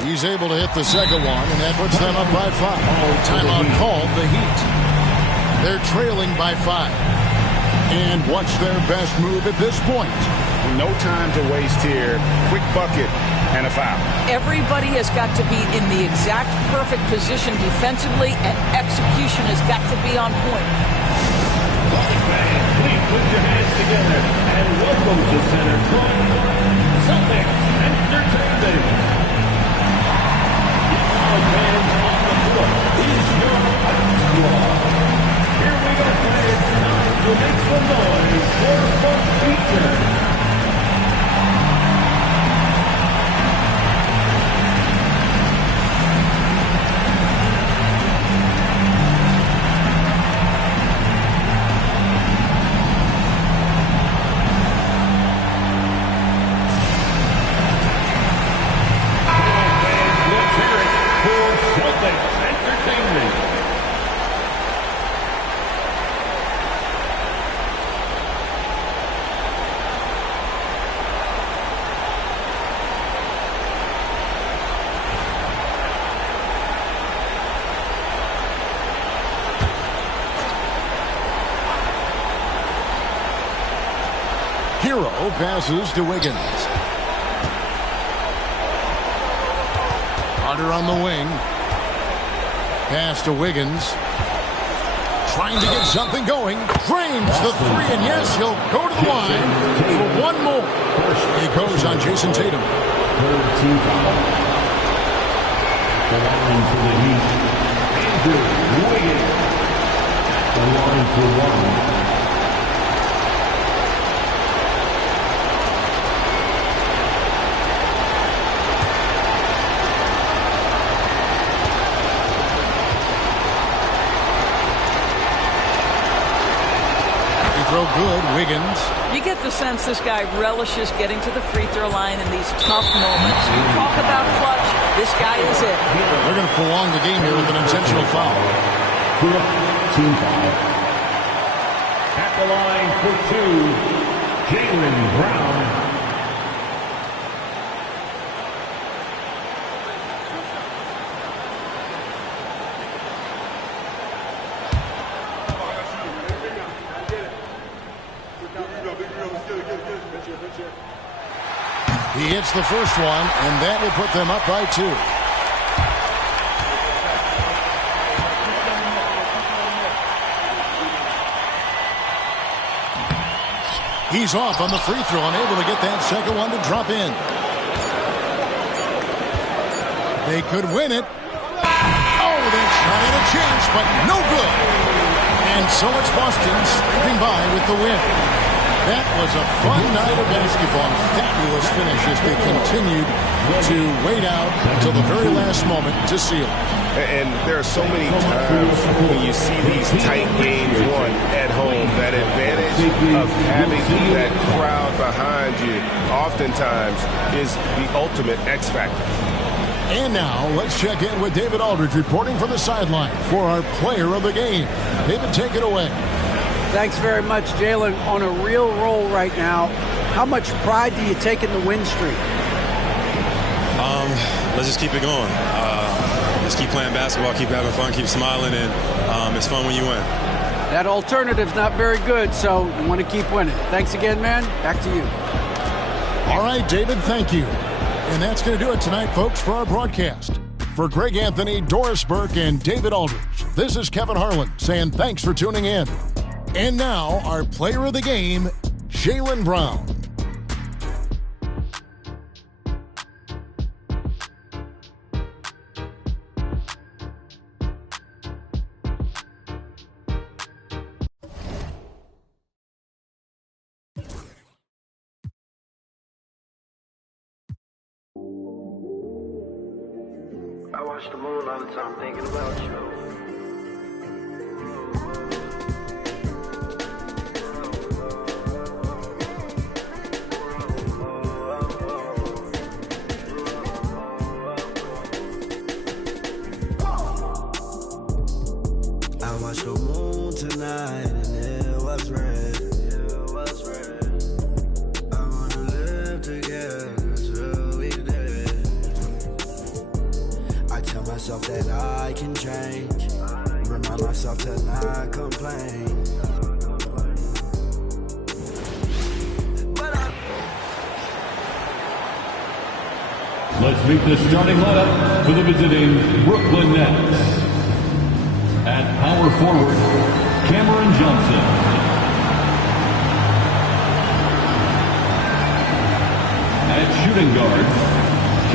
He's able to hit the second one, and that puts them up by 5. Timeout called, the Heat. They're trailing by 5. And what's their best move at this point? No time to waste here. Quick bucket and a foul. Everybody has got to be in the exact perfect position defensively, and execution has got to be on point. Please put your hands together and welcome to Center Court, Celtics Entertainment. Fans on the floor is your squad. Here we go, it's time to make some noise for the feature. Hero passes to Wiggins. Carter on the wing. Pass to Wiggins. Trying to get something going. Drains the 3, and yes, he'll go to the line for one more. He goes on Jason Tatum. Third team foul. The line for the Heat, Andrew Wiggins. The line for 1. no good. Wiggins. You get the sense this guy relishes getting to the free throw line in these tough moments. You talk about clutch, this guy is it. They're going to prolong the game here with an intentional foul. Team foul. At the line for two, Jaylen Brown. He hits the first one, and that will put them up by 2. He's off on the free throw, unable to get that second one to drop in. They could win it. Oh, that shot had a chance, but no good. And so it's Boston scraping by with the win. That was a fun night of basketball. Fabulous finish as they continued to wait out until the very last moment to seal it. And there are so many times when you see these tight games won at home, that advantage of having that crowd behind you oftentimes is the ultimate X factor. And now let's check in with David Aldridge reporting from the sideline for our player of the game. David, take it away. Thanks very much, Jaylen. On a real roll right now. How much pride do you take in the win streak? Let's just keep it going. Just keep playing basketball, keep having fun, keep smiling, and it's fun when you win. That alternative's not very good, so you want to keep winning. Thanks again, man. Back to you. All right, David, thank you. And that's going to do it tonight, folks, for our broadcast. For Greg Anthony, Doris Burke, and David Aldridge, this is Kevin Harlan saying thanks for tuning in. And now, our player of the game, Jaylen Brown. I watch the moon all the time thinking about you. I watched the moon tonight and it was red. I wanna live together till we dead. I tell myself that I can change. Remind myself to not complain. Let's meet the starting lineup for the visiting Brooklyn Nets. At power forward, Cameron Johnson. At shooting guard,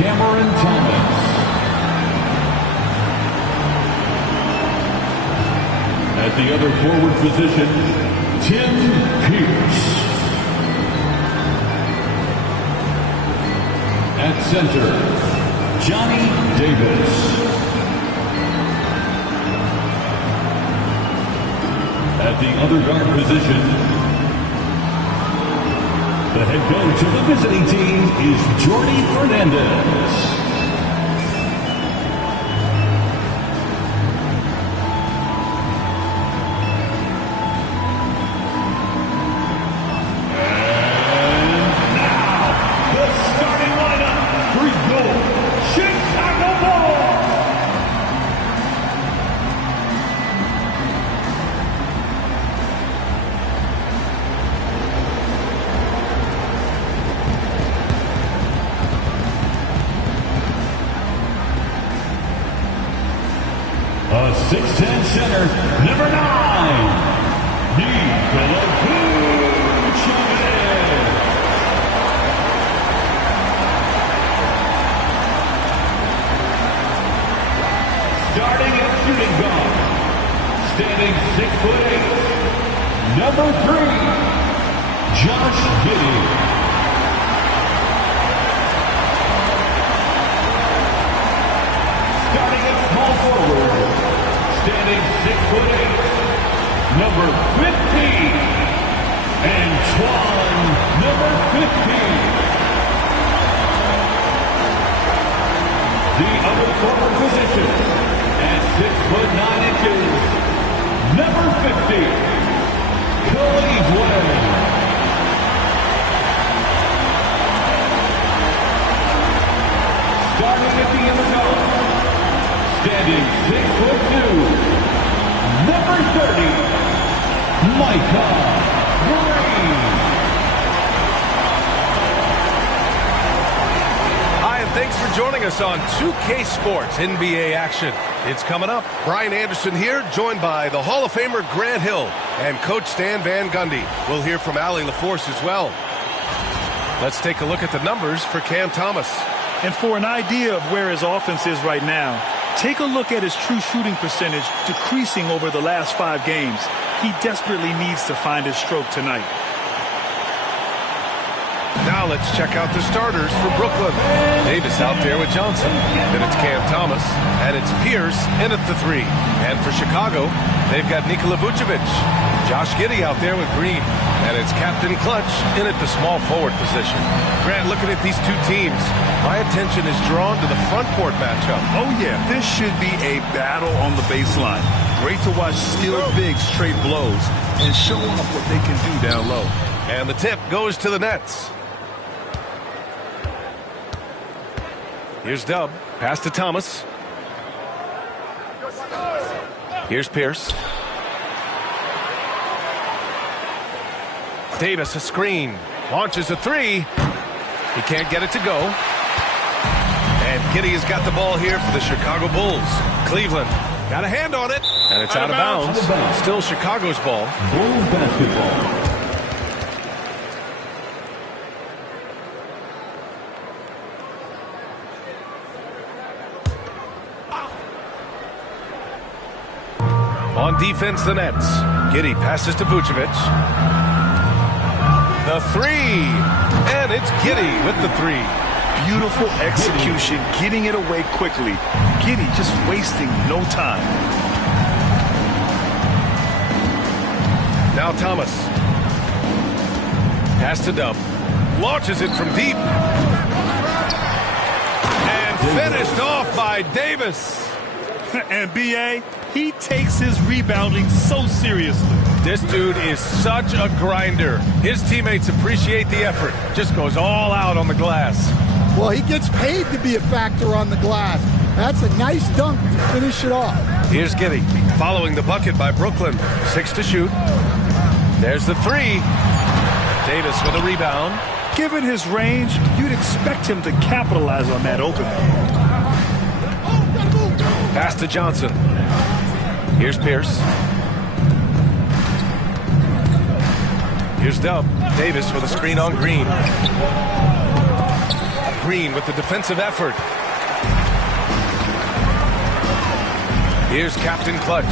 Cameron Thomas. At the other forward position, Tim Pierce. At center, Johnny Davis. At the other guard position, the head coach of the visiting team is Jordy Fernandez. A 6'10" center, number 9, Nikola Vucevic. Starting at shooting guard, standing 6'8", number 3, Josh Giddey. Starting at small forward, standing 6'8", number 15, number 15. The other forward position at 6'9", number 50, Cleveland. Starting at the end of the standing 6'2", number 30, Micah Green. Hi, and thanks for joining us on 2K Sports NBA action. It's coming up. Brian Anderson here, joined by the Hall of Famer Grant Hill and Coach Stan Van Gundy. We'll hear from Allie LaForce as well. Let's take a look at the numbers for Cam Thomas. And for an idea of where his offense is right now, take a look at his true shooting percentage decreasing over the last 5 games. He desperately needs to find his stroke tonight. Now let's check out the starters for Brooklyn. Davis out there with Johnson. Then it's Cam Thomas. And it's Pierce in at the 3. And for Chicago, they've got Nikola Vucevic. Josh Giddey out there with Green. And it's Captain Clutch in at the small forward position. Grant, looking at these two teams, my attention is drawn to the front court matchup. Oh, yeah. This should be a battle on the baseline. Great to watch skilled bigs trade blows and show off what they can do down low. And the tip goes to the Nets. Here's Dub. Pass to Thomas. Here's Pierce. Davis, a screen. Launches a 3. He can't get it to go. And Giddey has got the ball here for the Chicago Bulls. Cleveland got a hand on it. And it's out of bounds. Still Chicago's ball. Bulls basketball. On defense, the Nets. Giddey passes to Vucevic. The 3. And it's Giddey with the 3. Beautiful execution, getting it away quickly. Giddey just wasting no time. Now Thomas. Pass to Dub. Launches it from deep. And finished off by Davis. And B.A., he takes his rebounding so seriously. This dude is such a grinder. His teammates appreciate the effort. Just goes all out on the glass. Well, he gets paid to be a factor on the glass. That's a nice dunk to finish it off. Here's Giddey following the bucket by Brooklyn. 6 to shoot. There's the 3. Davis with a rebound. Given his range, you'd expect him to capitalize on that opening. Pass to Johnson. Here's Pierce. Here's Dub. Davis with a screen on Green. Green with the defensive effort. Here's Captain Clutch.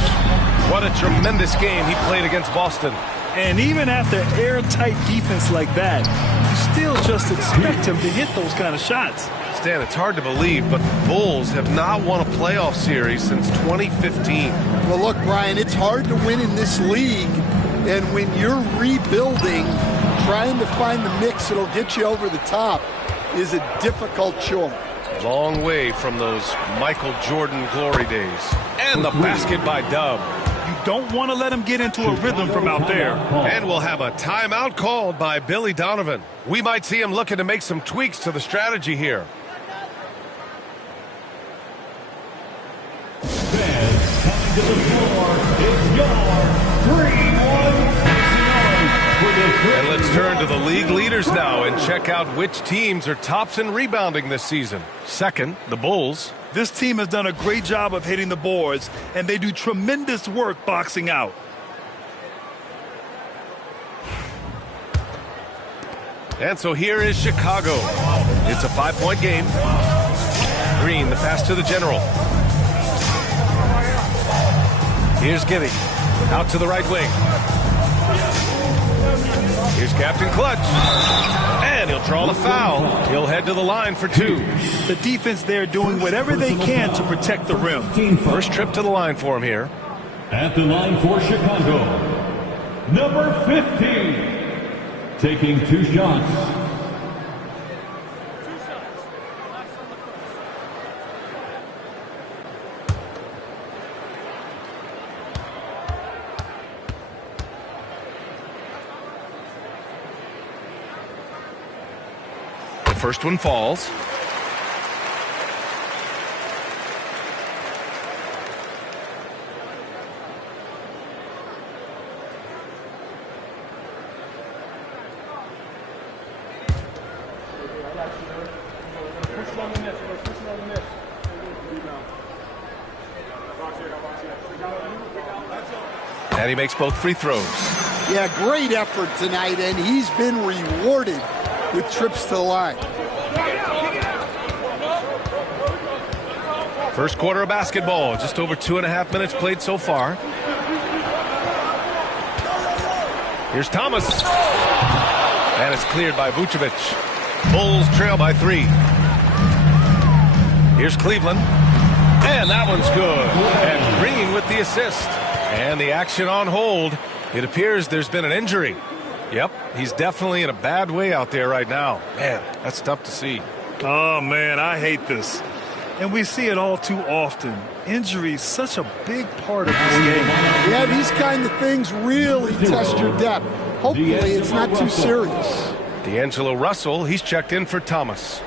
What a tremendous game he played against Boston. And even after airtight defense like that, you still just expect him to hit those kind of shots. Stan, it's hard to believe, but the Bulls have not won a playoff series since 2015. Well, look, Brian, it's hard to win in this league. And when you're rebuilding, trying to find the mix that'll get you over the top is a difficult chore. Long way from those Michael Jordan glory days. And the basket by Dub. You don't want to let him get into a rhythm from out there. And we'll have a timeout called by Billy Donovan. We might see him looking to make some tweaks to the strategy here. Coming to the floor, it's your 3-1. And let's turn to the league leaders now and check out which teams are tops in rebounding this season. Second, the Bulls. This team has done a great job of hitting the boards, and they do tremendous work boxing out. And so here is Chicago. It's a 5-point game. Green, the pass to the general. Here's Giddey. Out to the right wing. Here's Captain Clutch. And he'll draw the foul. He'll head to the line for 2. The defense there doing whatever they can to protect the rim. First trip to the line for him here. At the line for Chicago, number 15, taking 2 shots. The first one falls. And he makes both free throws. Yeah, great effort tonight, and he's been rewarded with trips to the line. First quarter of basketball, just over 2.5 minutes played so far. Here's Thomas. And it's cleared by Vucevic. Bulls trail by 3. Here's Cleveland. And that one's good. And Green with the assist. And the action on hold. It appears there's been an injury. Yep, he's definitely in a bad way out there right now. Man, that's tough to see. Oh, man, I hate this. And we see it all too often. Injury such a big part of this game. Yeah, these kind of things really test your depth. Hopefully it's not too serious. D'Angelo Russell, he's checked in for Thomas.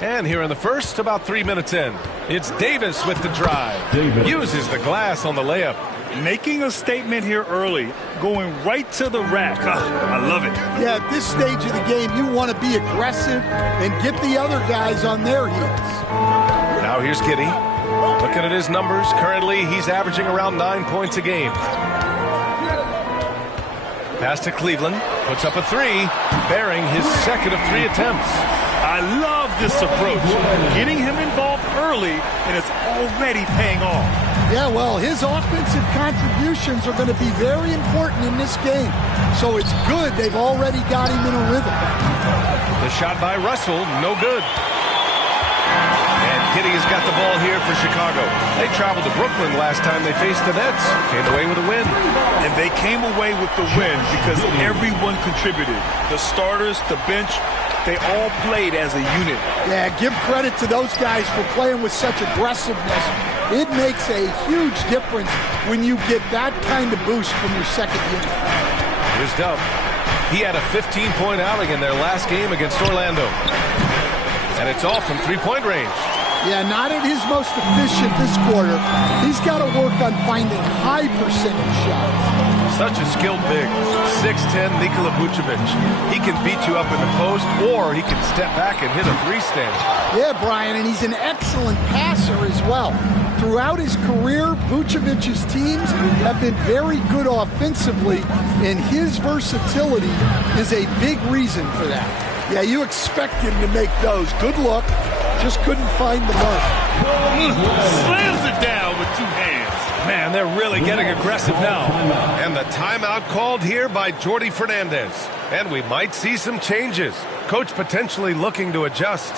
And here in the first, about 3 minutes in, it's Davis with the drive. Uses the glass on the layup. Making a statement here early, going right to the rack. I love it. Yeah, at this stage of the game, you want to be aggressive and get the other guys on their heels. Now here's Giddey. Looking at his numbers, currently he's averaging around 9 points a game. Pass to Cleveland, puts up a 3, bearing his second of 3 attempts. I love this approach. Getting him involved early, and it's already paying off. Yeah, well, his offensive contributions are going to be very important in this game. So it's good they've already got him in a rhythm. The shot by Russell, no good. And Giddey has got the ball here for Chicago. They traveled to Brooklyn last time they faced the Nets. Came away with a win. And they came away with the win because everyone contributed. The starters, the bench, they all played as a unit. Yeah, give credit to those guys for playing with such aggressiveness. It makes a huge difference when you get that kind of boost from your second unit. Here's Dub. He had a 15-point outing in their last game against Orlando. And it's all from three-point range. Yeah, not at his most efficient this quarter. He's got to work on finding high percentage shots. Such a skilled big. 6'10" Nikola Vucevic. He can beat you up in the post, or he can step back and hit a three-stand. Yeah, Brian, and he's an excellent passer as well. Throughout his career, Vucevic's teams have been very good offensively, and his versatility is a big reason for that. Yeah, you expect him to make those. Good luck. Just couldn't find the mark. Slams it down with 2 hands. Man, they're really getting aggressive now. And the timeout called here by Jordi Fernandez. And we might see some changes. Coach potentially looking to adjust.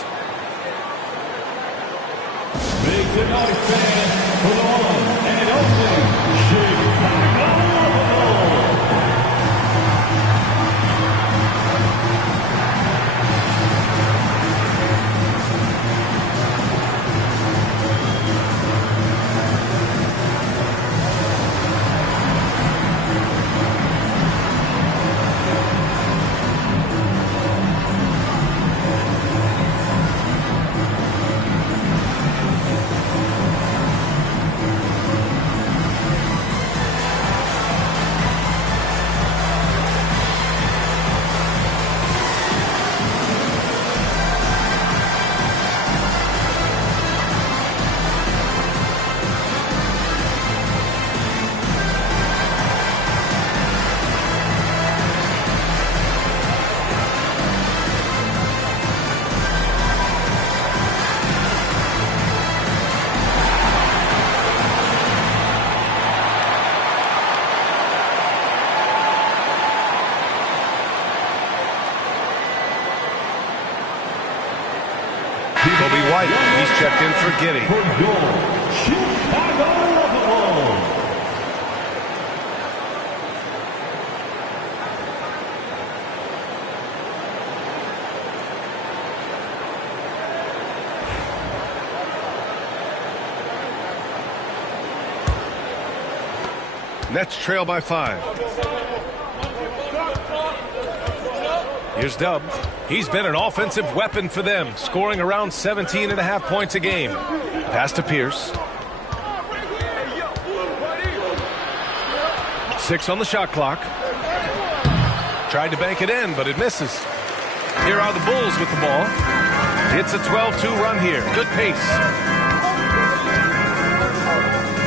Big tonight fan for the one and only Chicago. He's checked in for Giddey. Nets trail by 5. Here's Dub. He's been an offensive weapon for them, scoring around 17.5 points a game. Pass to Pierce. 6 on the shot clock. Tried to bank it in, but it misses. Here are the Bulls with the ball. It's a 12-2 run here. Good pace.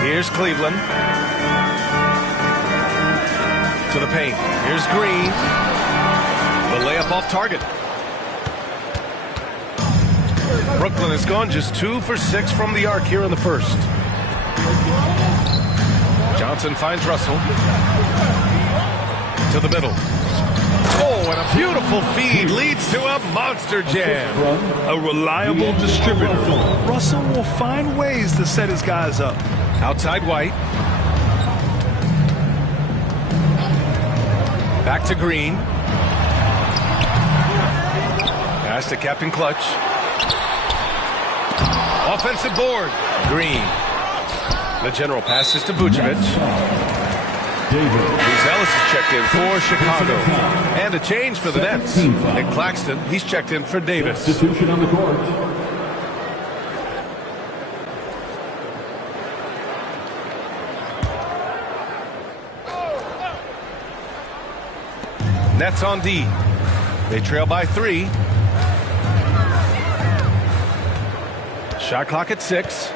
Here's Cleveland. To the paint. Here's Green. The layup off target. Brooklyn has gone just 2 for 6 from the arc here in the first. Johnson finds Russell. To the middle. Oh, and a beautiful feed leads to a monster jam. A reliable distributor. Russell will find ways to set his guys up. Outside White. Back to Green. Pass to Captain Clutch. Offensive board. Green. The general passes to Vucevic. Ellis is checked in for Chicago. And a change for the Nets. Nick Claxton, he's checked in for Davis. Substitution on the court. Nets on D. They trail by 3. Shot clock at 6.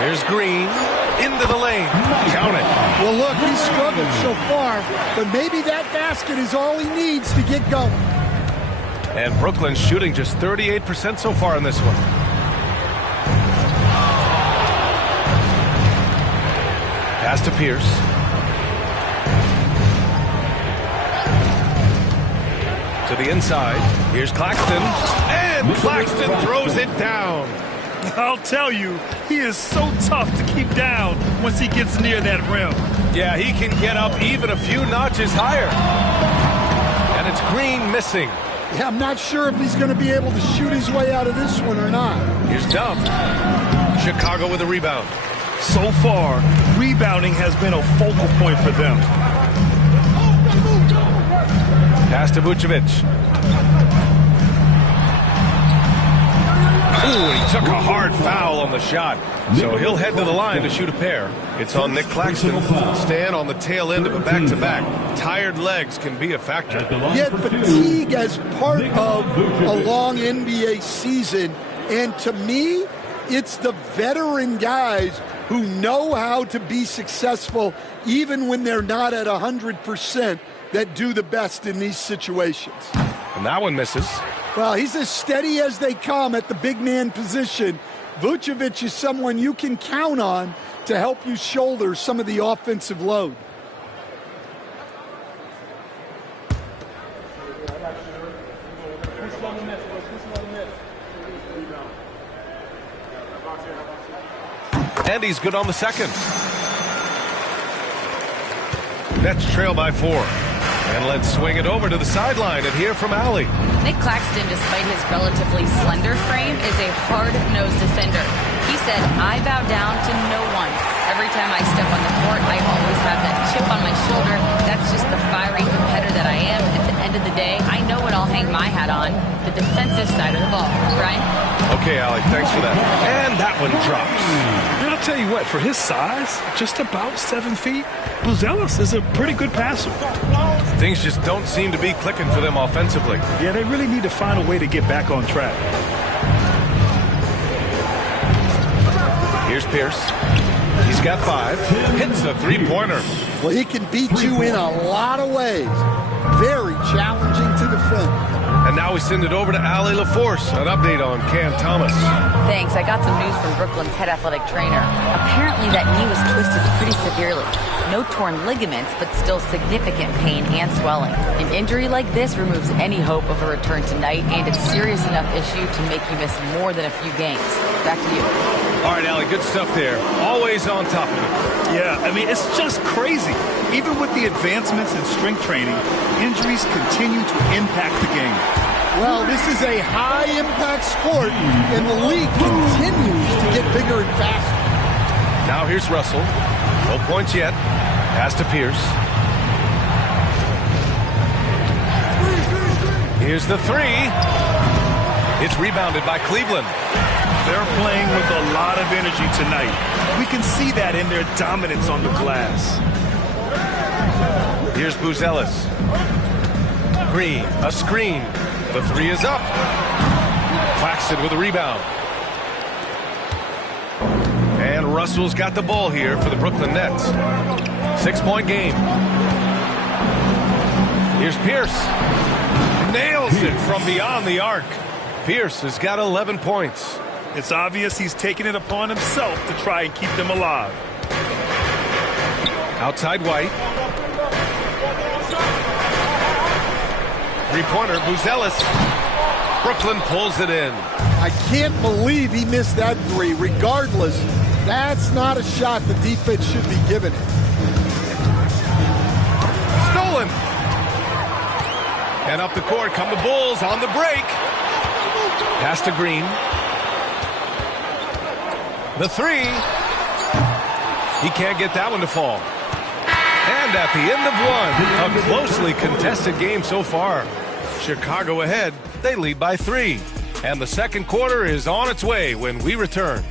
Here's Green. Into the lane. Count it. Well, look, he's struggled so far, but maybe that basket is all he needs to get going. And Brooklyn's shooting just 38% so far in this one. Pass to Pierce. To the inside. Here's Claxton. And Claxton throws it down. I'll tell you, he is so tough to keep down once he gets near that rim. Yeah, he can get up even a few notches higher. And it's Green missing. Yeah, I'm not sure if he's going to be able to shoot his way out of this one or not. Here's Dub. Chicago with a rebound. So far, rebounding has been a focal point for them. Pass to Vucevic. Ooh, he took a hard foul on the shot. So he'll head to the line to shoot a pair. It's on Nick Claxton. Stan on the tail end of a back-to-back. Tired legs can be a factor. Yet fatigue as part of a long NBA season. And to me, it's the veteran guys who know how to be successful even when they're not at 100% that do the best in these situations. And that one misses. Well, he's as steady as they come at the big man position. Vucevic is someone you can count on to help you shoulder some of the offensive load. And he's good on the second. Nets trail by 4. And let's swing it over to the sideline and hear from Allie. Nick Claxton, despite his relatively slender frame, is a hard-nosed defender. He said, I bow down to no one. Every time I step on the court, I always have that chip on my shoulder. That's just the fiery competitor that I am. At the end of the day, I know what I'll hang my hat on, the defensive side of the ball. Brian? Okay, Allie, thanks for that. And that one drops. And I'll tell you what, for his size, just about 7 feet, Ellis is a pretty good passer. Things just don't seem to be clicking for them offensively. Yeah, they really need to find a way to get back on track. Here's Pierce. He's got 5. Hits a three-pointer. Well, he can beat you in a lot of ways. Very challenging to defend. And now we send it over to Allie LaForce. An update on Cam Thomas. Thanks. I got some news from Brooklyn's head athletic trainer. Apparently that knee was twisted pretty severely. No torn ligaments, but still significant pain and swelling. An injury like this removes any hope of a return tonight, and it's a serious enough issue to make you miss more than a few games. Back to you. All right, Allie, good stuff there. Always on top of it. Yeah, I mean, it's just crazy. Even with the advancements in strength training, injuries continue to impact the game. Well, this is a high-impact sport, and the league continues to get bigger and faster. Now here's Russell. No points yet. Pass to Pierce. Here's the three. It's rebounded by Cleveland. They're playing with a lot of energy tonight. We can see that in their dominance on the glass. Here's Buzelis. Green, a screen. The three is up. Claxton with a rebound. And Russell's got the ball here for the Brooklyn Nets. 6-point game. Here's Pierce. Nails it from beyond the arc. Pierce has got 11 points. It's obvious he's taking it upon himself to try and keep them alive. Outside White. Three-pointer, Buzelis. Brooklyn pulls it in. I can't believe he missed that three. Regardless, that's not a shot the defense should be giving it. Stolen. And up the court come the Bulls on the break. Pass to Green. The three. He can't get that one to fall. And at the end of one, a closely contested game so far. Chicago ahead. They lead by 3. And the second quarter is on its way when we return.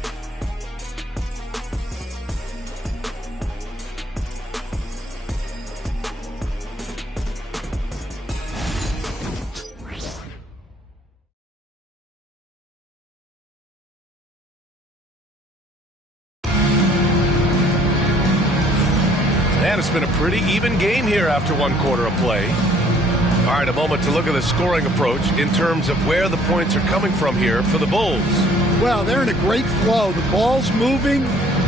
And it's been a pretty even game here after one quarter of play. All right, a moment to look at the scoring approach in terms of where the points are coming from here for the Bulls. Well, they're in a great flow. The ball's moving.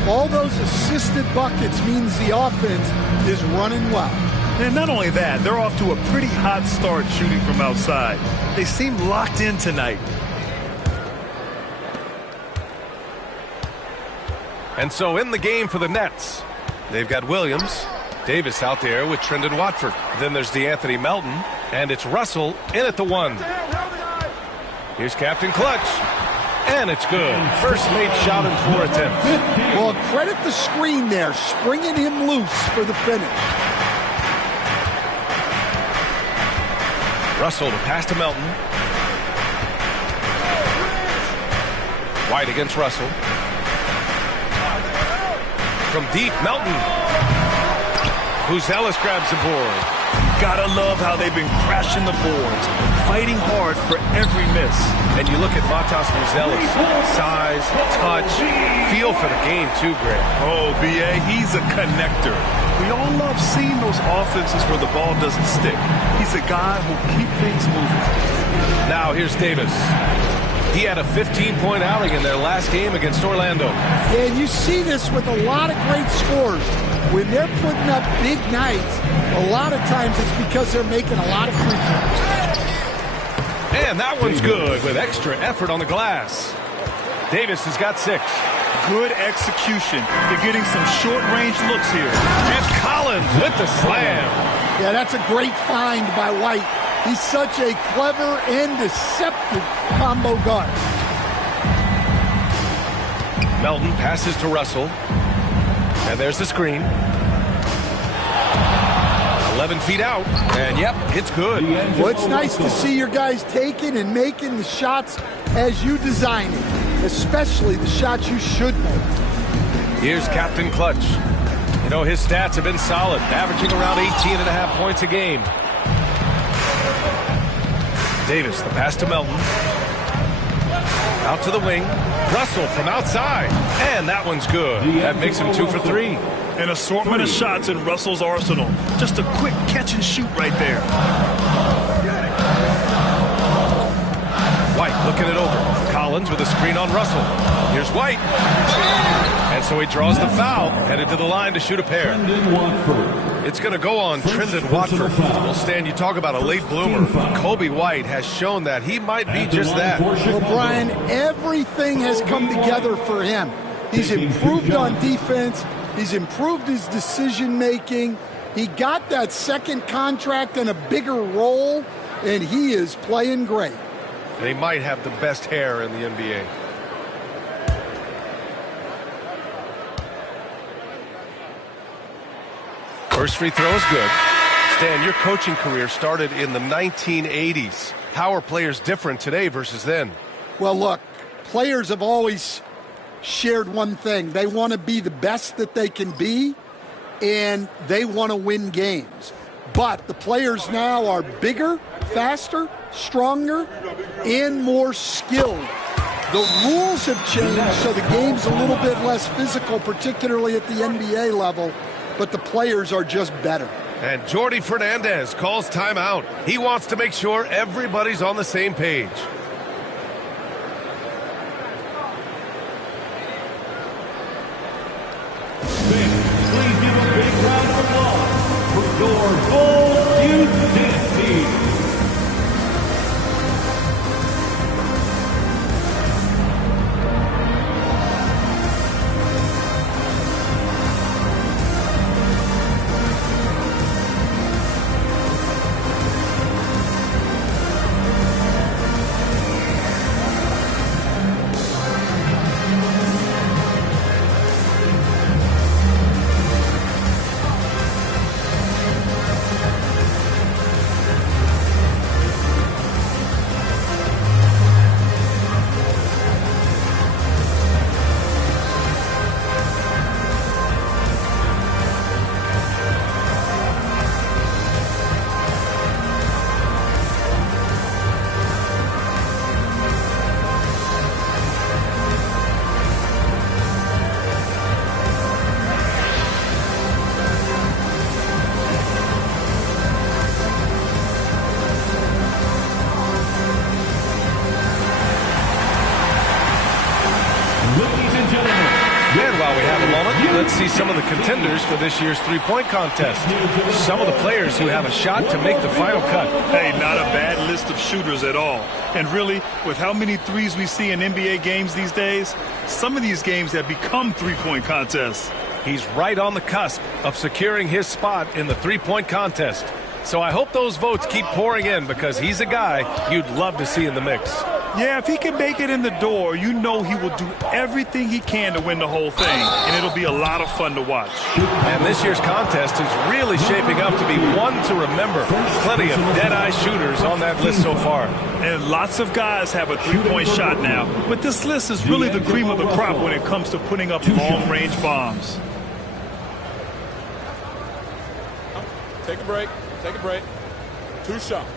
All those assisted buckets means the offense is running well. And not only that, they're off to a pretty hot start shooting from outside. They seem locked in tonight. And so in the game for the Nets, they've got Williams, Davis out there with Trendon Watford. Then there's DeAnthony Melton, and it's Russell in at the 1. Here's Captain Clutch, and it's good. First made shot in 4 attempts. Well, credit the screen there, springing him loose for the finish. Russell to pass to Melton. White against Russell. From deep, Melton. Buzelis grabs the board. Gotta love how they've been crashing the boards, fighting hard for every miss. And you look at Matas Buzelis, size, touch, feel for the game too, Grant. Oh, B.A., he's a connector. We all love seeing those offenses where the ball doesn't stick. He's a guy who'll keep things moving. Now here's Davis. He had a 15-point outing in their last game against Orlando. Yeah, and you see this with a lot of great scores. When they're putting up big nights, a lot of times it's because they're making a lot of free throws. And that one's good with extra effort on the glass. Davis has got 6. Good execution. They're getting some short-range looks here. And Collins with the slam. Yeah, that's a great find by White. He's such a clever and deceptive combo guard. Melton passes to Russell. And there's the screen. 11 feet out. And, yep, it's good. Well, it's nice to see your guys taking and making the shots as you design it, especially the shots you should make. Here's Captain Clutch. You know, his stats have been solid, averaging around 18.5 points a game. Davis, the pass to Melton. Out to the wing. Russell from outside. And that one's good. That makes him 2 for 3. An assortment of shots in Russell's arsenal. Just a quick catch and shoot right there. White looking it over. Collins with a screen on Russell. Here's White. And so he draws the foul. Headed to the line to shoot a pair. It's going to go on Trendon Watford. Well, Stan, you talk about a late bloomer. Kobe White has shown that he might be just that. Well, Brian, everything has come together for him. He's improved on defense. He's improved his decision-making. He got that second contract and a bigger role, and he is playing great. And he might have the best hair in the NBA. First free throw is good. Stan, your coaching career started in the 1980s. How are players different today versus then? Well, look, players have always shared one thing. They want to be the best that they can be, and they want to win games. But the players now are bigger, faster, stronger, and more skilled. The rules have changed, so the game's a little bit less physical, particularly at the NBA level, but the players are just better. And Jordi Fernandez calls timeout. He wants to make sure everybody's on the same page. Please give a big round of applause for your Gold Youth Dance Team. Let's see some of the contenders for this year's three-point contest. Some of the players who have a shot to make the final cut. Hey, not a bad list of shooters at all. And really, with how many threes we see in NBA games these days, some of these games have become three-point contests. He's right on the cusp of securing his spot in the three-point contest. So I hope those votes keep pouring in because he's a guy you'd love to see in the mix. Yeah, if he can make it in the door, you know he will do everything he can to win the whole thing, and it'll be a lot of fun to watch. And this year's contest is really shaping up to be one to remember. Plenty of dead-eye shooters on that list so far. And lots of guys have a three-point shot now, but this list is really the cream of the crop when it comes to putting up long-range bombs. Take a break. Take a break. 2 shots.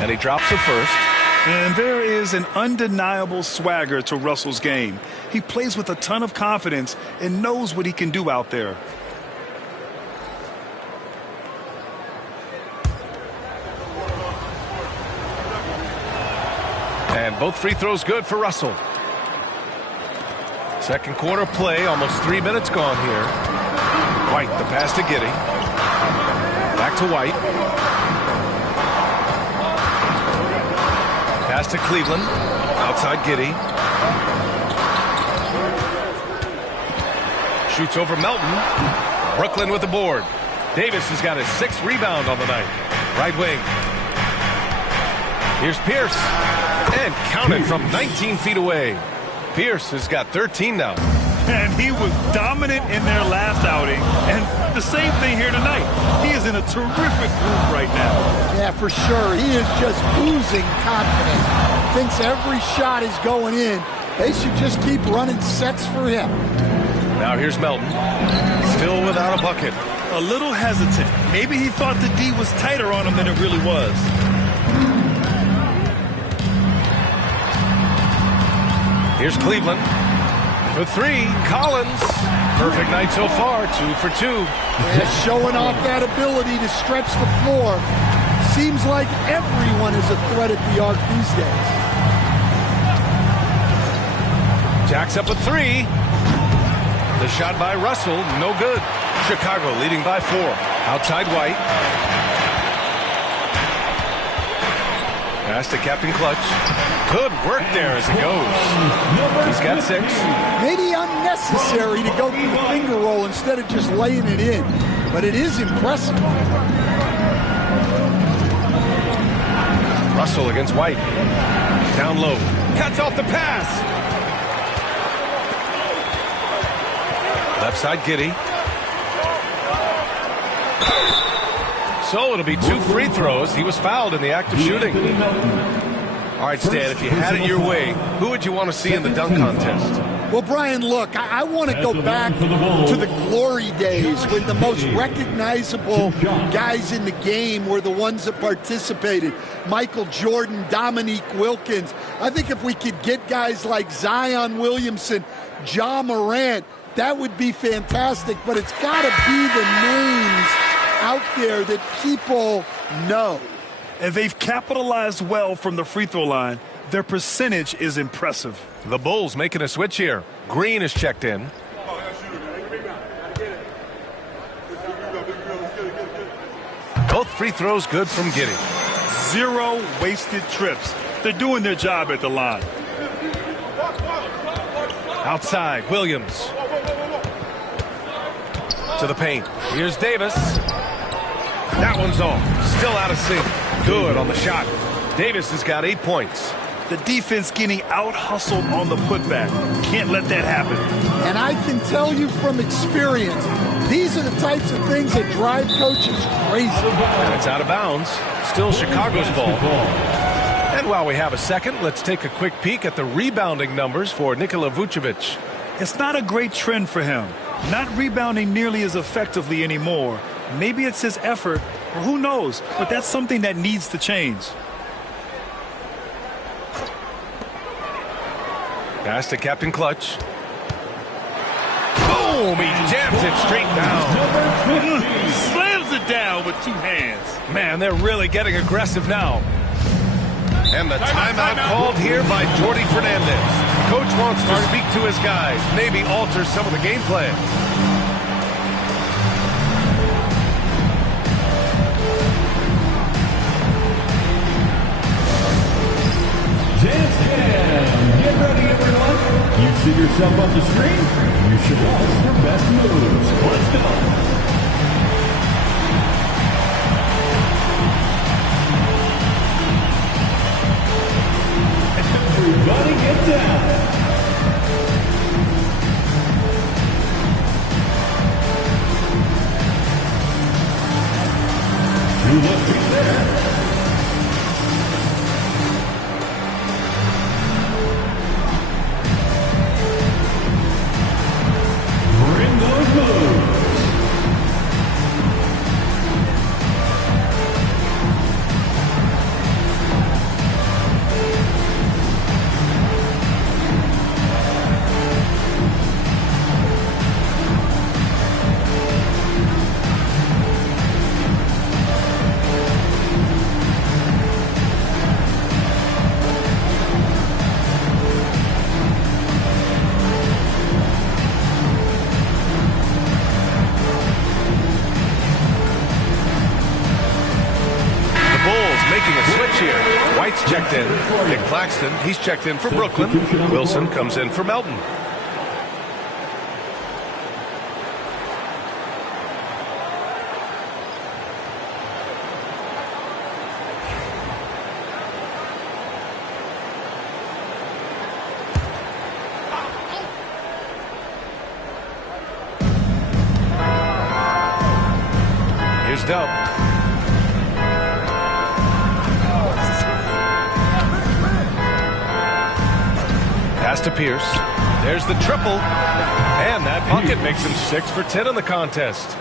And he drops it first. And there is an undeniable swagger to Russell's game. He plays with a ton of confidence and knows what he can do out there. And both free throws good for Russell. Second quarter play, almost 3 minutes gone here. White, the pass to Giddey. Back to White. Pass to Cleveland. Outside Giddey. Shoots over Melton. Brooklyn with the board. Davis has got his 6th rebound on the night. Right wing. Here's Pierce. And counted from 19 feet away. Pierce has got 13 now. And he was dominant in their last outing. And the same thing here tonight. He is in a terrific groove right now. Yeah, for sure. He is just oozing confidence. Thinks every shot is going in. They should just keep running sets for him. Now here's Melton. Still without a bucket. A little hesitant. Maybe he thought the D was tighter on him than it really was. Here's Cleveland. For 3, Collins. Perfect night so far, 2 for 2. Yeah, showing off that ability to stretch the floor. Seems like everyone is a threat at the arc these days. Jacks up a 3. The shot by Russell, no good. Chicago leading by 4. Outside White. Pass to Captain Clutch. Good work there as it goes. He's got 6. Maybe unnecessary to go through the finger roll instead of just laying it in. But it is impressive. Russell against White. Down low. Cuts off the pass. Left side, Giddey. So it'll be 2 free throws. He was fouled in the act of shooting. All right, Stan, if you had it your way, who would you want to see in the dunk contest? Well, Brian, look, I want to go back to the glory days when the most recognizable guys in the game were the ones that participated. Michael Jordan, Dominique Wilkins. I think if we could get guys like Zion Williamson, Ja Morant, that would be fantastic. But it's got to be the names out there that people know. And they've capitalized well from the free throw line. Their percentage is impressive. The Bulls making a switch here. Green is checked in. Both free throws good from Giddey. 0 wasted trips. They're doing their job at the line. Outside, Williams. To the paint. Here's Davis. That one's off. Still out of sync. Good on the shot. Davis has got 8 points. The defense getting out-hustled on the putback. Can't let that happen. And I can tell you from experience, these are the types of things that drive coaches crazy. And it's out of bounds. Still Chicago's ball. And while we have a second, let's take a quick peek at the rebounding numbers for Nikola Vucevic. It's not a great trend for him. Not rebounding nearly as effectively anymore. Maybe it's his effort, or who knows, but that's something that needs to change. Pass to Captain Clutch. Boom! He jams it straight down. Slams it down with 2 hands. Man, they're really getting aggressive now. And the timeout called here by Jordi Fernandez. Coach wants to speak to his guys, maybe alter some of the game plan. Get ready, everyone. You see yourself on the screen? You should watch your best moves. Let's go. Everybody get down. You look right there. Bring those moves. Checked in. Nick Claxton, he's checked in for Brooklyn. Wilson comes in for Melton. Here's Dub. Pass to Pierce. There's the triple. And that bucket makes him 6 for 10 in the contest.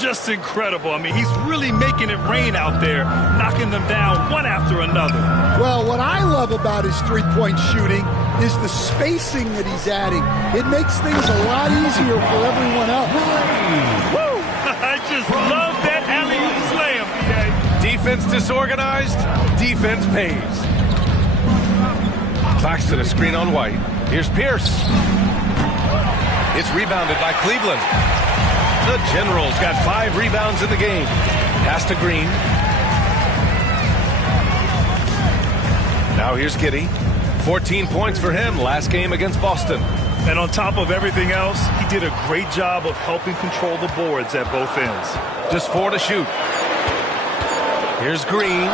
Just incredible. I mean, he's really making it rain out there, knocking them down one after another. Well, what I love about his three-point shooting is the spacing that he's adding. It makes things a lot easier for everyone else. Woo! I just love that alley-oop slam, B.A. Defense disorganized, defense pays. Claxton a screen on White. Here's Pierce. It's rebounded by Cleveland. The Generals got 5 rebounds in the game. Pass to Green. Now here's Giddey. 14 points for him last game against Boston. And on top of everything else, he did a great job of helping control the boards at both ends. Just 4 to shoot. Here's Green.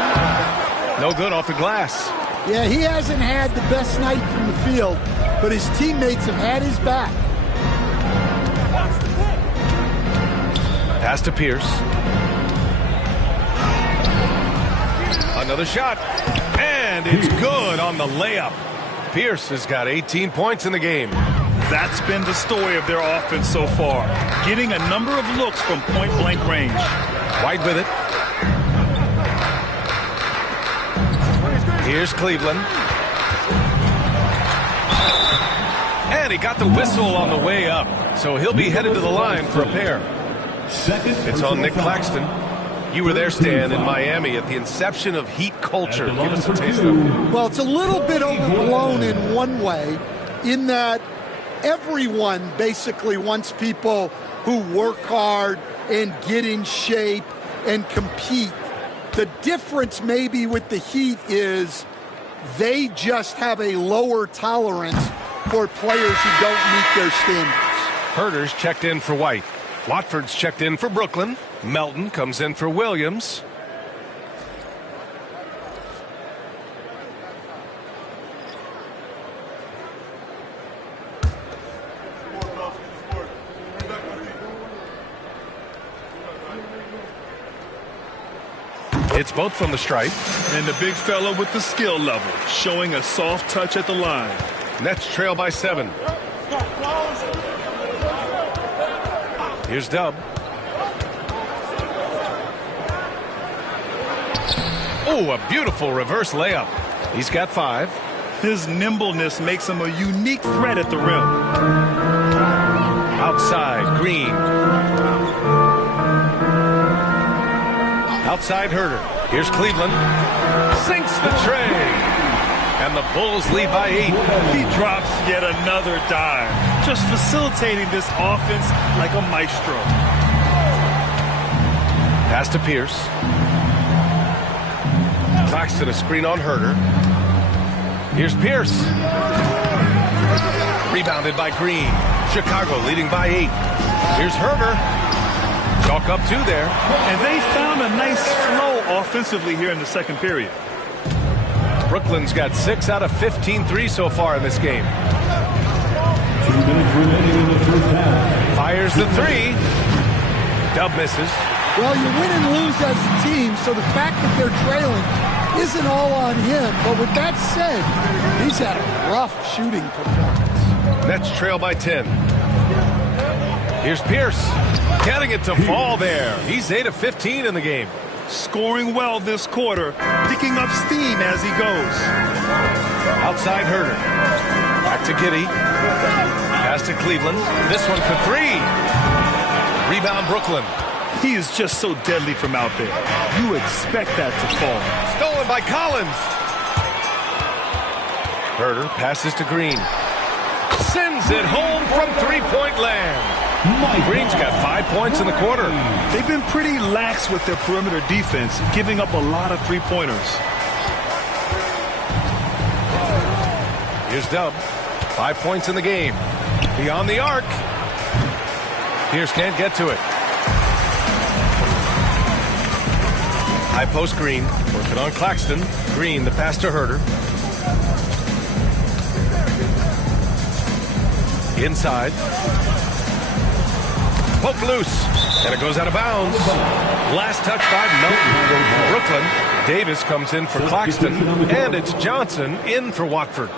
No good off the glass. Yeah, he hasn't had the best night from the field, but his teammates have had his back. Pass to Pierce. Another shot. And it's good on the layup. Pierce has got 18 points in the game. That's been the story of their offense so far. Getting a number of looks from point-blank range. White with it. Here's Cleveland. And he got the whistle on the way up. So he'll be headed to the line for a pair. It's on Nick Claxton. You were there, Stan, in Miami at the inception of Heat culture. Give us a taste of it. Well, it's a little bit overblown in one way, in that everyone basically wants people who work hard and get in shape and compete. The difference maybe with the Heat is they just have a lower tolerance for players who don't meet their standards. Herter's checked in for White. Watford's checked in for Brooklyn. Melton comes in for Williams. It's both from the stripe. And the big fella with the skill level, showing a soft touch at the line. Nets trail by 7. Here's Dub. Oh, a beautiful reverse layup. He's got 5. His nimbleness makes him a unique threat at the rim. Outside, Green. Outside, Herter. Here's Cleveland. Sinks the tray. And the Bulls lead by 8. He drops yet another dime. Just facilitating this offense like a maestro. Pass to Pierce. Claxton a screen on Herter. Here's Pierce. Rebounded by Green. Chicago leading by 8. Here's Herter. Chalk up 2 there. And they found a nice flow offensively here in the second period. Brooklyn's got 6 out of 15 threes so far in this game. 2 minutes remaining in the first half. Fires the 3. Dub misses. Well, you win and lose as a team, so the fact that they're trailing isn't all on him. But with that said, he's had a rough shooting performance. Nets trail by 10. Here's Pierce. Getting it to fall there. He's 8 of 15 in the game. Scoring well this quarter, picking up steam as he goes. Outside Herter. Back to Giddey. Pass to Cleveland. This one for 3. Rebound Brooklyn. He is just so deadly from out there. You expect that to fall. Stolen by Collins. Herter passes to Green. Sends it home from three-point land. Green's got 5 points in the quarter. They've been pretty lax with their perimeter defense, giving up a lot of three-pointers. Here's Dub. 5 points in the game. Beyond the arc. Pierce can't get to it. High post Green. Working on Claxton. Green, the pass to Herter. Inside. Poke loose. And it goes out of bounds. Last touch by Melton. Brooklyn. Davis comes in for Claxton. And it's Johnson in for Watford.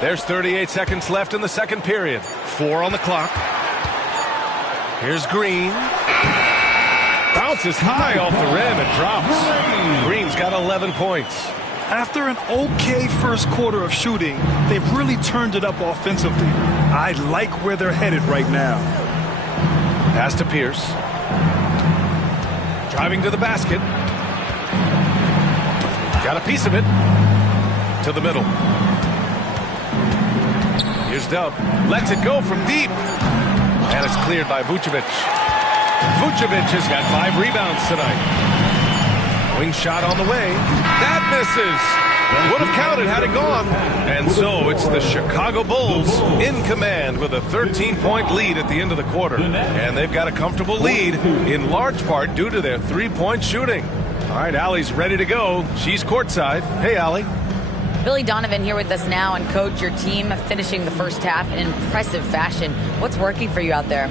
There's 38 seconds left in the second period. 4 on the clock. Here's Green. Bounces high off the rim and drops. Green's got 11 points. After an okay first quarter of shooting, they've really turned it up offensively. I like where they're headed right now. Pass to Pierce. Driving to the basket. Got a piece of it. To the middle. Here's Dub. Lets it go from deep. And it's cleared by Vucevic. Vucevic has got 5 rebounds tonight. Wing shot on the way. That misses. Would have counted had it gone. And so it's the Chicago Bulls in command with a 13-point lead at the end of the quarter. And they've got a comfortable lead in large part due to their three-point shooting. All right, Allie's ready to go. She's courtside. Hey, Allie. Billy Donovan here with us now, and Coach, your team finishing the first half in impressive fashion. What's working for you out there?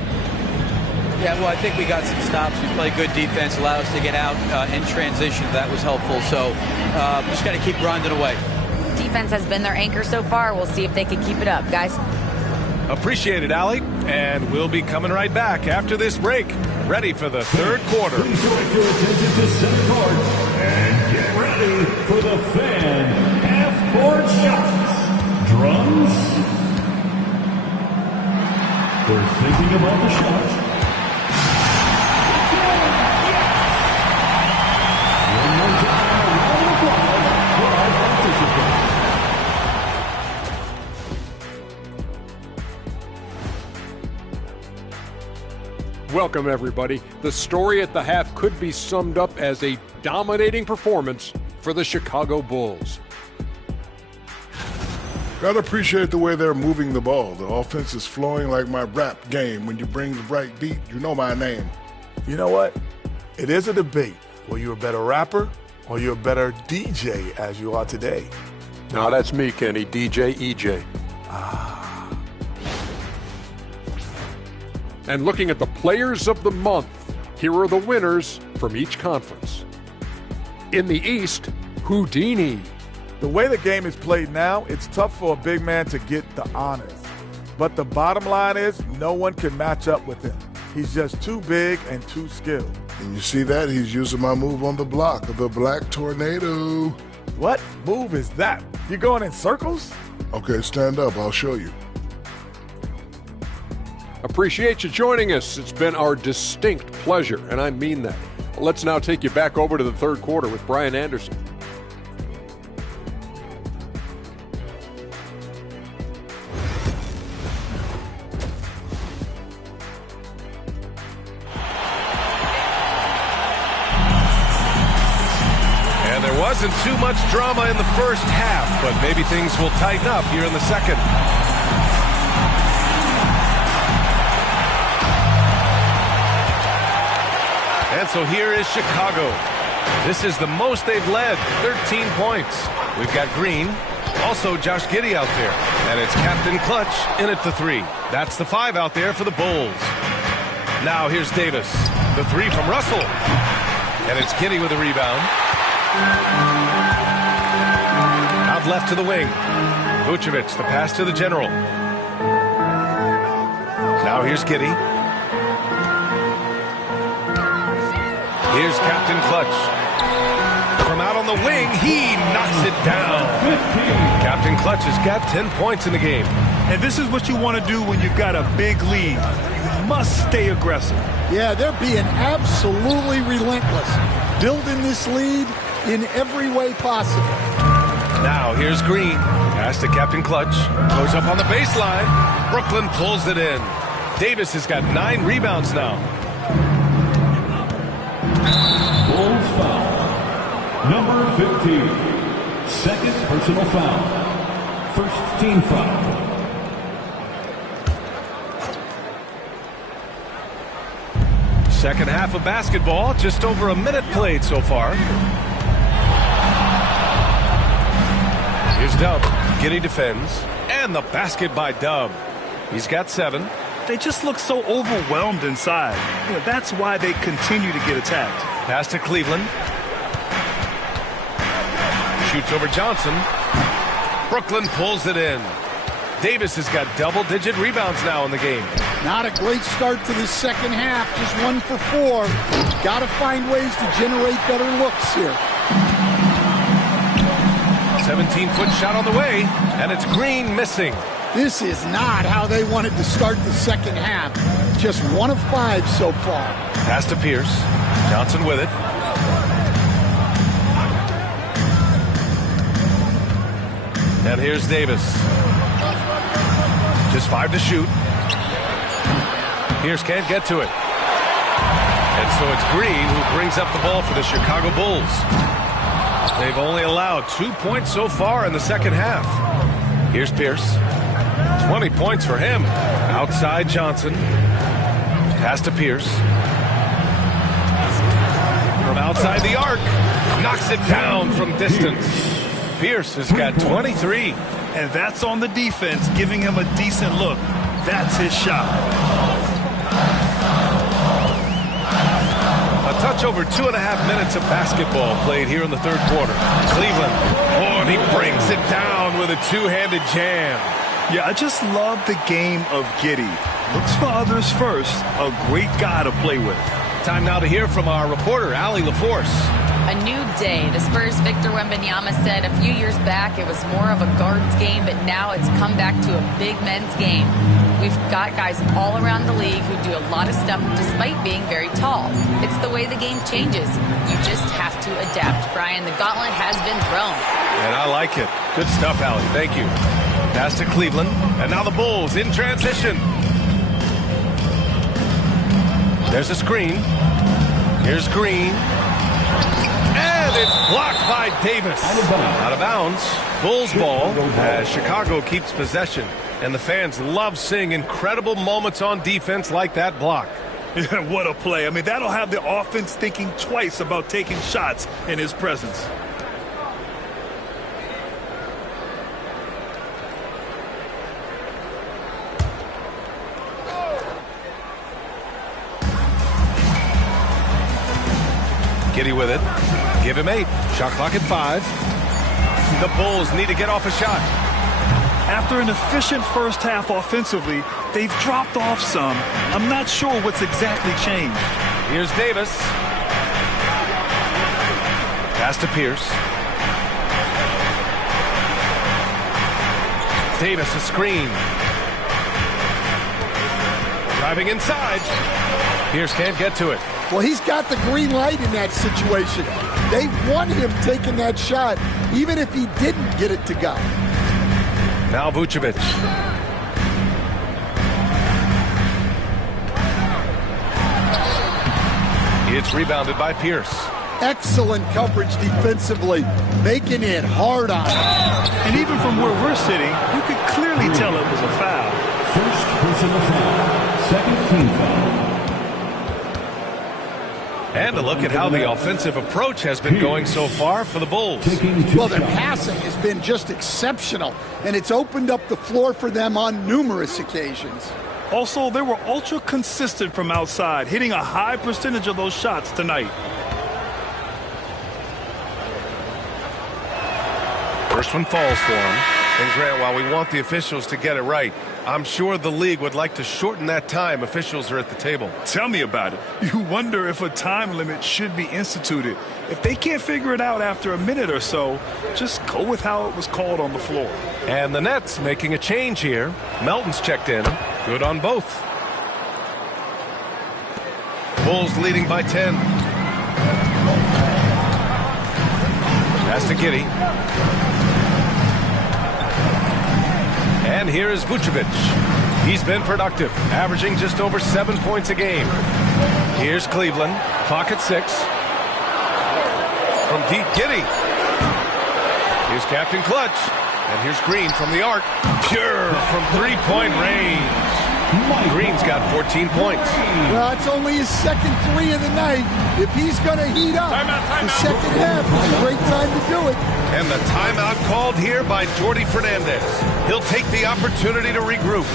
Yeah, well, I think we got some stops. We played good defense, allowed us to get out in transition. That was helpful. So just got to keep grinding away. Defense has been their anchor so far. We'll see if they can keep it up, guys. Appreciate it, Allie. And we'll be coming right back after this break. Ready for the third quarter. Please direct your attention to center court and get ready for the fan half-court shots. Drums. They're thinking about the shot. One more time, a round of applause for our participants. Welcome, everybody. The story at the half could be summed up as a dominating performance for the Chicago Bulls. Gotta appreciate the way they're moving the ball. The offense is flowing like my rap game. When you bring the right beat, you know my name. You know what? It is a debate. Were you a better rapper or you're a better DJ as you are today? No, that's me, Kenny. DJ EJ. And looking at the players of the month, here are the winners from each conference. In the East, Houdini. The way the game is played now, it's tough for a big man to get the honors. But the bottom line is no one can match up with him. He's just too big and too skilled. And you see that? He's using my move on the block, the Black Tornado. What move is that? You going in circles? Okay, stand up. I'll show you. Appreciate you joining us. It's been our distinct pleasure, and I mean that. Let's now take you back over to the third quarter with Brian Anderson. And there wasn't too much drama in the first half, but maybe things will tighten up here in the second. And so here is Chicago. This is the most they've led, 13 points. We've got Green, also Josh Giddey out there. And it's Captain Clutch in at the three. That's the 5 out there for the Bulls. Now here's Davis. The 3 from Russell. And it's Giddey with a rebound. Out left to the wing. Vucevic, the pass to the general. Now here's Giddey. Here's Captain Clutch. From out on the wing, he knocks it down. Captain Clutch has got 10 points in the game. And this is what you want to do when you've got a big lead. You must stay aggressive. Yeah, they're being absolutely relentless. Building this lead in every way possible. Now here's Green. Pass to Captain Clutch. Goes up on the baseline. Brooklyn pulls it in. Davis has got 9 rebounds now. Bulls foul. Number 15. Second personal foul. First team foul. Second half of basketball, just over a minute played so far. Here's Dub. Giddey defends. And the basket by Dub. He's got 7. They just look so overwhelmed inside. You know, that's why they continue to get attacked. Pass to Cleveland. Shoots over Johnson. Brooklyn pulls it in. Davis has got double-digit rebounds now in the game. Not a great start to this second half. Just 1 for 4. Got to find ways to generate better looks here. 17-foot shot on the way, and it's Green missing. This is not how they wanted to start the second half. Just 1 of 5 so far. Pass to Pierce. Johnson with it. And here's Davis. Just 5 to shoot. Pierce can't get to it. And so it's Green who brings up the ball for the Chicago Bulls. They've only allowed 2 points so far in the second half. Here's Pierce. 20 points for him. Outside Johnson. Pass to Pierce. From outside the arc. Knocks it down from distance. Pierce has got 23. And that's on the defense, giving him a decent look. That's his shot. A touch over 2.5 minutes of basketball played here in the third quarter. Cleveland. Oh, and he brings it down with a two-handed jam. Yeah, I just love the game of Giddey. Looks for others first. A great guy to play with. Time now to hear from our reporter, Allie LaForce. A new day. The Spurs' Victor Wembanyama said a few years back it was more of a guards game, but now it's come back to a big men's game. We've got guys all around the league who do a lot of stuff despite being very tall. It's the way the game changes. You just have to adapt. Brian, the gauntlet has been thrown. And I like it. Good stuff, Allie. Thank you. Pass to Cleveland. And now the Bulls in transition. There's a screen. Here's Green. And it's blocked by Davis. Out of bounds. Bulls ball as Chicago keeps possession. And the fans love seeing incredible moments on defense like that block. Yeah, what a play. I mean, that'll have the offense thinking twice about taking shots in his presence. Giddey with it. Give him 8. Shot clock at 5. The Bulls need to get off a shot. After an efficient first half offensively, they've dropped off some. I'm not sure what's exactly changed. Here's Davis. Pass to Pierce. Davis a screen. Driving inside. Pierce can't get to it. Well, he's got the green light in that situation. They want him taking that shot, even if he didn't get it to go. Now Vucevic. It's rebounded by Pierce. Excellent coverage defensively, making it hard on him. And even from where we're sitting, you could clearly tell it was a foul. First personal foul. Second team foul. And a look at how the offensive approach has been going so far for the Bulls. Well, their passing has been just exceptional, and it's opened up the floor for them on numerous occasions. Also, they were ultra consistent from outside, hitting a high percentage of those shots tonight. First one falls for him. And Grant, while we want the officials to get it right, I'm sure the league would like to shorten that time officials are at the table. Tell me about it. You wonder if a time limit should be instituted. If they can't figure it out after a minute or so, just go with how it was called on the floor. And the Nets making a change here. Melton's checked in. Good on both. Bulls leading by 10. Pass to Giddey. And here is Vucevic. He's been productive, averaging just over 7 points a game. Here's Cleveland. Clock at 6. From deep, Giddey. Here's Captain Clutch. And here's Green from the arc. Pure from three-point range. Green's got 14 points. Well, it's only his second 3 of the night. If he's going to heat up, the second half is a great time to do it. And the timeout called here by Jordi Fernandez. He'll take the opportunity to regroup.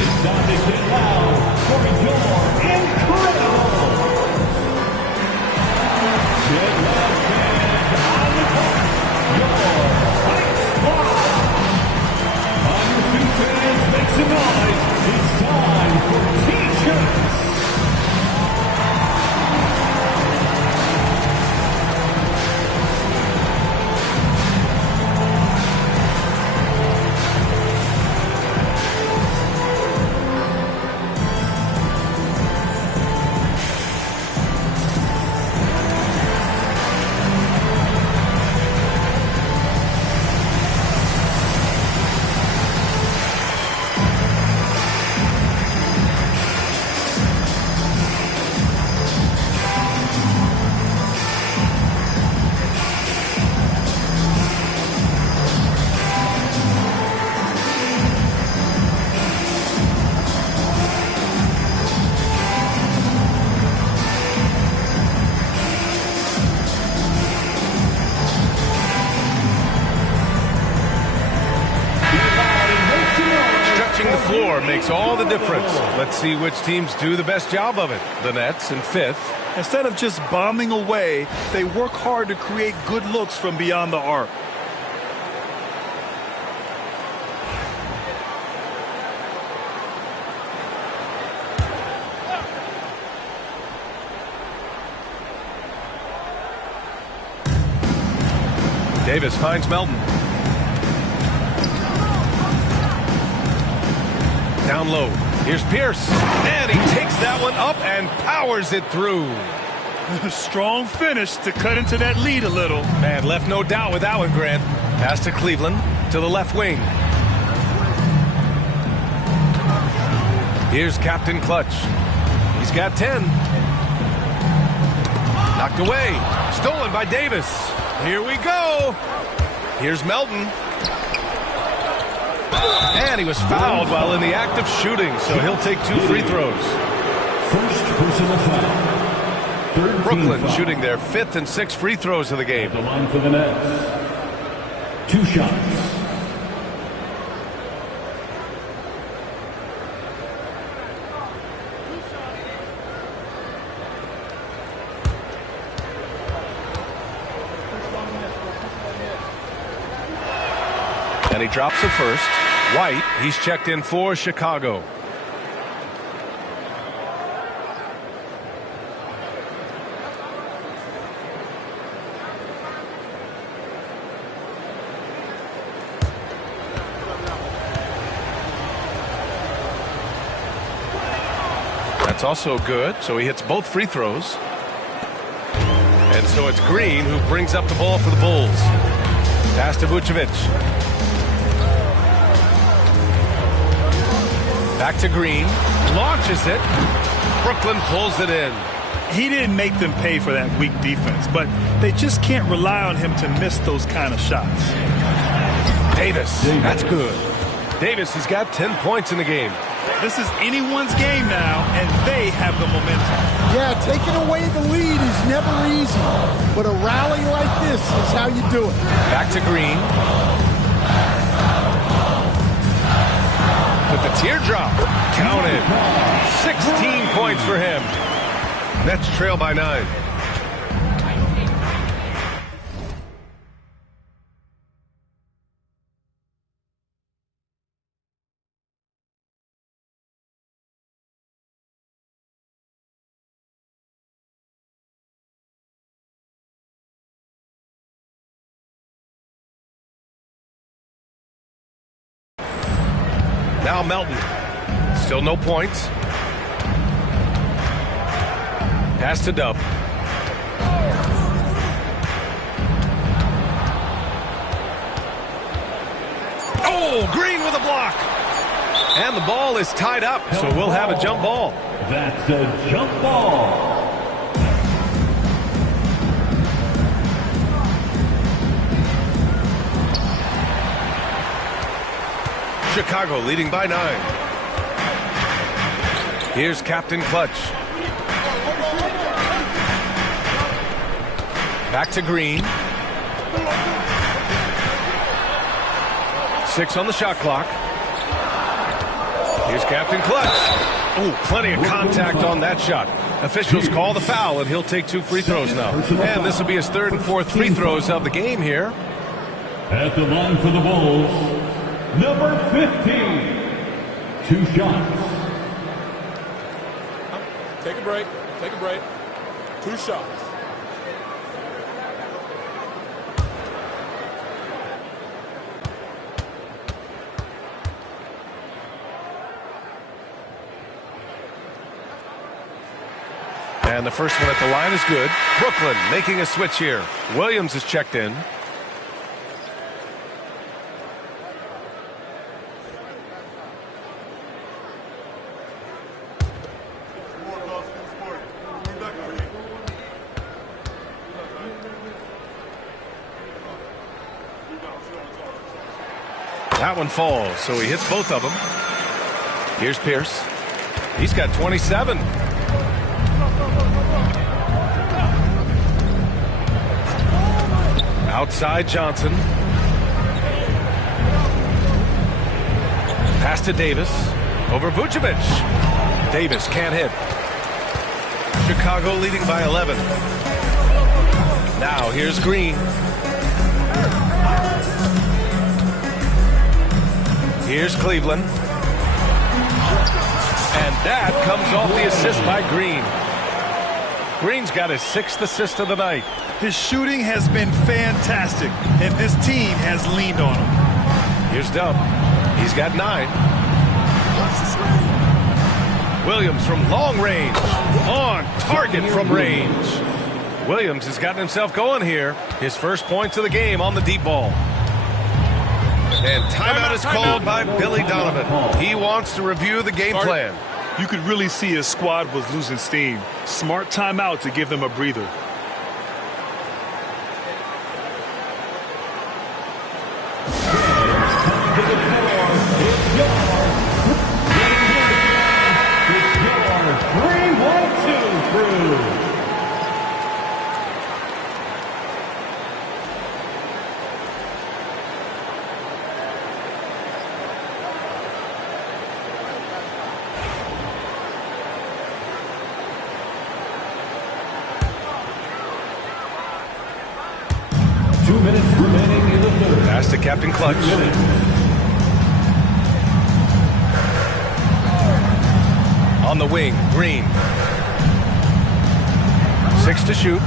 It's time to get loud for your incredible. Get loud fans on the court. Your Fight Squad. On your feet, fans, make some noise. It's time for T-shirts. difference. Let's see which teams do the best job of it. The Nets in 5th. Instead of just bombing away, they work hard to create good looks from beyond the arc. Davis finds Melton. Down low. Here's Pierce. And he takes that one up and powers it through. Strong finish to cut into that lead a little. Man, left no doubt with that one, Grant. Pass to Cleveland, to the left wing. Here's Captain Clutch. He's got 10. Knocked away. Stolen by Davis. Here we go. Here's Melton. And he was fouled while in the act of shooting, so he'll take 2 free throws. First personal foul. Brooklyn shooting their 5th and 6th free throws of the game. The line for the Nets. 2 shots. And he drops it first. White, he's checked in for Chicago. That's also good, so he hits both free throws. And so it's Green who brings up the ball for the Bulls. Pass to Vucevic. Back to Green. Launches it. Brooklyn pulls it in. He didn't make them pay for that weak defense, but they just can't rely on him to miss those kind of shots. Davis. That's good. Davis, he's got 10 points in the game. This is anyone's game now, and they have the momentum. Yeah, taking away the lead is never easy, but a rally like this is how you do it. Back to Green. With the teardrop. Counted. 16 points for him. Nets trail by 9. Now Melton. Still no points. Pass to Dub. Oh, Green with a block. And the ball is tied up, so we'll have a jump ball. That's a jump ball. Chicago leading by 9. Here's Captain Clutch. Back to Green. 6 on the shot clock. Here's Captain Clutch. Oh, plenty of contact on that shot. Officials call the foul, and he'll take 2 free throws now. And this will be his 3rd and 4th free throws of the game here. At the line for the Bulls, number 15. 2 shots. Take a break. Take a break. 2 shots. And the first one at the line is good. Brooklyn making a switch here. Williams is checked in. That one falls, so he hits both of them. Here's Pierce. He's got 27. Outside Johnson. Pass to Davis. over Vucevic. Davis can't hit. Chicago leading by 11. Now here's Green. Here's Cleveland. And that comes off the assist by Green. Green's got his 6th assist of the night. His shooting has been fantastic, and this team has leaned on him. Here's Dub. He's got 9. Williams from long range. On target from range. Williams has gotten himself going here. His first points of the game on the deep ball. And timeout is called by Billy Donovan. He wants to review the game plan. You could really see his squad was losing steam. Smart timeout to give them a breather. Pass to Captain Clutch. On the wing, Green. 6 to shoot.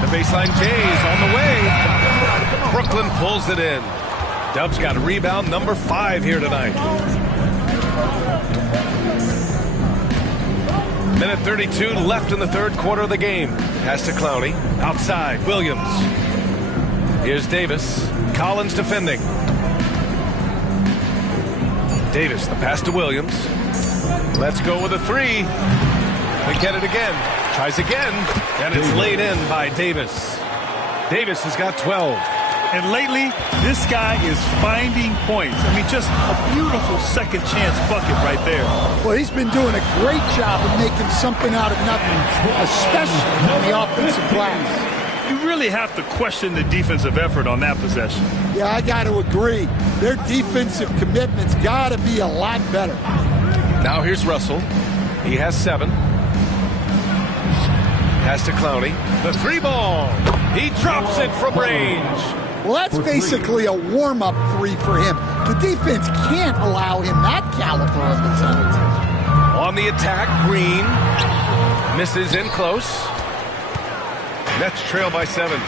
The baseline Jays on the way. Brooklyn pulls it in. Dub's got a rebound number 5 here tonight. Minute 32 left in the third quarter of the game. Pass to Clowney. Outside, Williams. Here's Davis. Collins defending. Davis, the pass to Williams. Let's go with a 3. They get it again. Tries again. And it's laid in by Davis. Davis has got 12. And lately, this guy is finding points. I mean, just a beautiful second chance bucket right there. Well, he's been doing a great job of making something out of nothing, especially on the offensive glass. You really have to question the defensive effort on that possession. Yeah, I got to agree. Their defensive commitment's got to be a lot better. Now here's Russell. He has 7. Pass to Clowney. The 3-ball. He drops it from range. Well, that's basically a warm-up 3 for him. The defense can't allow him that caliber of attempt. On the attack, Green misses in close. Nets trail by 7.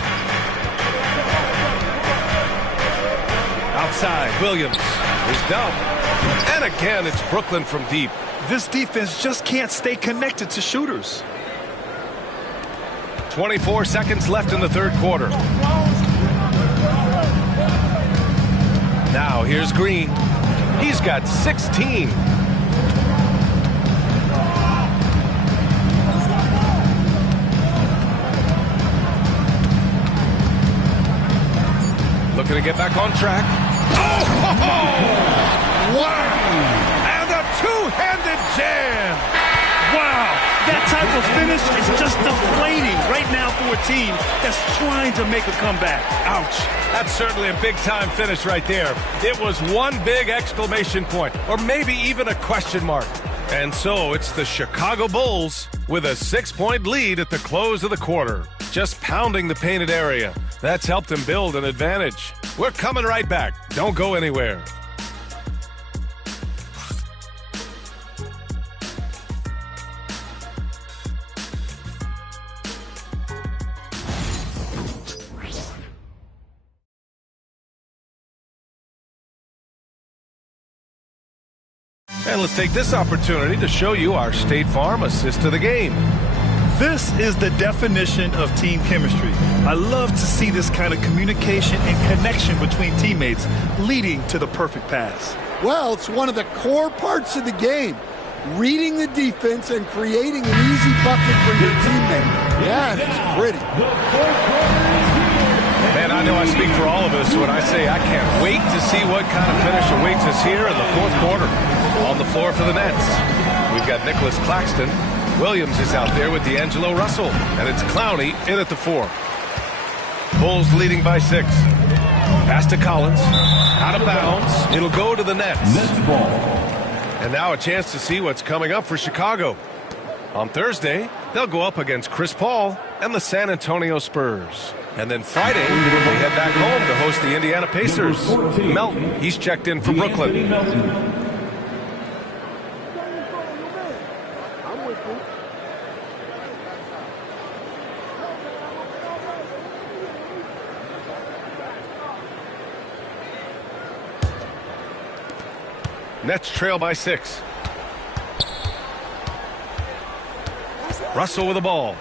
Outside, Williams is down. And again, it's Brooklyn from deep. This defense just can't stay connected to shooters. 24 seconds left in the third quarter. Now here's Green. He's got 16. Looking to get back on track. Oh! Wow! And a two-handed jam! Wow! That type of finish is just deflating right now for a team that's trying to make a comeback. Ouch. That's certainly a big-time finish right there. It was one big exclamation point, or maybe even a question mark. And so it's the Chicago Bulls with a 6-point lead at the close of the quarter. Just pounding the painted area. That's helped them build an advantage. We're coming right back. Don't go anywhere. And let's take this opportunity to show you our State Farm assist to the game. This is the definition of team chemistry. I love to see this kind of communication and connection between teammates leading to the perfect pass. Well, it's one of the core parts of the game. Reading the defense and creating an easy bucket for your teammate. Yeah, it's pretty. Man, I know I speak for all of us when I say I can't wait to see what kind of finish awaits us here in the fourth quarter. On the floor for the Nets, we've got Nicholas Claxton. Williams is out there with D'Angelo Russell, and it's Clowney in at the 4. Bulls leading by 6. Pass to Collins. Out of bounds. It'll go to the Nets. And now a chance to see what's coming up for Chicago. On Thursday, they'll go up against Chris Paul and the San Antonio Spurs. And then Friday, they head back home to host the Indiana Pacers. Melton, he's checked in for Brooklyn. Nets trail by 6. Russell with the ball.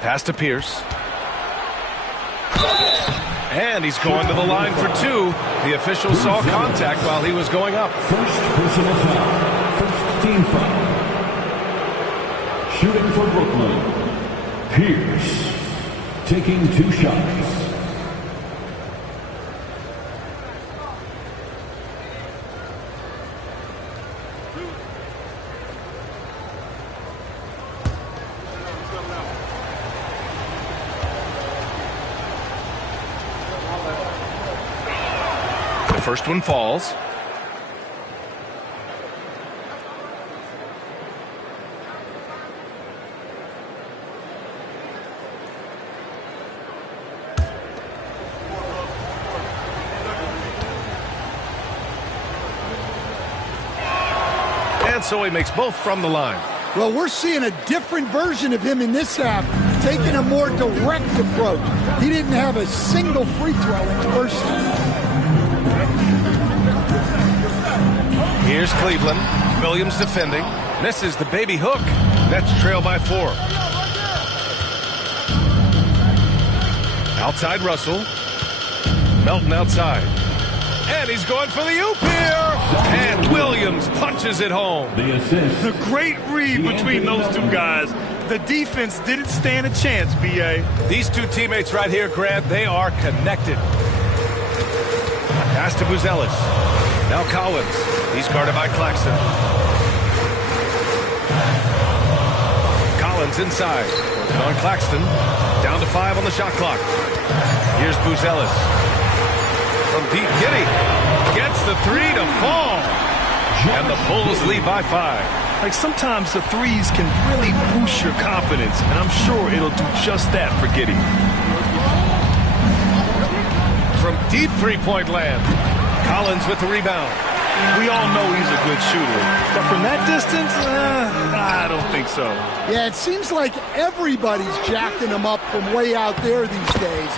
Pass to Pierce. And he's going to the line for 2. The official saw contact while he was going up. First personal foul. First team foul. Shooting for Brooklyn. Pierce. Taking 2 shots. First one falls. And so he makes both from the line. Well, we're seeing a different version of him in this half, taking a more direct approach. He didn't have a single free throw in the first half. Here's Cleveland. Williams defending. Misses the baby hook. Nets trail by 4. Outside Russell. Melton outside. And he's going for the oop here. And Williams punches it home. The assist. The great read between those two guys. The defense didn't stand a chance, B.A. These two teammates right here, Grant, they are connected. Pass to Buzelis. Now Collins. He's guarded by Claxton. Collins inside. Working on Claxton. Down to 5 on the shot clock. Here's Buzelis. From deep, Giddey gets the 3 to fall. And the Bulls lead by 5. Like sometimes the threes can really boost your confidence, and I'm sure it'll do just that for Giddey. From deep three-point land, Collins with the rebound. We all know he's a good shooter, but from that distance, I don't think so. Yeah, it seems like everybody's jacking him up from way out there these days.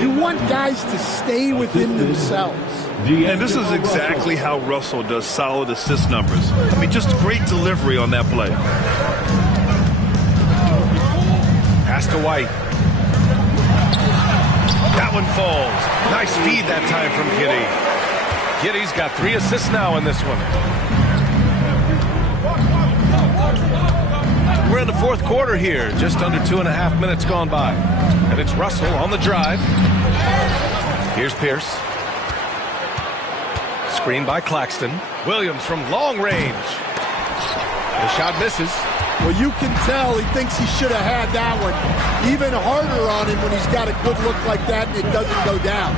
You want guys to stay within themselves. And this is exactly how Russell does solid assist numbers. I mean, just great delivery on that play. Pass to White. That one falls. Nice feed that time from Giddey. Giddey's got 3 assists now in this one. We're in the 4th quarter here. Just under 2.5 minutes gone by. And it's Russell on the drive. Here's Pierce. Screen by Claxton. Williams from long range. The shot misses. Well, you can tell he thinks he should have had that one. Even harder on him when he's got a good look like that and it doesn't go down.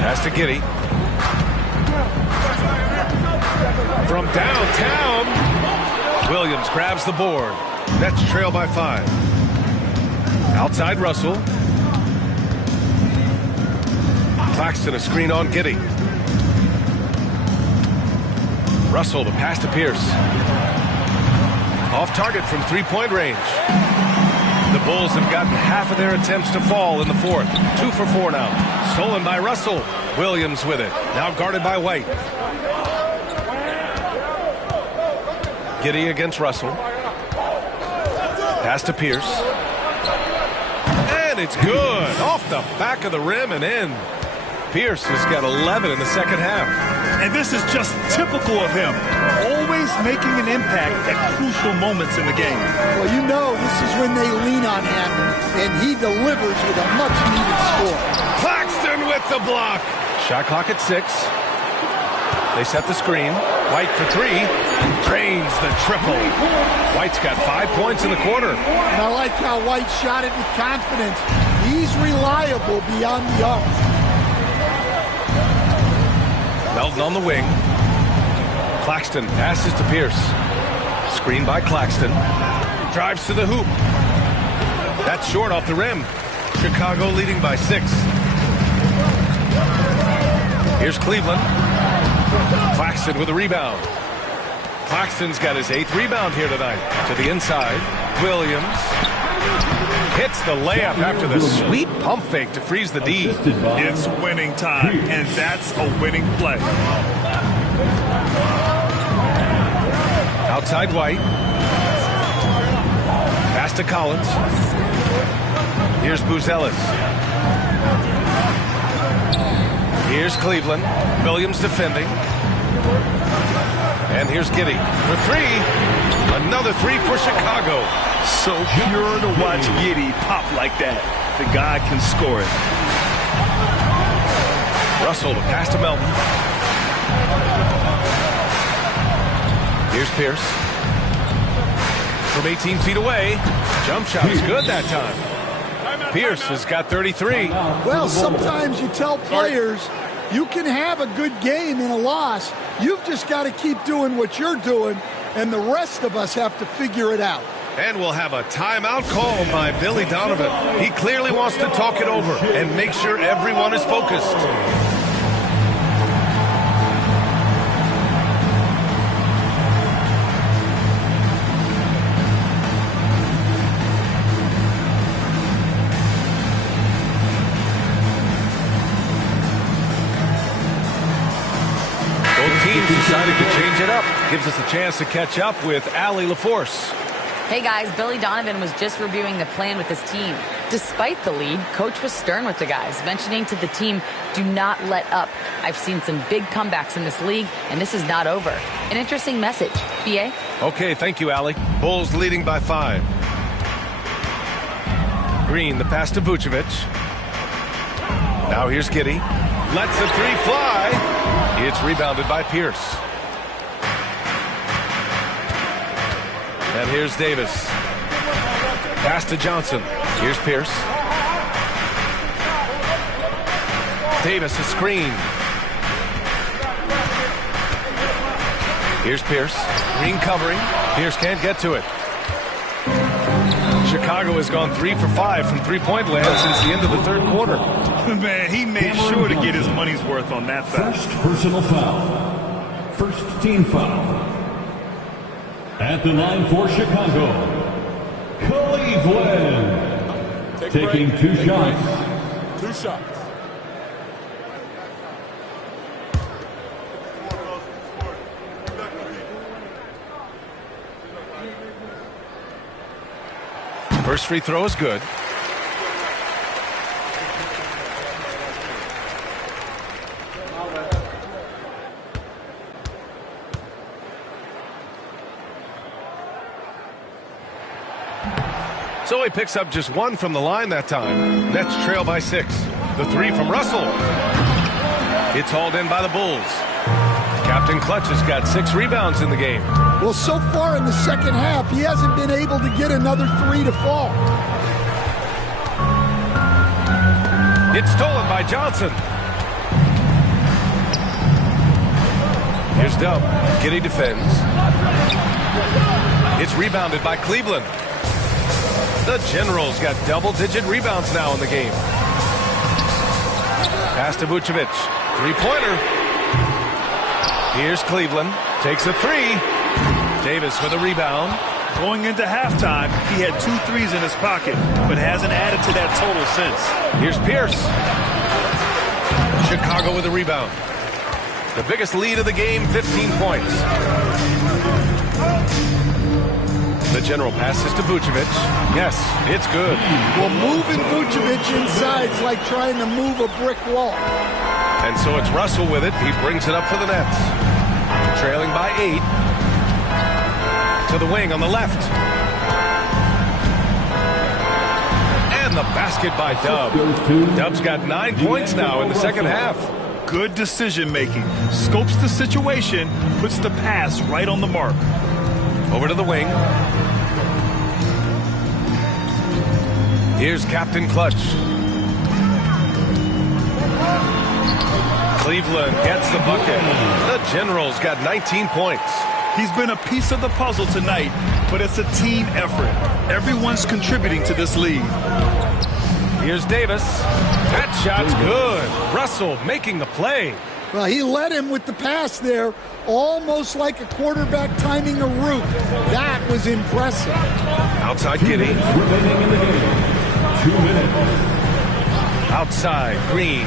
Pass to Giddey. From downtown, Williams grabs the board. Nets trail by 5. Outside Russell. Claxton a screen on Giddey. Russell to pass to Pierce. Off target from three-point range. The Bulls have gotten half of their attempts to fall in the 4th. 2 for 4 now. Stolen by Russell. Williams with it. Now guarded by White. Giddey against Russell. Pass to Pierce. And it's good. Off the back of the rim and in. Pierce has got 11 in the second half. And this is just typical of him. Always making an impact at crucial moments in the game. Well, you know this is when they lean on him, and he delivers with a much-needed score. Claxton with the block. Shot clock at 6. They set the screen. White for three. Drains the triple. White's got 5 points in the quarter. And I like how White shot it with confidence. He's reliable beyond the arc. Melton on the wing. Claxton passes to Pierce. Screen by Claxton. Drives to the hoop. That's short off the rim. Chicago leading by 6. Here's Cleveland. Claxton with a rebound. Claxton's got his 8th rebound here tonight. To the inside. Williams hits the layup after the sweet pump fake to freeze the D. It's winning time, and that's a winning play. Outside White. Pass to Collins. Here's Buzelis. Here's Cleveland. Williams defending. And here's Giddey for three. Another three for Chicago. So pure to watch Giddey pop like that. The guy can score it. Russell to pass to Melton. Here's Pierce. From 18 feet away. Jump shot is good that time. Pierce has got 33. Well, sometimes you tell players you can have a good game in a loss. You've just got to keep doing what you're doing, and the rest of us have to figure it out. And we'll have a timeout called by Billy Donovan. He clearly wants to talk it over and make sure everyone is focused. Decided to change it up. Gives us a chance to catch up with Allie LaForce. Hey guys, Billy Donovan was just reviewing the plan with his team. Despite the lead, coach was stern with the guys, mentioning to the team, do not let up. I've seen some big comebacks in this league, and this is not over. An interesting message. BA? Okay, thank you, Allie. Bulls leading by 5. Green, the pass to Vucevic. Now here's Giddey. Lets the three fly. It's rebounded by Pierce. And here's Davis. Pass to Johnson. Here's Pierce. Davis, a screen. Here's Pierce. Green covering. Pierce can't get to it. Chicago has gone 3 for 5 from three-point land since the end of the third quarter. Man, he made sure to get his money's worth on that foul. First personal foul. First team foul. At the line for Chicago, Cleveland. Taking 2 shots. 2 shots. First free throw is good. So he picks up just 1 from the line that time. Nets trail by 6. The 3 from Russell. It's hauled in by the Bulls. Captain Clutch has got 6 rebounds in the game. Well, so far in the second half, he hasn't been able to get another 3 to fall. It's stolen by Johnson. Here's Dub. Giddey defends. It's rebounded by Cleveland. The Generals got double-digit rebounds now in the game. Pass to Vucevic. Three-pointer. Here's Cleveland. Takes a 3. Davis with a rebound. Going into halftime, he had 2 threes in his pocket, but hasn't added to that total since. Here's Pierce. Chicago with a rebound. The biggest lead of the game, 15 points. The General passes to Vucevic. Yes, it's good. Well, moving Vucevic inside is like trying to move a brick wall. And so it's Russell with it. He brings it up for the Nets. Trailing by 8. To the wing on the left. And the basket by Dub. Dub's got 9 points now in the second half. Good decision making. Scopes the situation, puts the pass right on the mark. Over to the wing. Here's Captain Clutch. Cleveland gets the bucket. The Generals got 19 points. He's been a piece of the puzzle tonight, but it's a team effort. Everyone's contributing to this lead. Here's Davis. That shot's good. Russell making the play. Well, he led him with the pass there, almost like a quarterback timing a route. That was impressive. Outside Giddy. 2 minutes. Outside Green.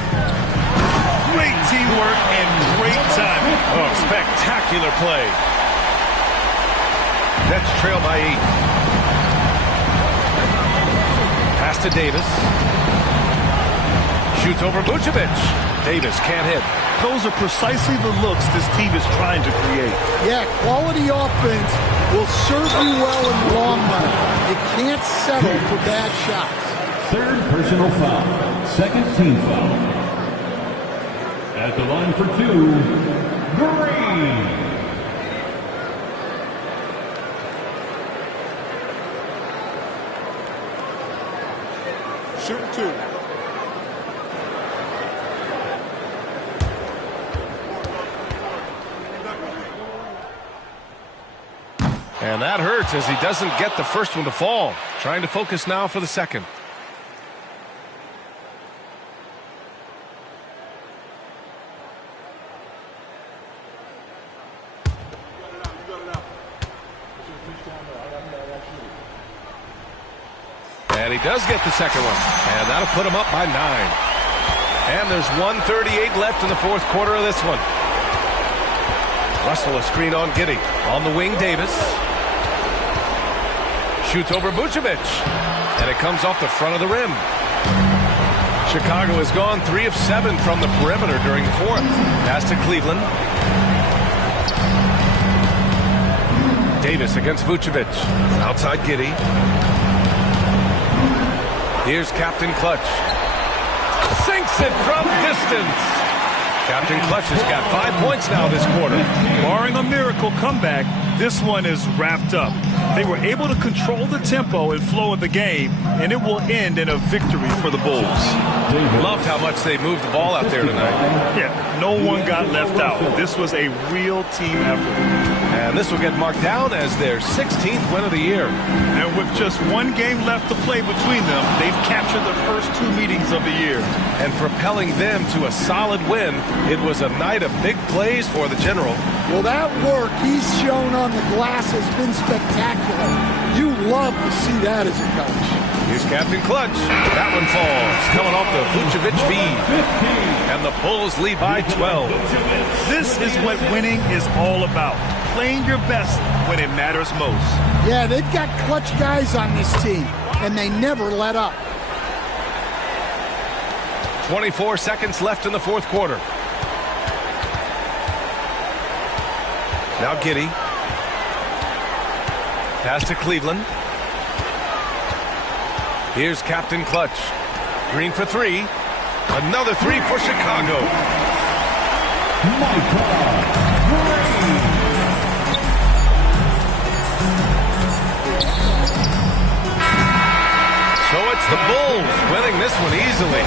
Great teamwork and great timing. Oh, spectacular play. Nets trail by 8. Pass to Davis. Shoots over Vucevic. Davis can't hit. Those are precisely the looks this team is trying to create. Yeah, quality offense will serve you well in the long run. You can't settle for bad shots. Third personal foul. Second team foul. At the line for 2, Green. Shooting 2. And that hurts as he doesn't get the first one to fall. Trying to focus now for the second. And he does get the second one. And that'll put him up by 9. And there's 1:38 left in the fourth quarter of this one. Russell a screen on Giddy. On the wing, Davis. Shoots over Vucevic. And it comes off the front of the rim. Chicago has gone 3 of 7 from the perimeter during the fourth. Pass to Cleveland. Davis against Vucevic. Outside Giddy. Here's Captain Clutch. Sinks it from distance. Captain Clutch has got 5 points now this quarter. Barring a miracle comeback, this one is wrapped up. They were able to control the tempo and flow of the game, and it will end in a victory for the Bulls. Loved how much they moved the ball out there tonight. Yeah, no one got left out. This was a real team effort. And this will get marked down as their 16th win of the year. And with just one game left to play between them, they've captured the first 2 meetings of the year. And propelling them to a solid win, it was a night of big plays for the General. Well, that work he's shown on the glass has been spectacular. You love to see that as a coach. Here's Captain Clutch. That one falls, coming off the Vucevic feed. And the Bulls lead by 12. This is what winning is all about. Playing your best when it matters most. Yeah, they've got clutch guys on this team, and they never let up. 24 seconds left in the fourth quarter. Now Giddy. Pass to Cleveland. Here's Captain Clutch. Green for 3. Another 3 for Chicago. So it's the Bulls winning this one easily.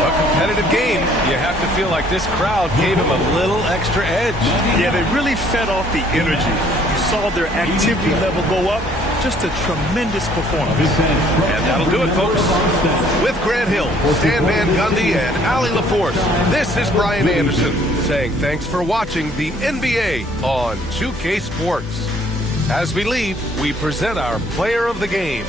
A competitive game. You have to feel like this crowd gave them a little extra edge. Yeah, they really fed off the energy. You saw their activity level go up. Just a tremendous performance. And that'll do it, folks. With Grant Hill, Stan Van Gundy, and Allie LaForce, this is Brian Anderson saying thanks for watching the NBA on 2K Sports. As we leave, we present our player of the game.